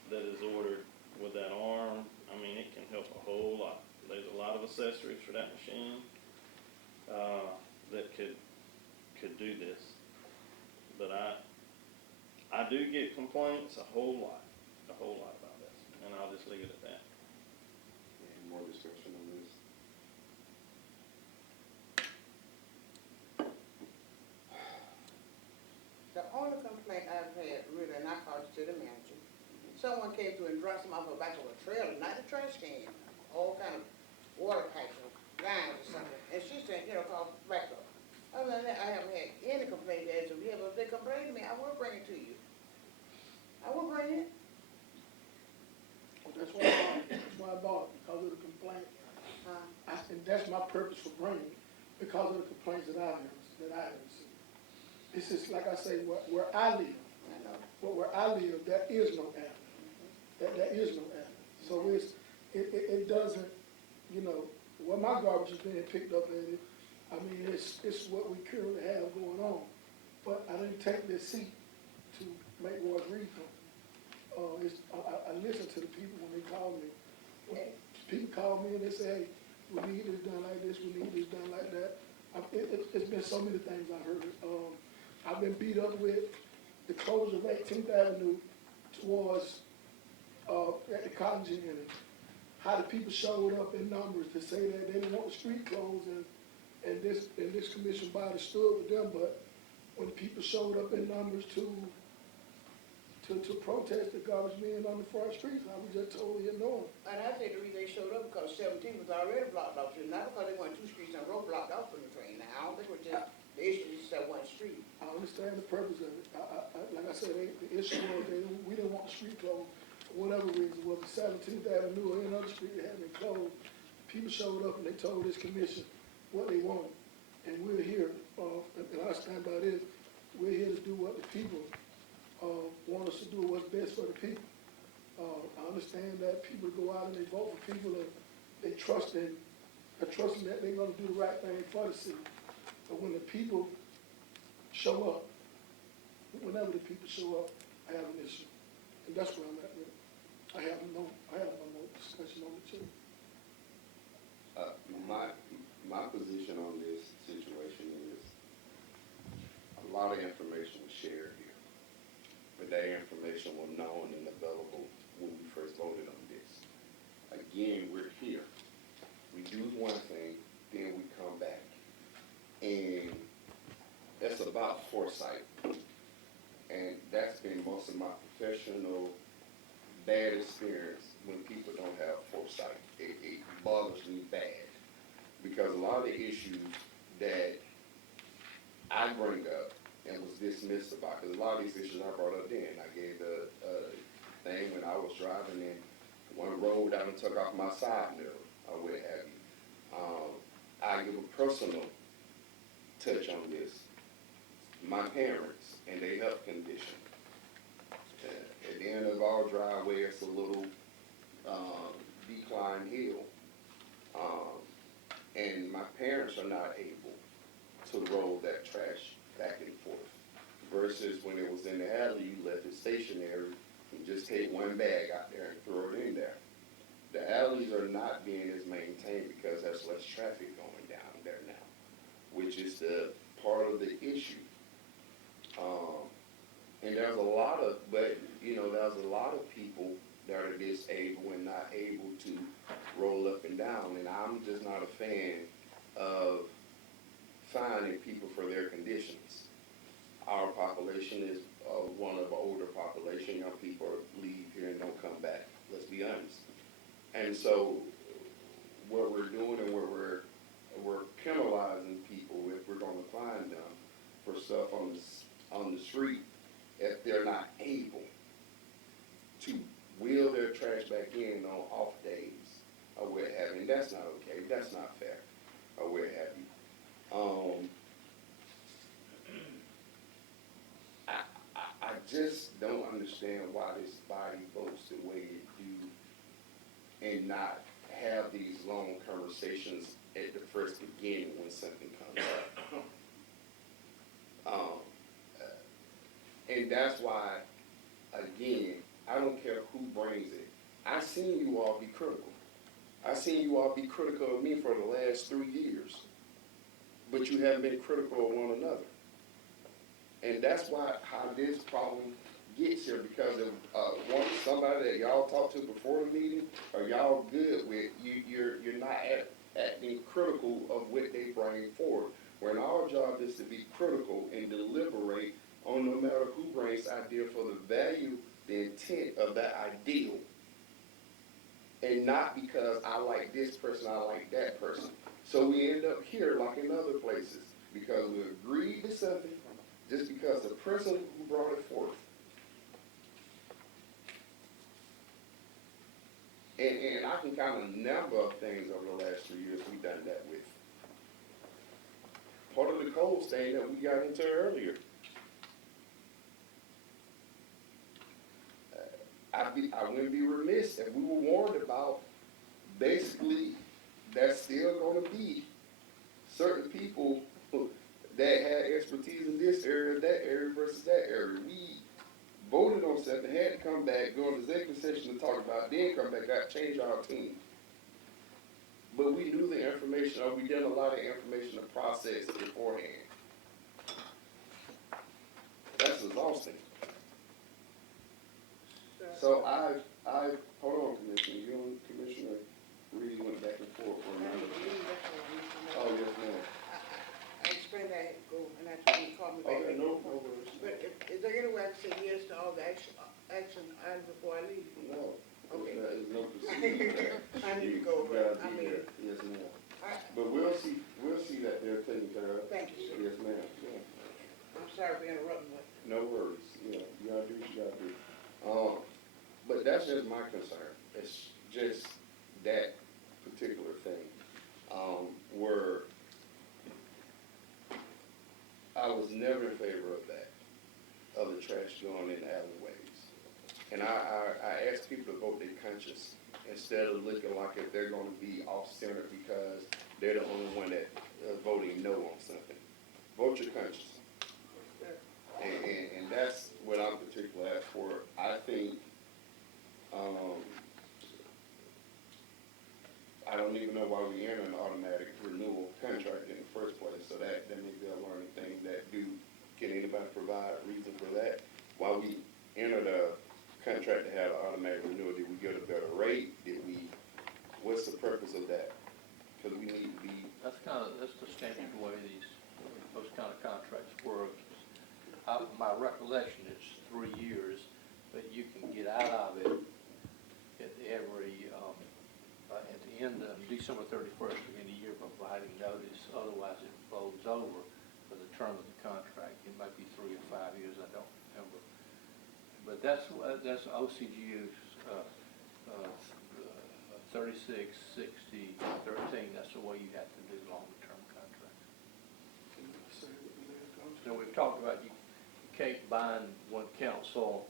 that is ordered with that arm, I mean, it can help a whole lot. There's a lot of accessories for that machine that could do this. But I do get complaints a whole lot about this, and I'll just leave it at that. Any more discussion on this? The only complaint I've had, really, and I called the city manager, someone came through and dropped some off the back of a trailer, not a trash can, all kind of water pipes or lines or something, and she said, call back up. Other than that, I haven't had any complaint as of yet, but if they complain to me, I will bring it to you. I will bring it. That's why I bought it, because of the complaint. And that's my purpose for bringing it, because of the complaints that I have seen. This is, like I say, where I live. I know. But where I live, there is no alley. There is no alley. So it doesn't, where my garbage is being picked up at, I mean, it's what we currently have going on. But I didn't take this seat to make Roy's Reed come. I listen to the people when they call me. People call me and they say, hey, we need this done like this, we need this done like that. It's been so many things I've heard. I've been beat up with the closure of 18th Avenue towards at the College Inn, and how the people showed up in numbers to say that they didn't want the street closed, and this commission body stood with them. But when people showed up in numbers to protest the garbage being on the front streets, I was just totally ignored. And I think the reason they showed up because 17 was already blocked off, so not because they wanted 2 streets and a road blocked off from the train. Now, I don't think it was just the issue is that one street. I understand the purpose of it. Like I said, the issue was we didn't want the street closed for whatever reason, whether 17th Avenue or any other street that had been closed. People showed up and they told this commission what they wanted. And we're here, and I stand by this, we're here to do what the people want us to do what's best for the people. I understand that people go out and they vote for people that they trust in, that they're going to do the right thing for the city. But when the people show up, whenever the people show up, I have an issue, and that's where I'm at with it. I have no more discussion on it too. My position on this situation is a lot of information was shared here. But that information was known and available when we first voted on this. Again, we're here. We do one thing, then we come back. And that's about foresight. And that's been most of my professional bad experience when people don't have foresight. It bothers me bad. Because a lot of the issues that I bring up and was dismissed about, because a lot of these issues I brought up then. I gave the thing when I was driving in one road, I took off my side mirror or what have you. I give a personal touch on this. My parents and their health condition. At the end of our driveway, it's a little decline hill. And my parents are not able to roll that trash back and forth. Versus when it was in the alley, you left it stationary and just take one bag out there and throw it in there. The alleys are not being as maintained because there's less traffic going down there now, which is the part of the issue. And there's a lot of, there's a lot of people that are disabled and not able to roll up and down. And I'm just not a fan of fining people for their conditions. Our population is one of the older population. Young people leave here and don't come back. Let's be honest. And so, what we're doing and what we're penalizing people if we're going to fine them for stuff on the street if they're not able to wheel their trash back in on off days or what have you. And that's not okay. That's not fair or what have you. I just don't understand why this body votes the way it do and not have these long conversations at the first beginning when something comes up. And that's why, again, I don't care who brings it. I've seen you all be critical. I've seen you all be critical of me for the last 3 years. But you haven't been critical of one another. And that's why how this problem gets here, because of somebody that y'all talked to before the meeting, or y'all good with, you're not acting critical of what they bring forward. When our job is to be critical and deliberate on no matter who brings idea for the value, the intent of that ideal. And not because I like this person, I like that person. So we end up here like in other places, because we agreed to something just because the person who brought it forth. And I can count a number of things over the last 3 years we've done that with. Part of the cold stain that we got into earlier. I wouldn't be remiss if we were warned about basically there's still going to be certain people that had expertise in this area, that area versus that area. We voted on something, had to come back, go into executive session to talk about, then come back, got to change our team. But we knew the information, or we did a lot of information to process beforehand. That's exhausting. So I hold on, Commissioner. You and Commissioner Reed went back and forth for a minute. Oh, yes, ma'am. I explained that, go, and that's when you called me back. Okay, no worries. But is there any way I can say yes to all the action items before I leave? No. Okay. There's no procedure. I need to go, You gotta I be mean. there. Yes, ma'am. But we'll see that they're taken care of. Thank you, sir. Yes, ma'am. Yeah. I'm sorry for interrupting, but. No worries. Yeah, you gotta do what you gotta do. But that's just my concern. It's just that particular thing. Where I was never in favor of that, of the trash going in alleyways. And I ask people to vote their conscience instead of looking like if they're gonna be off-centered because they're the only one that voting no on something. Vote your conscience. And that's what I'm particular at for. I think, I don't even know why we enter an automatic renewal contract in the first place, so that may be a learning thing can anybody provide a reason for that? Why we entered a contract to have an automatic renewal, did we get a better rate? What's the purpose of that? Because we need to be. That's the standard way those kind of contracts work. My recollection is 3 years, but you can get out of it at the end of December 31st of any year, providing notice. Otherwise, it rolls over for the term of the contract. It might be 3 or 5 years. I don't remember. But that's OCG's 30 36, 60, 13, that's the way you have to do longer-term contracts. So we've talked about you can't bind one council,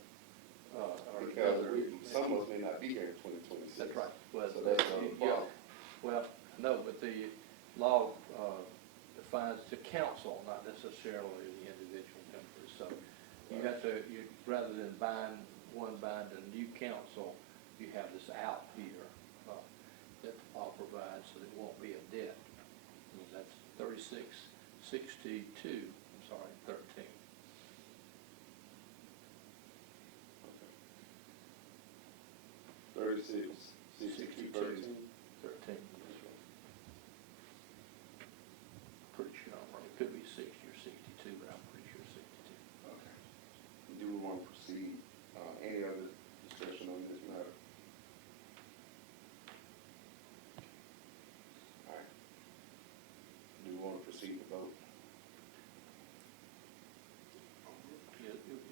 or Because another. some of us may not be here in 2026. That's right. Well, So that's the yeah. problem. Well, no, but the law defines the council, not necessarily the individual members. So you have to, rather than bind a new council, you have this out here that the law provides, so there won't be a debt. And that's 3662, 13. 36, 62, 13. 13, yes, sir. Pretty sure I'm right. It could be 60 or 62, but I'm pretty sure 62. Okay. Do we want to proceed? Any other discussion on this matter? All right. Do we want to proceed to vote?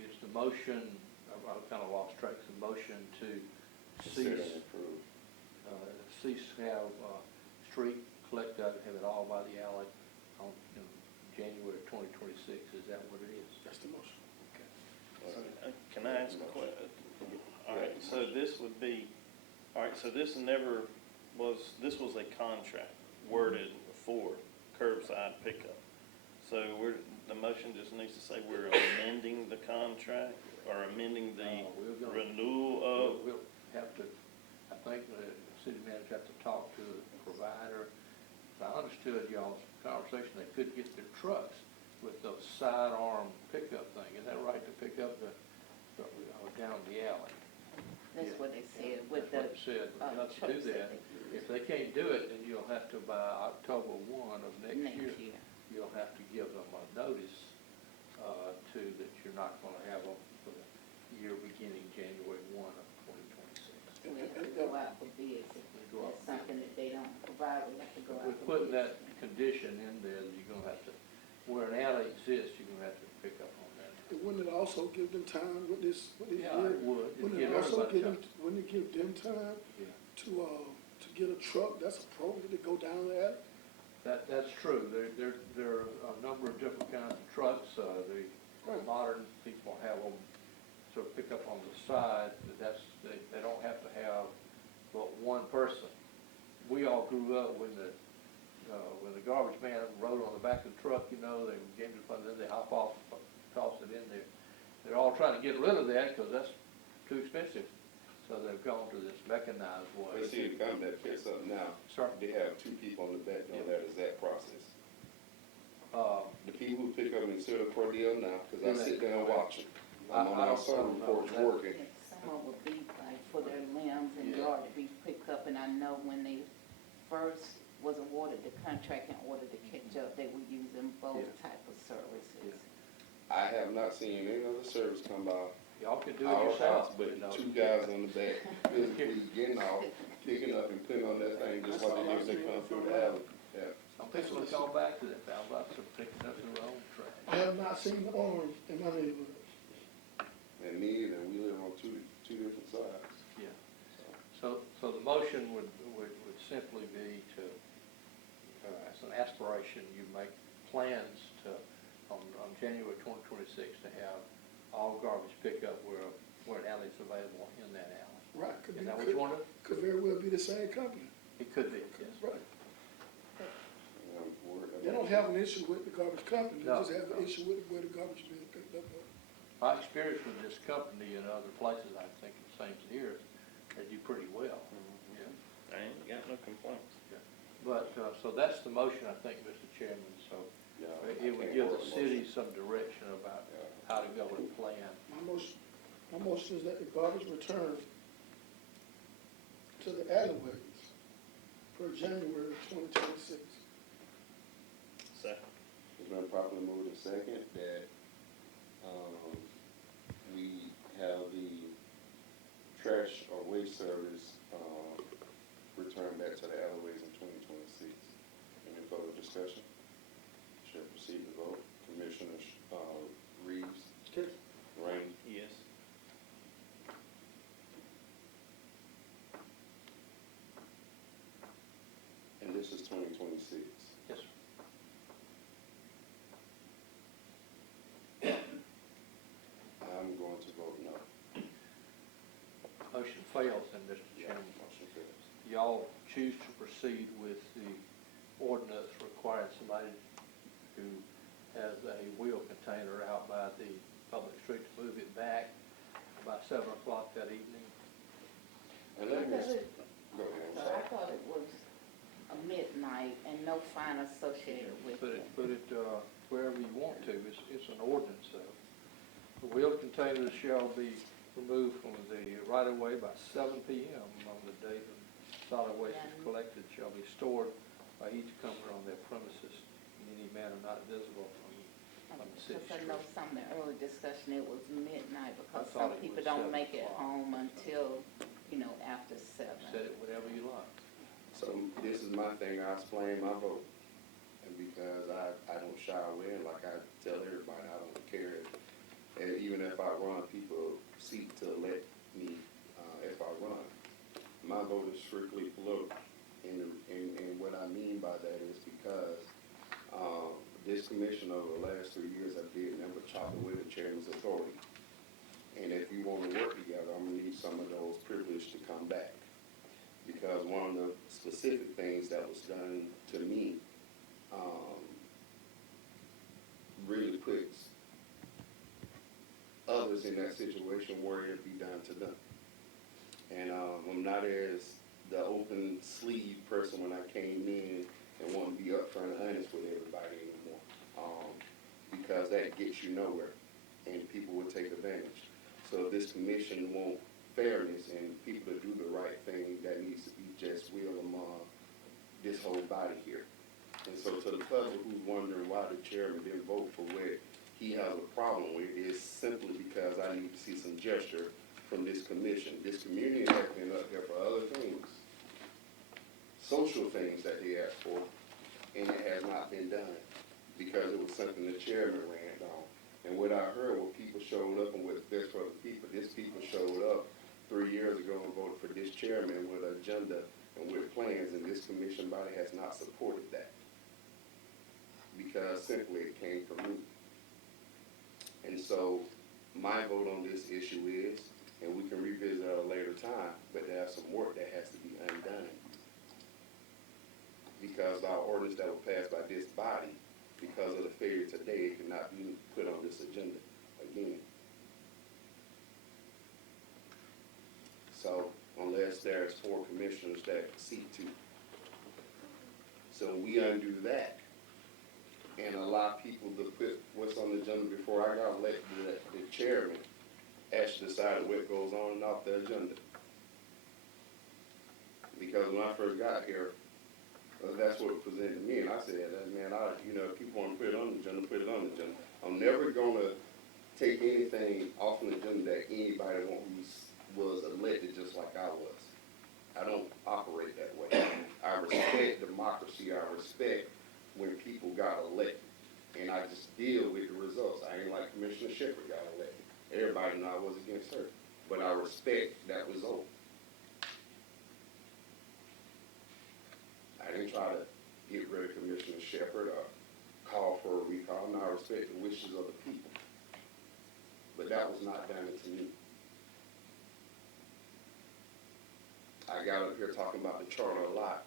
It's the motion, I kind of lost track, the motion to Consider cease, and approve. cease to have street collect out, have it all by the alley on, in January 2026. Is that what it is? That's the motion. Can I ask a question? All right, so this would be, all right, so this never was, this was a contract worded for curbside pickup. So the motion just needs to say we're amending the contract or amending the renewal of. We'll have to, I think the city manager have to talk to the provider. If I understood y'all's conversation, they could get their trucks with those sidearm pickup thing. Is that right, to pick up the down the alley? That's Yeah. what they said with the, That's what it said, but you have to do trucks that. they use. If they can't do it, then you'll have to, by October 1 of next year, you'll have to give them a notice, that you're not gonna have them for the year beginning January 1 of 2026. We have to go out for bids. If that's something that they don't provide, we have to go out We're for putting bids. that condition in there, that you're gonna have to, where an alley exists, you're gonna have to pick up on that. Wouldn't it also give them time with this Yeah, year? it would. It'd Wouldn't give it also everybody give them, time. wouldn't it give them time Yeah. to get a truck that's appropriate to go down there? That's true. There are a number of different kinds of trucks. The modern people have them sort of pick up on the side, but they don't have to have but one person. We all grew up when the garbage man rode on the back of the truck, you know, they gave it fun, then they hop off, toss it in there. They're all trying to get rid of that because that's too expensive. So they've gone to this mechanized way. Let's see, the company that picks up now, they have 2 people on the back doing that exact process. The people who pick up in Cordele now, because I sit there and watch them. I'm on our server reports working. Some of would be like for their limbs and Yeah. yard to be picked up, and I know when they first was awarded the contract in order to catch up, they were using both type of services. I have not seen any other service come by Y'all can do it our yourself, house, but you know. 2 guys on the back, physically getting off, picking up and putting on that thing, just like they do when they come through the alley. Yeah. Some people have gone back to that, found lots of picking up their own trash. I have not seen the orange in my neighborhood. And me either, we live on two different sides. Yeah. So the motion would simply be to, as an aspiration, you make plans to, on January 2026, to have all garbage pickup where an alley is available in that alley. Right. Is that what you want to? Could very well be the same company. It could be, yes. Right. They don't have an issue with the garbage company, they No, just have no. an issue with where the garbage is being picked up. My experience with this company and other places, I think the same as here, they do pretty well. Yeah. I ain't got no complaints. But, so that's the motion, I think, Mr. Chairman, so it would give the city some direction about how to go and plan. My motion is that the garbage return to the alleyways for January 2026. Second. It's been properly moved and second that, we have the trash or waste service, return back to the alleyways in 2026. Any further discussion? Shall proceed to vote. Commissioners, Reeves. Yes. Rainey. Yes. this is 2026. Yes, sir. I'm going to vote no. Motion fails then, Mr. Chairman. Motion fails. Y'all choose to proceed with the ordinance requiring somebody who has a wheel container out by the public street to move it back by 7 o'clock that evening. And let me, Because go ahead, I'm I sorry. thought it was a midnight and no fine associated with Put it. it wherever you want to. It's an ordinance though. The wheel containers shall be removed from the right of way by 7 p.m. on the day the solid waste is collected, shall be stored by each comer on their premises in any manner not visible from the city Because I street. know some of the early discussion, it was midnight because I thought some it people was don't 7 make it o'clock. home until, after 7. Set it whatever you like. So this is my thing, I explain my vote. And because I don't shy away, and like I tell everybody, I don't care. And even if I run, people seek to let me, if I run. My vote is strictly political. And what I mean by that is because this commission over the last 3 years, I did never chop away the chairman's authority. And if you want to work together, I'm gonna need some of those privileges to come back. Because one of the specific things that was done to me really puts others in that situation where it'd be done to them. And I'm not as the open sleeve person when I came in and want to be upfront and honest with everybody anymore. Because that gets you nowhere and people will take advantage. So if this commission wants fairness and people to do the right thing, that needs to be just will among this whole body here. And so to the public who's wondering why the chairman didn't vote for what he has a problem with, is simply because I need to see some gesture from this commission. This community has been up here for other things, social things that they asked for, and it has not been done because it was something the chairman ran on. And what I heard, when people showed up and what's best for the people, this people showed up 3 years ago and voted for this chairman with an agenda and with plans, and this commission body has not supported that because simply it came from me. And so my vote on this issue is, and we can revisit at a later time, but there's some work that has to be undone. Because our ordinance that was passed by this body, because of the failure today, it cannot be put on this agenda again. So unless there's 4 commissioners that seek to. So we undo that and allow people to put what's on the agenda before I got elected, the chairman actually decided what goes on and off the agenda. Because when I first got here, that's what it presented to me, and I said, man, if people want to put it on the agenda, put it on the agenda. I'm never gonna take anything off an agenda that anybody was elected just like I was. I don't operate that way. I respect democracy. I respect when people got elected, and I just deal with the results. I ain't like Commissioner Shepherd got elected. Everybody know I was against her, but I respect that result. I didn't try to get rid of Commissioner Shepherd or call for a recall. No, I respect the wishes of the people, but that was not done to me. I got up here talking about the charter a lot.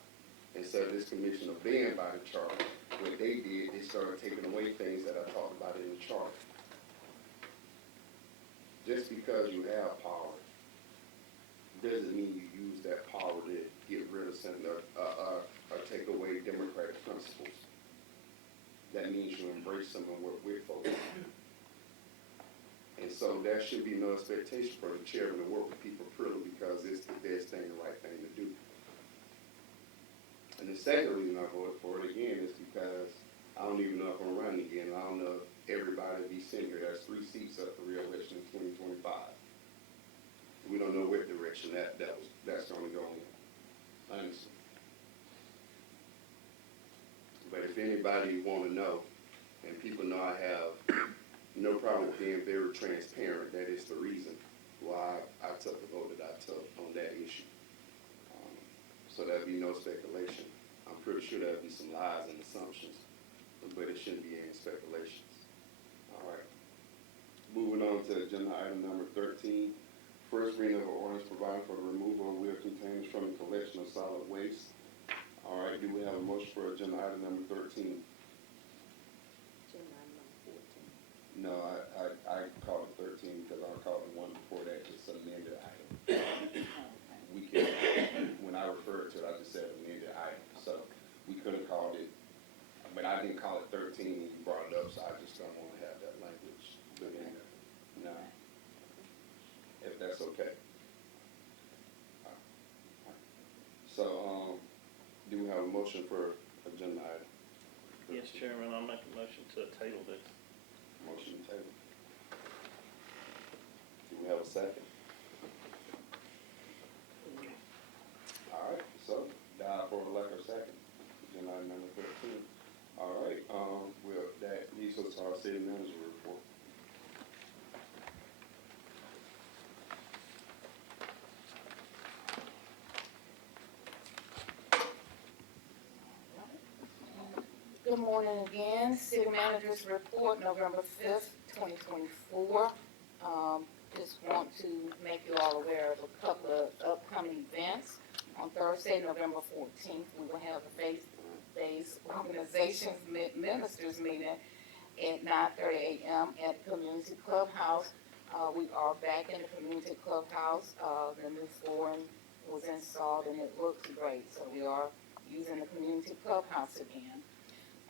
Instead of this commission obeying by the charter, what they did, they started taking away things that I talked about in the charter. Just because you have power doesn't mean you use that power to get rid of something or take away democratic principles. That means you embrace them and work with folks. And so there should be no expectation for the chairman to work with people freely because it's the best thing, the right thing to do. And the second reason I voted for it again is because I don't even know if I'm running again. I don't know if everybody will be sitting here. There's 3 seats up for re-election in 2025. We don't know what direction that's going to go in, honestly. But if anybody want to know, and people know I have no problem with being very transparent, that is the reason why I took the vote that I took on that issue. So there'll be no speculation. I'm pretty sure there'll be some lies and assumptions, but it shouldn't be any speculations. All right. Moving on to agenda item number 13. First reading of an ordinance providing for the removal of wheel containers from the collection of solid waste. All right, do we have a motion for agenda item number 13? Agenda item number 14. No, I called it 13 because I called the one before that. It's an amended item. We can, when I referred to it, I just said amended item. So we could have called it, but I didn't call it 13 when you brought it up, so I just don't want to have that language within there. No. If that's okay. So, do we have a motion for agenda item? Yes, Chairman, I'll make a motion to table this. Motion to table. Do we have a second? All right, so, for a lack of second, agenda item number 13. All right, well, that leads us to our city manager report. Good morning again. City Manager's Report, November 5th, 2024. Just want to make you all aware of a couple of upcoming events. On Thursday, November 14th, we will have a faith-based organizations ministers meeting at 9:30 a.m. at Community Clubhouse. We are back in the Community Clubhouse. The new flooring was installed and it looks great. So we are using the Community Clubhouse again.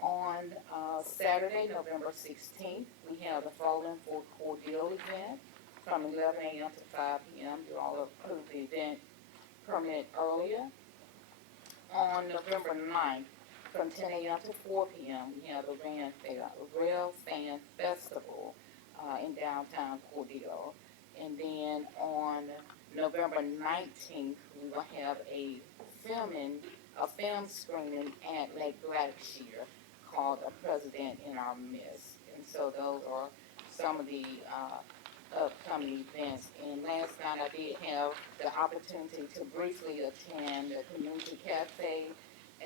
On Saturday, November 16th, we have the Falling for Cordele event from 11 a.m. to 5 p.m. You all approved the event permit earlier. On November 9th, from 10 a.m. to 4 p.m., we have a Rail Fan Festival in downtown Cordele. And then on November 19th, we will have a film screening at Lake Blackshear called A President in Our Midst. And so those are some of the upcoming events. And last night I did have the opportunity to briefly attend the community cafe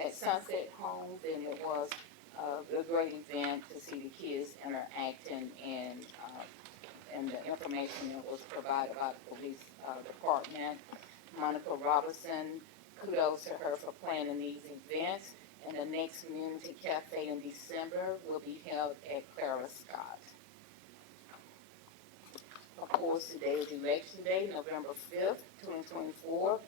at Sunset Homes, and it was a great event to see the kids interacting and the information that was provided by the police department. Monica Robinson, kudos to her for planning these events. And the next community cafe in December will be held at Clara Scott. Of course, today is Election Day, November 5th, 2024.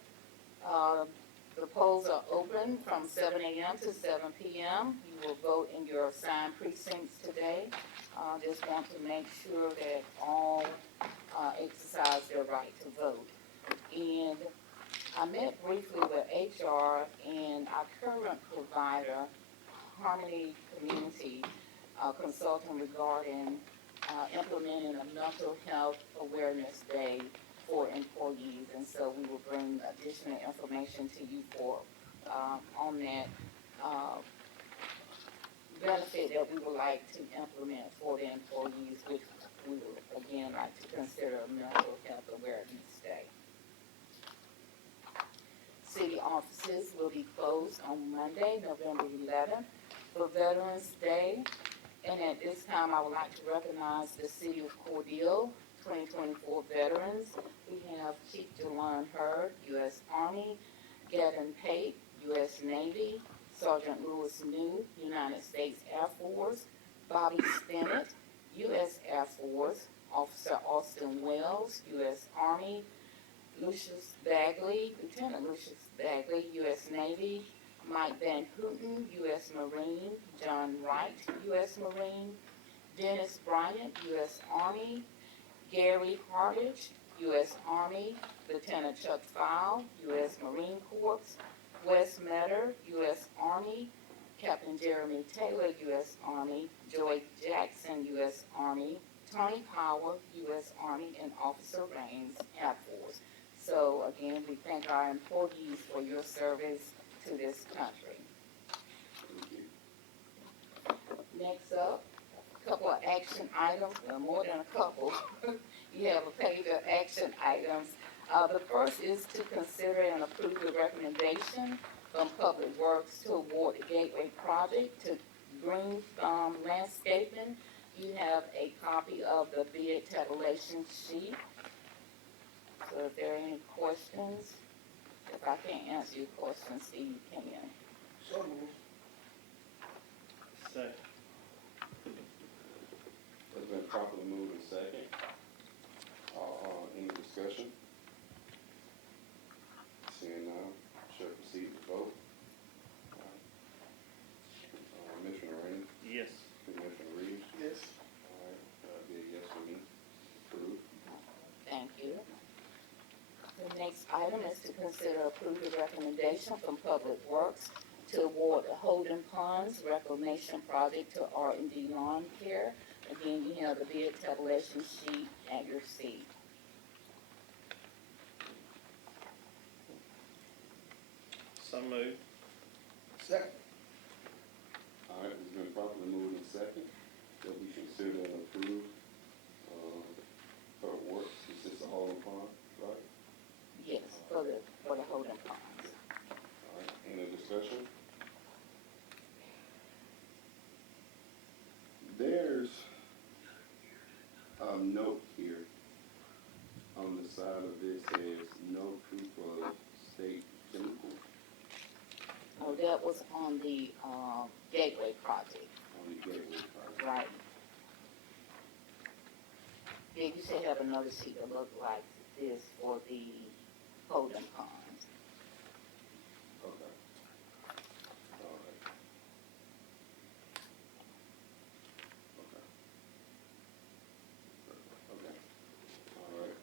The polls are open from 7 a.m. to 7 p.m. You will vote in your assigned precincts today. Just want to make sure that all exercise their right to vote. And I met briefly with HR and our current provider, Harmony Community Consulting, regarding implementing a mental health awareness day for employees. And so we will bring additional information to you for on that benefit that we would like to implement for the employees, which we would again like to consider a mental health awareness day. City offices will be closed on Monday, November 11th for Veterans Day. And at this time, I would like to recognize the City of Cordele 2024 veterans. We have Chief Delon Hurd, U.S. Army, Gadden Pate, U.S. Navy, Sergeant Louis New, United States Air Force, Bobby Stennett, U.S. Air Force, Officer Austin Wells, U.S. Army, Lucius Bagley, Lieutenant Lucius Bagley, U.S. Navy, Mike Van Houten, U.S. Marine, John Wright, U.S. Marine, Dennis Bryant, U.S. Army, Gary Hardage, U.S. Army, Lieutenant Chuck Fowle, U.S. Marine Corps, Wes Metter, U.S. Army, Captain Jeremy Taylor, U.S. Army, Joy Jackson, U.S. Army, Tony Power, U.S. Army, and Officer Raines, Air Force. So again, we thank our employees for your service to this country. Next up, a couple of action items, more than a couple. You have a page of action items. The first is to consider and approve the recommendation from Public Works to award the Gateway project to Green Thumb Landscaping. You have a copy of the bid tabulation sheet. So if there are any questions, if I can't answer your questions, Steve can. So moved. Second. It's been properly moved in second. Any discussion? Seeing none, shall proceed to vote. Commissioner Rainey? Yes. Commissioner Reeves? Yes. All right, be a yes for me. Approved. Thank you. The next item is to consider approve the recommendation from Public Works to award the Holden Ponds Reclamation Project to R&D Lawn Care. Again, you have the bid tabulation sheet at your seat. So moved. Second. All right, it's been properly moved in second that we consider and approve, Public Works. Is this a Holden Pond, right? Yes, for the Holden Ponds. All right, any discussion? There's a note here on the side of this says no proof of state chemical Oh, that was on the, Gateway project, on the Gateway project. right? Yeah, you should have another sheet that look like this for the Holden Ponds. Okay. All right. Okay. Okay. All right.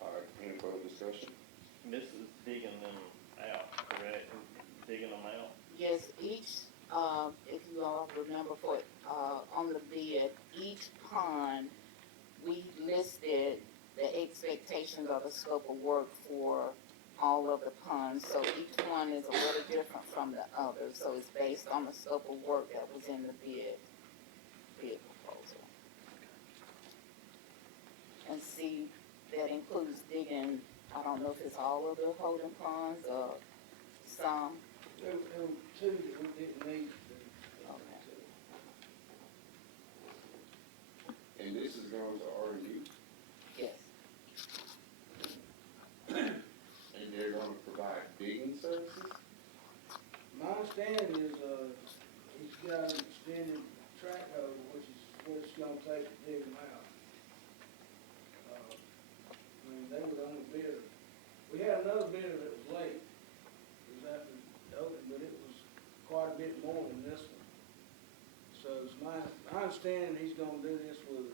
All right, any further discussion? This is digging them out, correct? Digging them out? Yes, each, if you all remember for, on the bid, each pond, we listed the expectations of the scope of work for all of the ponds. So each one is a little different from the other. So it's based on the scope of work that was in the bid proposal. And see, that includes digging, I don't know if it's all of the Holden ponds or some. There were two that we didn't need to do. Okay. And this is going to R&D, Yes. and they're going to provide digging services? My understanding is, he's got an extended track over, which is what it's gonna take to dig them out. I mean, they were the only bidder. We had another bidder that was late. It was after open, but it was quite a bit more than this one. So it's my understanding he's gonna do this with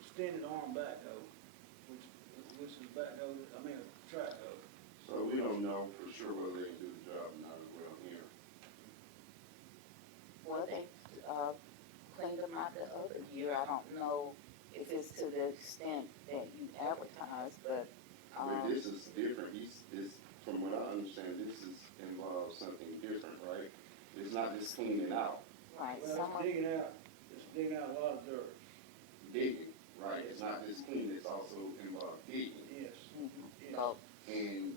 extended arm backhoe, which is backhoe, I mean, a track hoe. So we don't know for sure whether they can do the job or not as well here. Well, they, cleaned them out the other year. I don't know if it's to the extent that you advertise, but, But this is different. From what I understand, this involves something different, right? It's not just cleaning out. right, Well, some of, it's digging out a lot of dirt. Digging, right? It's not just cleaning, it's also involved digging. Yes. Yes. so, And,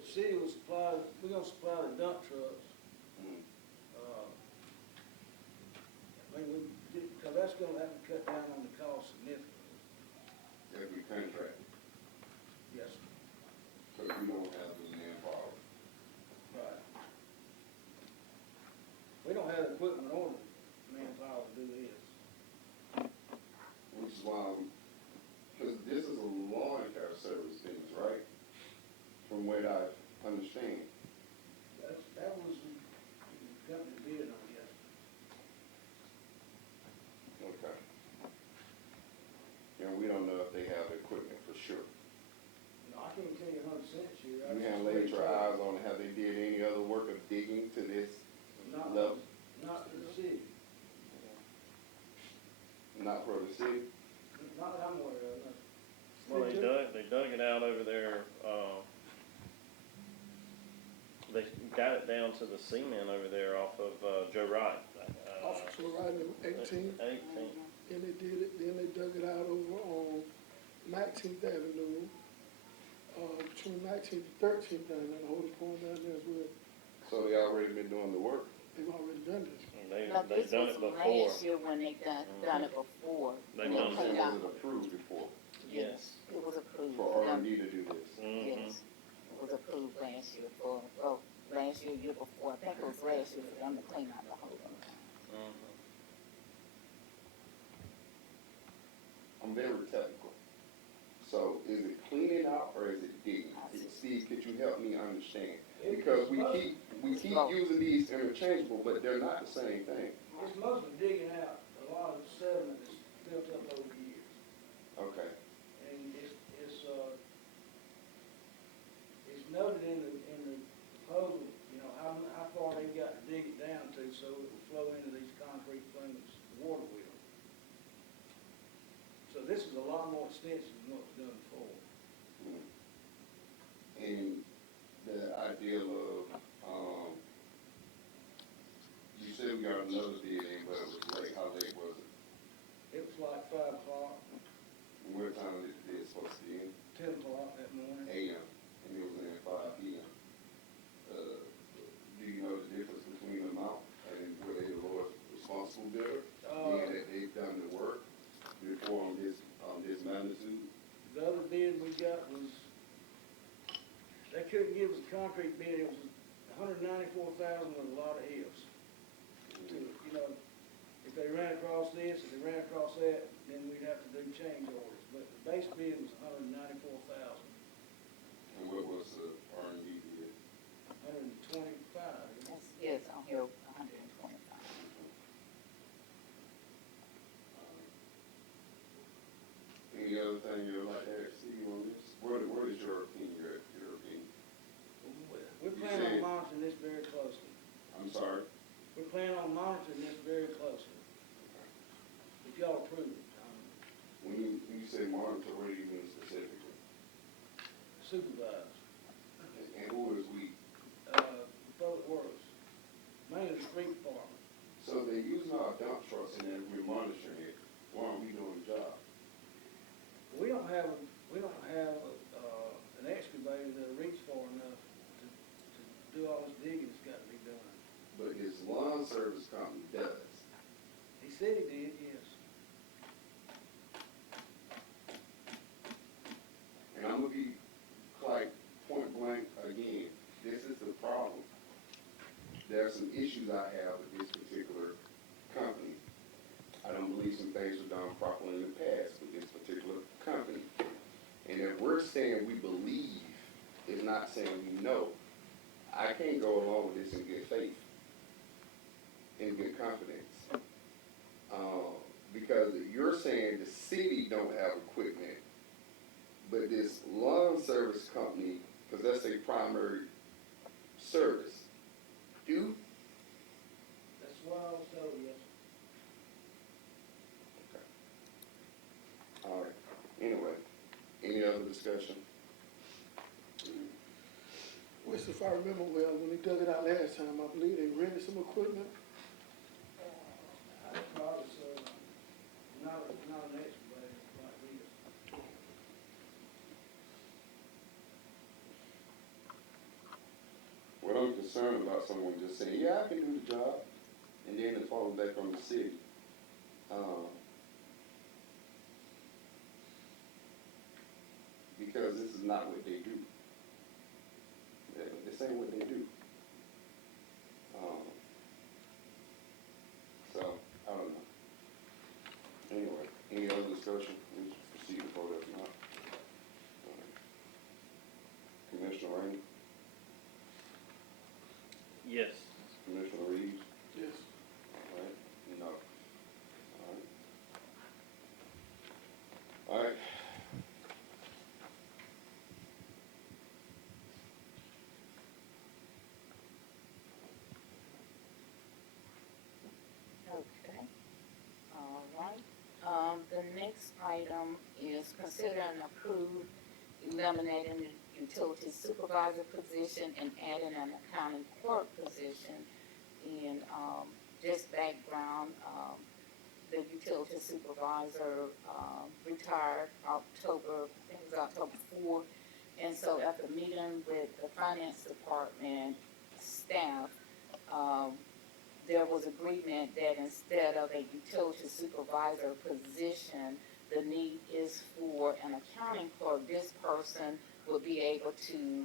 The city will supply, we're gonna supply the dump trucks. mm, I mean, cause that's gonna have to cut down on the cost significantly. every contract, Yes. because we don't have the manpower. Right. We don't have the equipment or the manpower to do this. Which is why, because this is a lawn care service business, right? From what I understand. That was the company bid on it. Okay. And we don't know if they have the equipment for sure. No, I can't tell you 100% sure. You haven't laid your eyes on, have they did any other work of digging to this level? Not to the city. Not for the city? Not that I'm aware of, no. Well, they dug it out over there, they got it down to the cement over there off of, Joe Wright. Officer Riding 18, 18. and they did it, then they dug it out over on 19th Avenue, between 19th and 13th down there, the holding point down there as well. So they already been doing the work. They've already done this. No, They've this done was it before. last year when they done it before. They've When done they it cleaned Was out. it approved before Yes, it was approved. for R&D to do this? Yes, it was approved last year last year, year before. I think it was last year for them to clean out the whole thing. I'm very technical. So is it cleaning out or is it digging? Steve, could you help me understand? Because we keep using these interchangeable, but they're not the same thing. It's mostly digging out a lot of the sediment that's built up over the years. Okay. And it's noted in the proposal, you know, how far they've got to dig it down to so it will flow into these concrete things, the water wheel. So this is a lot more extensive than what was done before. And the idea of, you said we got another bid in, but it was late. How late was it? It was like 5 o'clock, What time did it supposed to be in? 10 o'clock that morning. AM, and it was in at 5 PM. Do you know the difference between the amount and were they the lowest responsible bidder? Being that they've done the work before on this magnitude? The other bid we got was, they couldn't give us a concrete bid, it was 194,000 with a lot of ifs. To, you know, if they ran across this, if they ran across that, then we'd have to do change orders. But the base bid was 194,000. And what was the R&D bid? 125. Yes, on here, 125. Any other thing you'd like to add, Steve, on this? What is your opinion, your opinion? We're planning on monitoring this very closely. I'm sorry? We're planning on monitoring this very closely. If y'all approve it, When you say monitor, what do you mean specifically? supervise, And who is we? public works, mainly the street department. So they're using our dump trucks and then we're monitoring it. Why aren't we doing the job? We don't have an excavator that'll reach far enough to do all this digging that's got to be done. But his lawn service company does. He said he did, yes. And I'm gonna be like point blank again, this is the problem. There are some issues I have with this particular company. I don't believe some things were done properly in the past with this particular company. And if we're saying we believe, it's not saying we know. I can't go along with this in good faith, in good confidence. Because you're saying the city don't have equipment, but this lawn service company, because that's their primary service, do? That's what I was told, yes. All right. Anyway, any other discussion? Which, if I remember well, when they dug it out last time, I believe they rented some equipment. I probably so, not an excavator like this. What I'm concerned about someone just saying, yeah, I can do the job, and then it falls back on the city. Because this is not what they do. This ain't what they do. So, I don't know. Anyway, any other discussion? We just proceed to vote if not. Commissioner Rainey? Yes. Commissioner Reeves? Yes. All right, no. All right. All right. Okay. All right. The next item is consider and approve eliminating the utility supervisor position and adding an accounting clerk position. And just background, the utility supervisor, retired October, I think it was October 4th. And so after meeting with the finance department staff, there was agreement that instead of a utility supervisor position, the need is for an accounting clerk. This person would be able to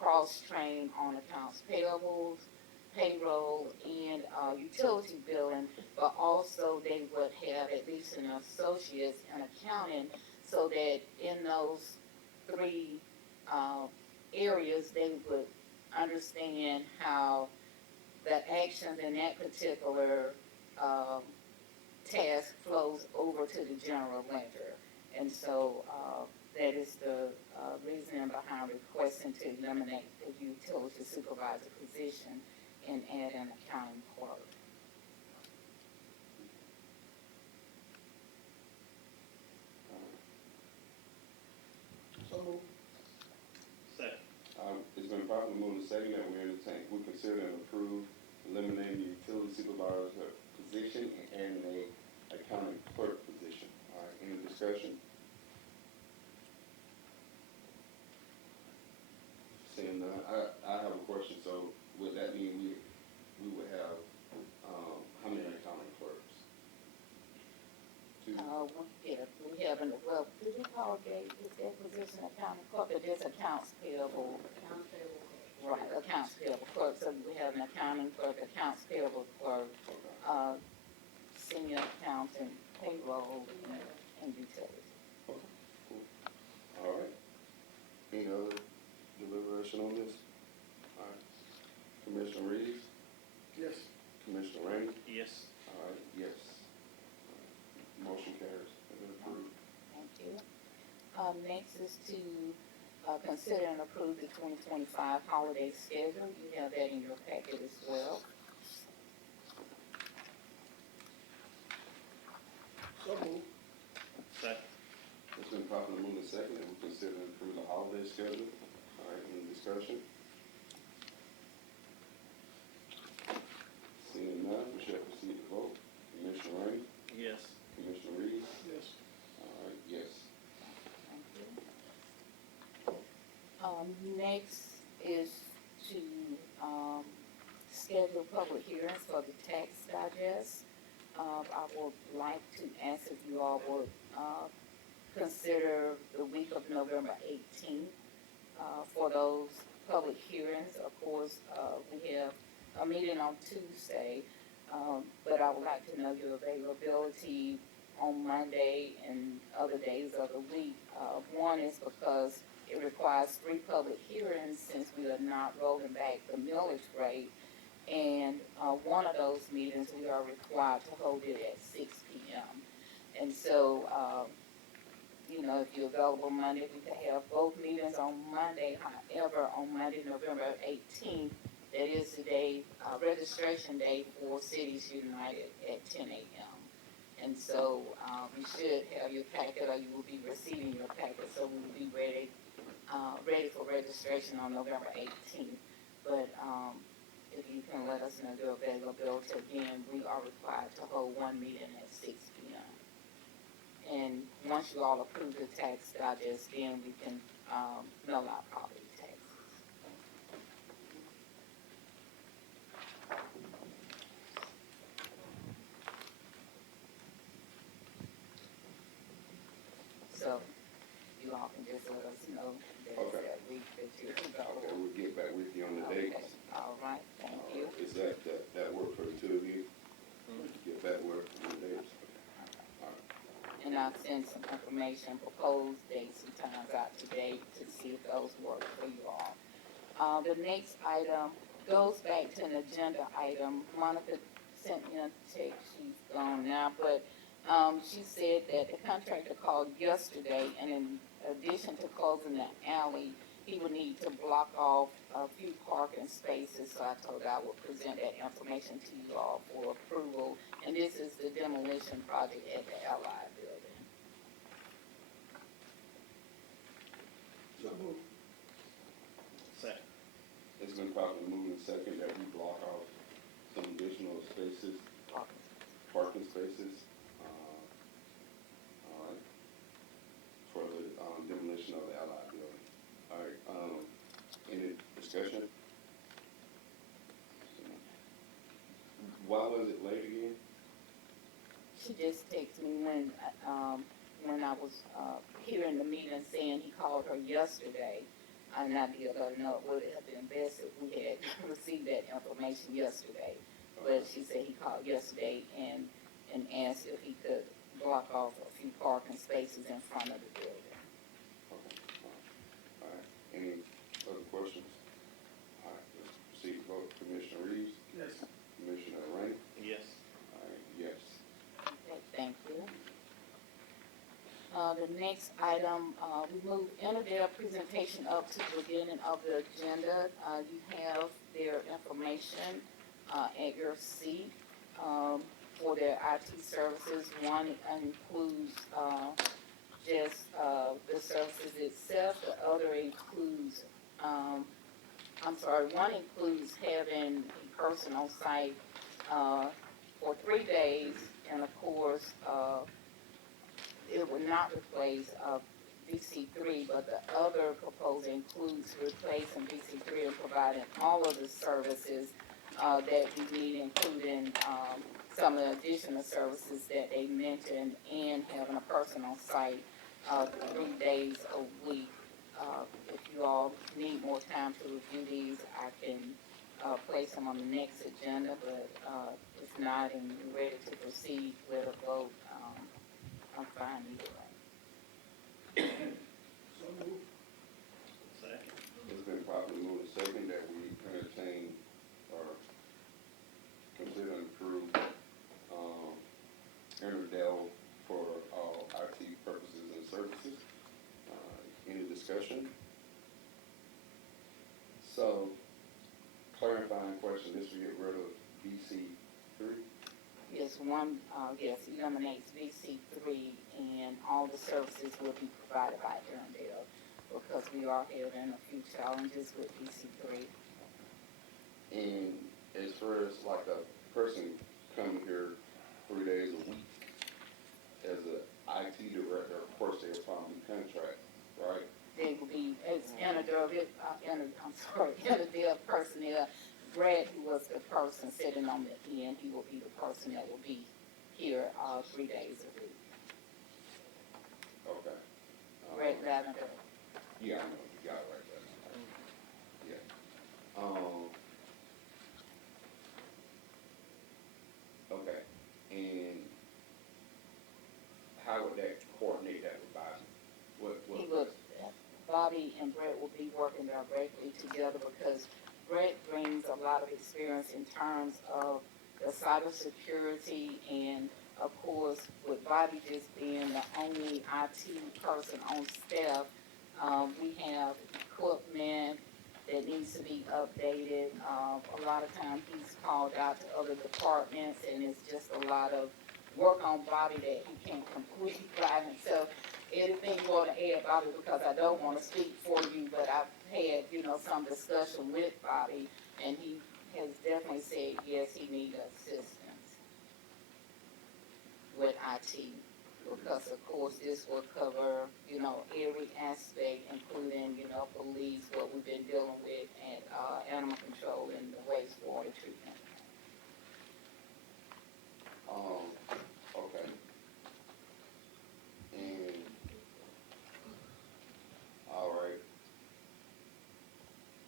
cross-train on accounts payables, payroll, and utility billing, but also they would have at least an associate in accounting, so that in those three areas, they would understand how the actions in that particular task flows over to the general ledger. And so that is the reasoning behind requesting to eliminate the utility supervisor position and add an accounting clerk. So, Second. It's been properly moved and second that we consider and approve eliminating the utility supervisor position and adding a accounting clerk position. All right, any discussion? Seeing none, I have a question. So would that mean we would have, how many accounting clerks? Two? We have, well, did we call that position accounting clerk, or just accounts payable? Right, accounts payable clerk, so we have an accounting clerk, accounts payable clerk, senior accountant, payroll, and utilities. Okay, cool. All right. Any other deliberation on this? All right. Commissioner Reeves? yes. Commissioner Rainey? Yes. All right, yes. Motion carries. Has been approved. Thank you. Next is to consider and approve the 2025 holiday schedule. You have that in your packet as well. So moved. Second. It's been properly moved and second that we consider and approve the holiday schedule. All right, any discussion? Seeing none, we shall proceed to vote. Commissioner Rainey? Yes. Commissioner Reeves? Yes. All right, yes. Thank you. Next is to schedule public hearings for the tax digest. I would like to ask if you all would consider the week of November 18th for those public hearings. Of course, we have a meeting on Tuesday, but I would like to know your availability on Monday and other days of the week. One is because it requires 3 public hearings since we are not rolling back the millage rate. And one of those meetings, we are required to hold it at 6 p.m. And so, you know, if you're available Monday, we can have both meetings on Monday. However, on Monday, November 18th, that is the day, registration day for Cities United at 10 a.m. And so you should have your packet, or you will be receiving your packet, so we will be ready for registration on November 18th. But if you can let us know your availability, again, we are required to hold one meeting at 6 p.m. And once you all approve the tax digest, then we can mail out property taxes. So you all can just let us know that week that you're available. Okay, we'll get back with you on the dates. Okay. All right, thank you. Is that work for the two of you? Get back with on the dates? All right. And I'll send some information, proposed dates and times out today to see if those work for you all. The next item goes back to an agenda item. Monica sent me a text, she's gone now, but she said that the contractor called yesterday, and in addition to closing the alley, he would need to block off a few parking spaces, so I told her I would present that information to you all for approval. And this is the demolition project at the Allied building. So moved. Second. It's been properly moved and second that we block off some additional spaces, parking spaces, She just texted me when I was, here in the meeting saying he called her yesterday. And I did let her know it would have been best if we had received that information yesterday. But she said he called yesterday and asked if he could block off a few parking spaces in front of the building. Okay, all right. Any other questions? All right, let's proceed to vote. Commissioner Reeves? Yes. Commissioner Rainey? Yes. All right, yes. Okay, thank you. The next item, we move their presentation up to the beginning of the agenda. You have their information at your seat for their IT services. One includes just the services itself. The other includes, one includes having a person on site for 3 days, and of course, it would not replace VC3, but the other proposal includes replacing VC3 and providing all of the services that we need, including some of the additional services that they mentioned, and having a person on site 3 days a week. If you all need more time to review these, I can place them on the next agenda, but if not, and you're ready to proceed with a vote, I'm fine either way. So moved. Second. It's been properly moved and second that we entertain or consider and approve Cordele for all IT purposes and services. Any discussion? So, clarifying question, this will get rid of VC3? Yes, eliminates VC3, and all the services will be provided by Cordele, because we are having a few challenges with VC3. And as far as like a person coming here 3 days a week as an IT director, of course they'll probably contract, right? They will be, as Cordele personnel. Brad, who was the person sitting on the end, he will be the person that will be here 3 days a week. Okay. Brad Lavender. Yeah, I know, you got it right there. Yeah. Okay, and how would that coordinate that with Bobby? Bobby and Brett will be working directly together, because Brett brings a lot of experience in terms of the cybersecurity, and of course, with Bobby just being the only IT person on staff, we have equipment that needs to be updated. A lot of times he's called out to other departments, and it's just a lot of work on Bobby that he can't complete by himself. Anything you want to add, Bobby, because I don't want to speak for you, but I've had, some discussion with Bobby, and he has definitely said, yes, he needs assistance with IT, because of course this will cover, every aspect, including, police, what we've been dealing with, and animal control and the wastewater treatment. Okay. And, all right.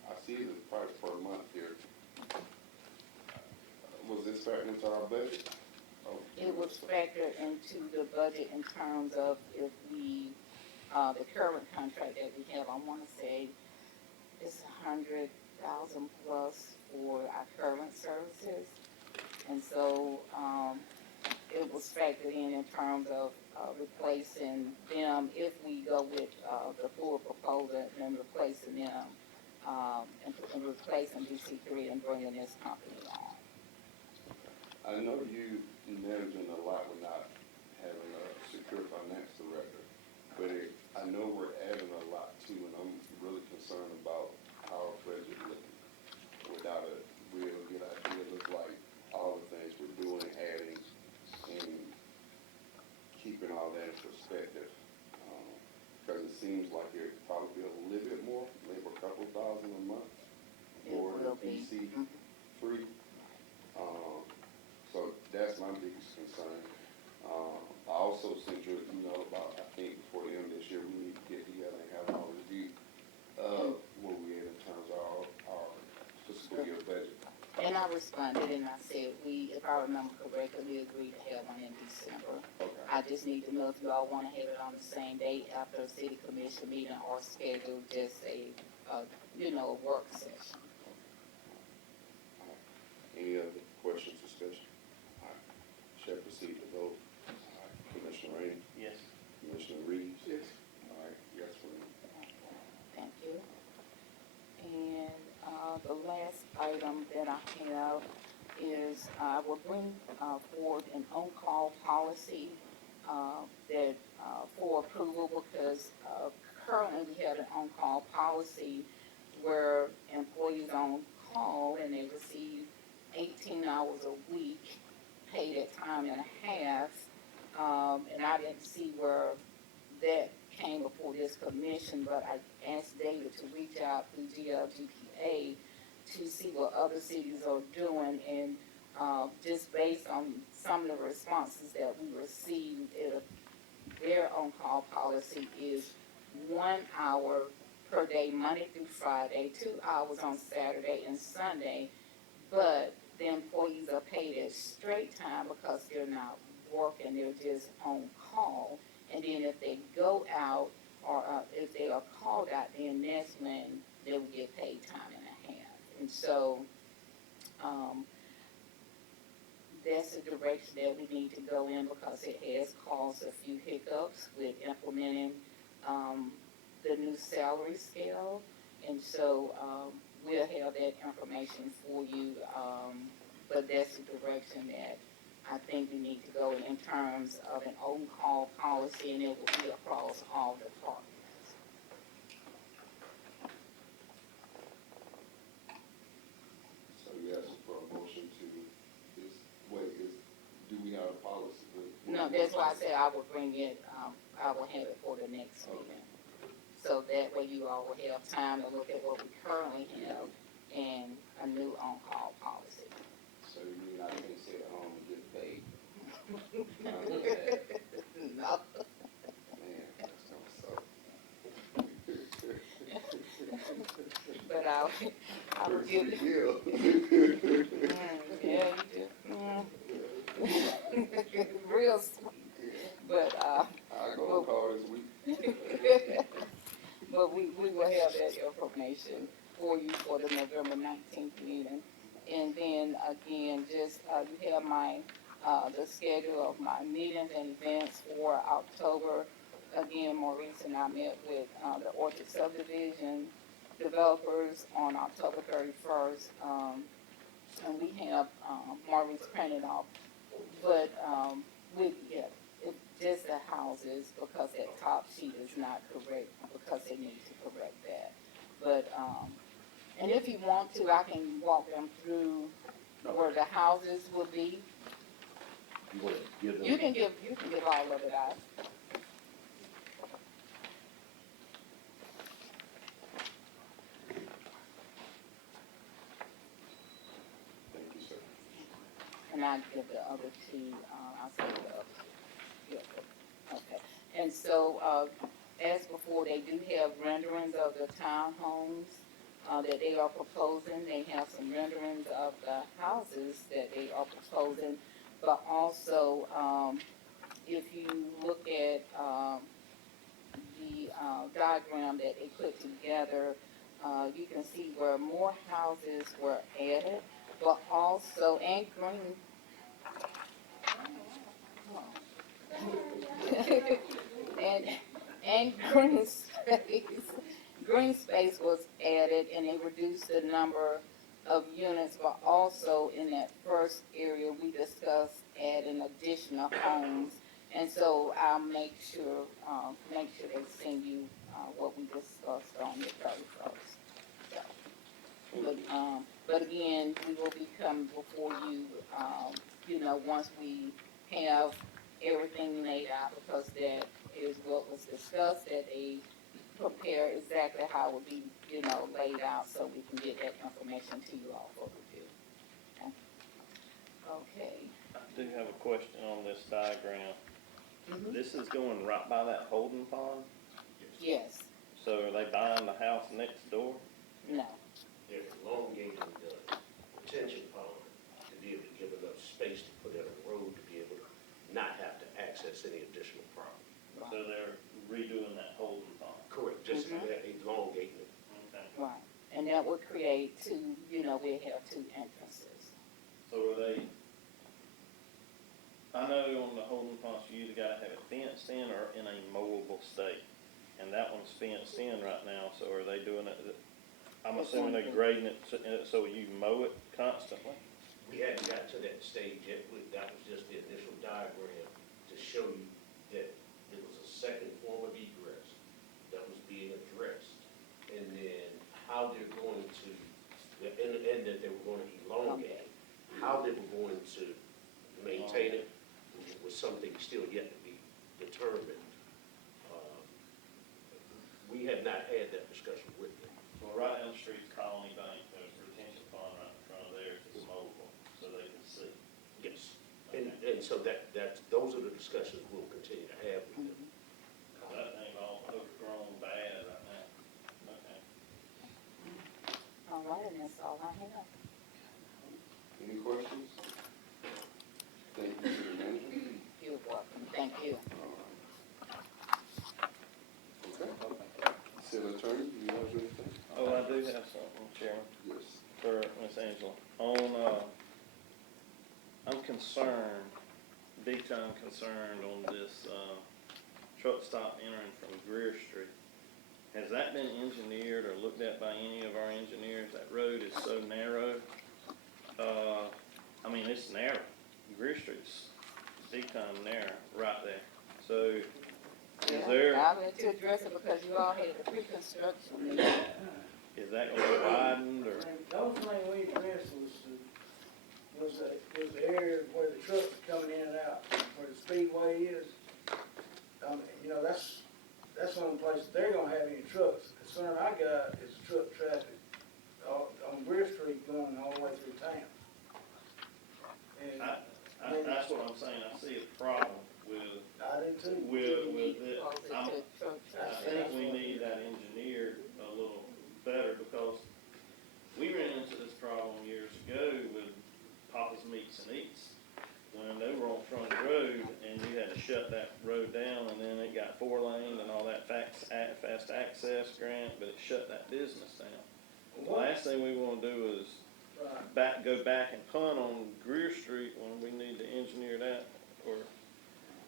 I see the price per month here. Was this factored into our budget? Oh. It was factored into the budget in terms of if we, the current contract that we have, I want to say it's 100,000 plus for our current services. And so, it was factored in terms of replacing them if we go with the full proposal, and replacing them, and replacing DC3 and bringing this company on. I know you managing a lot with not having a secure finance director, but I know we're adding a lot too, and I'm really concerned about how our budget looking without a real good idea. It looks like all the things we're doing, adding, and keeping all that in perspective. Because it seems like it'd probably be a little bit more, maybe a couple thousand a month, more than BC3. So that's my biggest concern. responded and I said, if I remember correctly, we agreed to have one in December. I just need to know if you all wanna have it on the same date after a city commission meeting or schedule just a work session. Any other questions, discussion? All right. Shall proceed to vote. All right. Commissioner Rainey? Yes. Commissioner Reeves? Yes. All right, yes for me. Thank you. And the last item that I have is I will bring forward an on-call policy that for approval because currently we have an on-call policy where employees on call and they receive 18 hours a week, paid at time and a half, and I didn't see where that came before this commission, but I asked David to reach out through GLGPA to see what other cities are doing, and just based on some of the responses that we received, their on-call policy is 1 hour per day, Monday through Friday, 2 hours on Saturday and Sunday, but the employees are paid at straight time because they're not working, they're just on call. And then if they go out or if they are called out, then that's when they will get paid time and a half. And so that's the direction that we need to go in because it has caused a few hiccups with implementing the new salary scale. And so we'll have that information for you, but that's the direction that I think we need to go in terms of an on-call policy, and it will be across all departments. So you asked for a motion to, do we have a policy? No, that's why I said I will bring it, I will have it for the next meeting. So that way you all will have time to look at what we currently have and a new on-call policy. So you mean I can sit at home and get paid? No. Man, that's gonna suck. But I will give you. Yeah, you do. Real sweet. But I go on call this week. but we will have that information for you for the November 19th meeting. And then again, just you have my the schedule of my meetings and events for October. Again, Maurice and I met with the Orchard Subdivision developers on October 31st. And we have Maurice printed off. But it's just the houses because that top sheet is not correct because they need to correct that. But and if you want to, I can walk them through where the houses will be. You can give all of it out. Thank you, sir. And I give the other two, I'll say the other two. Yeah. Okay. And so, as before, they do have renderings of the townhomes that they are proposing. They have some renderings of the houses that they are proposing. But also, if you look at the diagram that they put together, you can see where more houses were added, but also, and green. and green space was added, and they reduced the number of units, but also in that first area, we discussed adding additional homes. And so I'll make sure they send you, what we discussed on the 31st. So, but again, we will be coming before you, once we have everything laid out, because that is what was discussed, that they prepare exactly how it would be, laid out, so we can get that information to you all for review. Okay. I do have a question on this diagram. Mm-hmm. This is going right by that holding pond? Yes. So are they buying the house next door? No. They're elongating the retention pond elongating it. Okay. Right, and that would create two, we have two entrances. So are they, I know on the holding ponds, you either gotta have it fenced in or in a mowable state. And that one's fenced in right now, so are they doing it, I'm assuming they're grading it so you mow it constantly? We hadn't got to that stage yet, that was just the initial diagram to show you that there was a second form of egress that was being addressed. And then how they're going to, and that they were going to elongate, how they were going to maintain it was something still yet to be determined. We have not had that discussion with them. Well, right down the street, Colony Bank, there's a retention pond right in front of there, it's mobile, so they can see. Yes, and so those are the discussions we'll continue to have with them. That thing's all overgrown bad right now. Okay. All right, and that's all I have. Any questions? Thank you, City Manager. You're welcome, thank you. Okay. City Attorney, do you have anything? Oh, I do have something, Chairman, Yes. for Ms. Angela. I'm concerned, big time concerned on this, truck stop entering from Greer Street. Has that been engineered or looked at by any of our engineers? That road is so narrow. I mean, it's narrow. Greer Street's big time narrow right there. So, is there, I went to address it because you all had the pre-construction meeting. is that gonna be widened or? The only thing we addressed was the area where the trucks are coming in and out, where the speedway is. That's the only place they're gonna have any trucks. The concern I got is the truck traffic on Greer Street going all the way through town. And That's what I'm saying, I see a problem with, I do too. with it. I think we need that engineered a little better because we ran into this problem years ago with Papa's Meats and Eats. When they were on Front Road and you had to shut that road down and then it got 4-lane and all that fast access grant, but it shut that business down. The last thing we wanna do is go back and punt on Greer Street when we need to engineer that, or,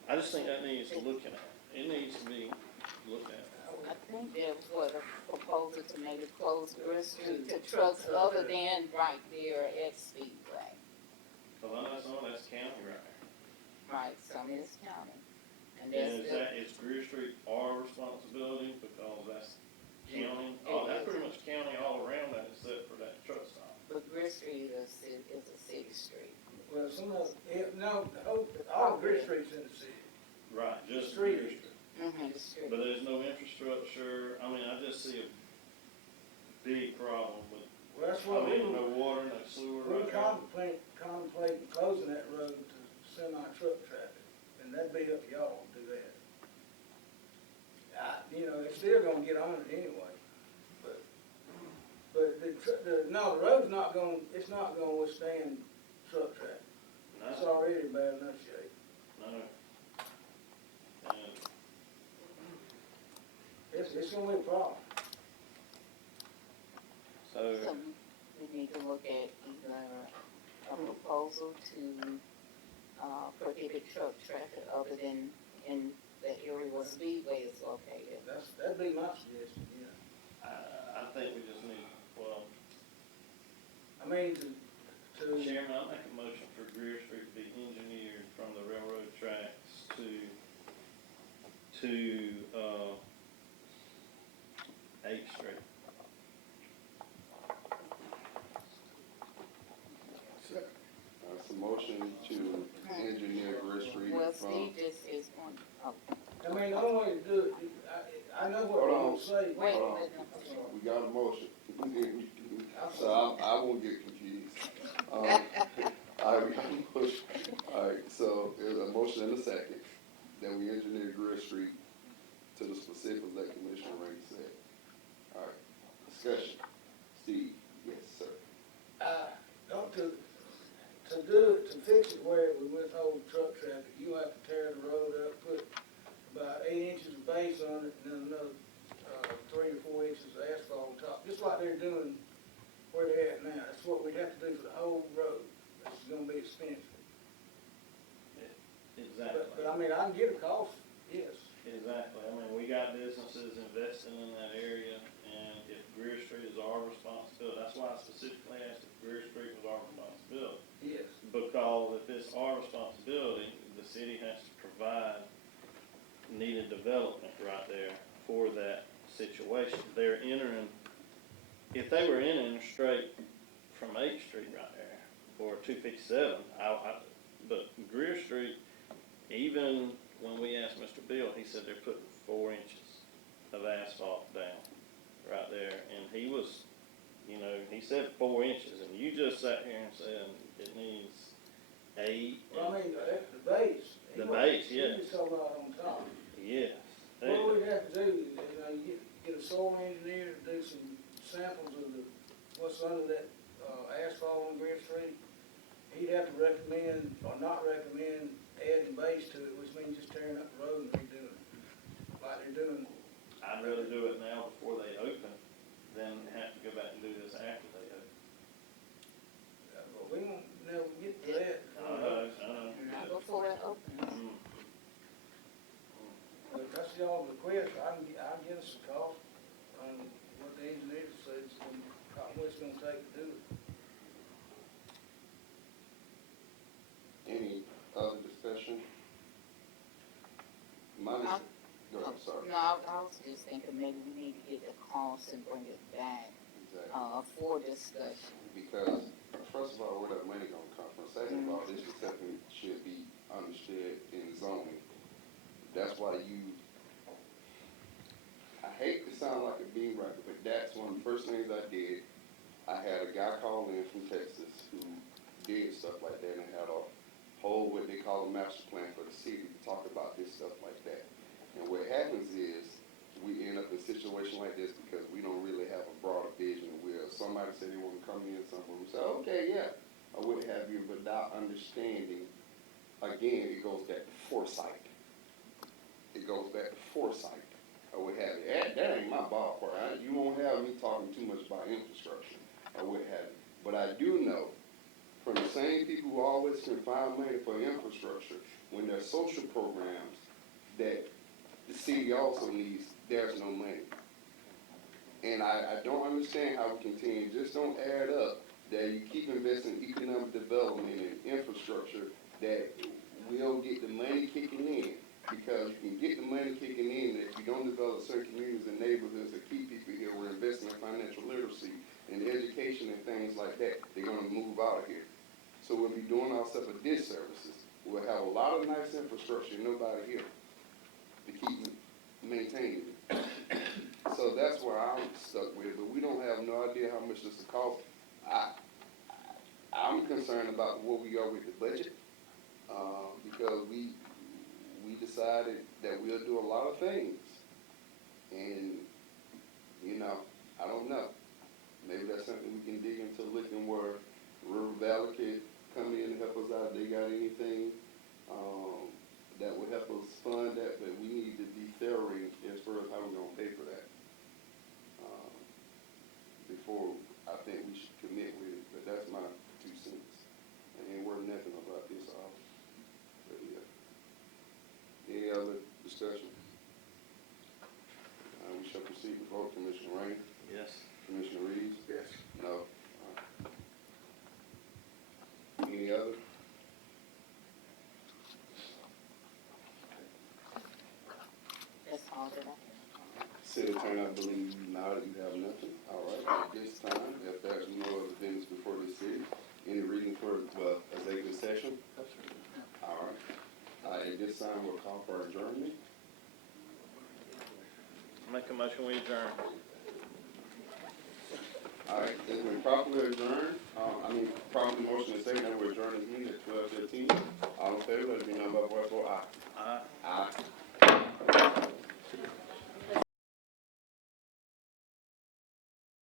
I just think that needs looking at. It needs to be looked at. I think there was a proposal to maybe close Greer Street to trucks other than right there at Speedway. Cause I know some of that's county right there. Right, some is county. And Is Greer Street our responsibility because that's county? Oh, that's pretty much county all around that except for that truck stop. But Greer Street is a city street. Well, all of Greer Street's in the city. Right, just Street. Greer Street. The street. But there's no infrastructure, I mean, I just see a big problem with, Well, that's what no water, no sewer. we right there. contemplating closing that road to semi-truck traffic, and that'd be up to y'all to do that. It's still gonna get on it anyway, but the road's not gonna withstand truck traffic. It's No, already bad enough shape. no. And It's gonna be a problem. so, So we need to look at either a proposal to, prohibit truck traffic other than in the area where Speedway is located. That'd be my suggestion, yeah. I think we just need, well, I mean, to Chairman, I'll make a motion for Greer Street to be engineered from the railroad tracks to 8th Street. It's a motion to engineer Greer Street Well, from. Steve just is going, I mean, the only way to do it, I know what Hold we're on. gonna say. wait, Hold on. wait, We got a motion. So I won't get confused. All right, we got a motion. All right, so there's a motion and a second that we engineer Greer Street to the specifics that Commissioner Ray said. All right, discussion. Steve, yes, sir. To fix it where it would withhold truck traffic, you have to tear the road up, put about 8 inches of base on it, and then another 3 to 4 inches there doing where they're at now. That's what we'd have to do for the whole road. That's gonna be expensive. Exactly. But I mean, I can get a cost, yes. Exactly. I mean, we got businesses investing in that area, and if Greer Street is our responsibility, that's why I specifically asked if Greer Street was our responsibility. Yes. Because if it's our responsibility, the city has to provide needed development right there for that situation. They're entering, if they were entering straight from 8th Street right there, or 257, but Greer Street, even when we asked Mr. Bill, he said they're putting 4 inches of asphalt down right there, and he was, you know, he said 4 inches, and you just sat here and said it needs 8. Well, I mean, that's the base. The base, yes. He was talking about on top. Yes. What we have to do is, you get a soil engineer to do some samples of what's under that, asphalt on Greer Street. He'd have to recommend, or not recommend, adding base to it, which means just tearing up the road and redoing it. Like they're doing. I'd rather do it now before they open than have to go back and do this after they open. But we won't never get to that. I know. Not before it opens. But that's y'all's request, I'll get us a cost on what the engineer says, what it's gonna take to do it. Any other discussion? Go ahead, sorry. No, I was just thinking maybe we need to get the cost and bring it back, Exactly. for discussion. Because, first of all, where that money gonna come from? Second of all, this is something that should be understood in zoning. That's why I hate to sound like a bean writer, but that's one of the first things I did. I had a guy call in from Texas who did stuff like that and had a whole, what they call a master plan for the city to talk about this stuff like that. And what happens is, we end up in a situation like this because we don't really have a broader vision. Where somebody said they want to come in somewhere, we say, okay, yeah, I would have you, but without understanding, again, it goes back to foresight. I would have it. That ain't my ballpark. You won't have me talking too much about infrastructure. I would have it. But I do know from the same people who always can find money for infrastructure, when there's social programs that the city also needs, there's no money. And I don't understand how we continue. Just don't add up that you keep investing in economic development and infrastructure that will get the money kicking in. Because you can get the money kicking in if you don't develop certain communities and neighborhoods that keep people here. We're investing in financial literacy and education and things like that. They're going to move out of here. So we'll be doing ourselves a disservices. We'll have a lot of nice infrastructure and nobody here to keep maintaining it. So that's where I'm stuck with it. But we don't have no idea how much this will cost. I'm concerned about where we are with the budget because we decided that we'll do a lot of things. And, you know, I don't know. Maybe that's something we can dig into, looking where River Valley could come in and help us out. If they got anything that would help us fund that, but we need to be thorough as far as how we're going to pay for that. Before I think we should commit with it, but that's my 2 cents. I ain't worth nothing about this all. But yeah. Any other discussion? We shall proceed to vote. Commissioner Rainey? Yes. Commissioner Reeves? Yes. No. Any other? That's all that I have. City Attorney, I believe now that you have nothing. All right. At this time, if there's no other business before the city, any reason for executive session? All right. At this time, we'll call for adjournment. Make a motion, we adjourn. All right, it's been properly adjourned. Properly motion to say that we're adjourning this meeting at 12:15. All in favor, let it be known by voice vote aye. Aye. Aye.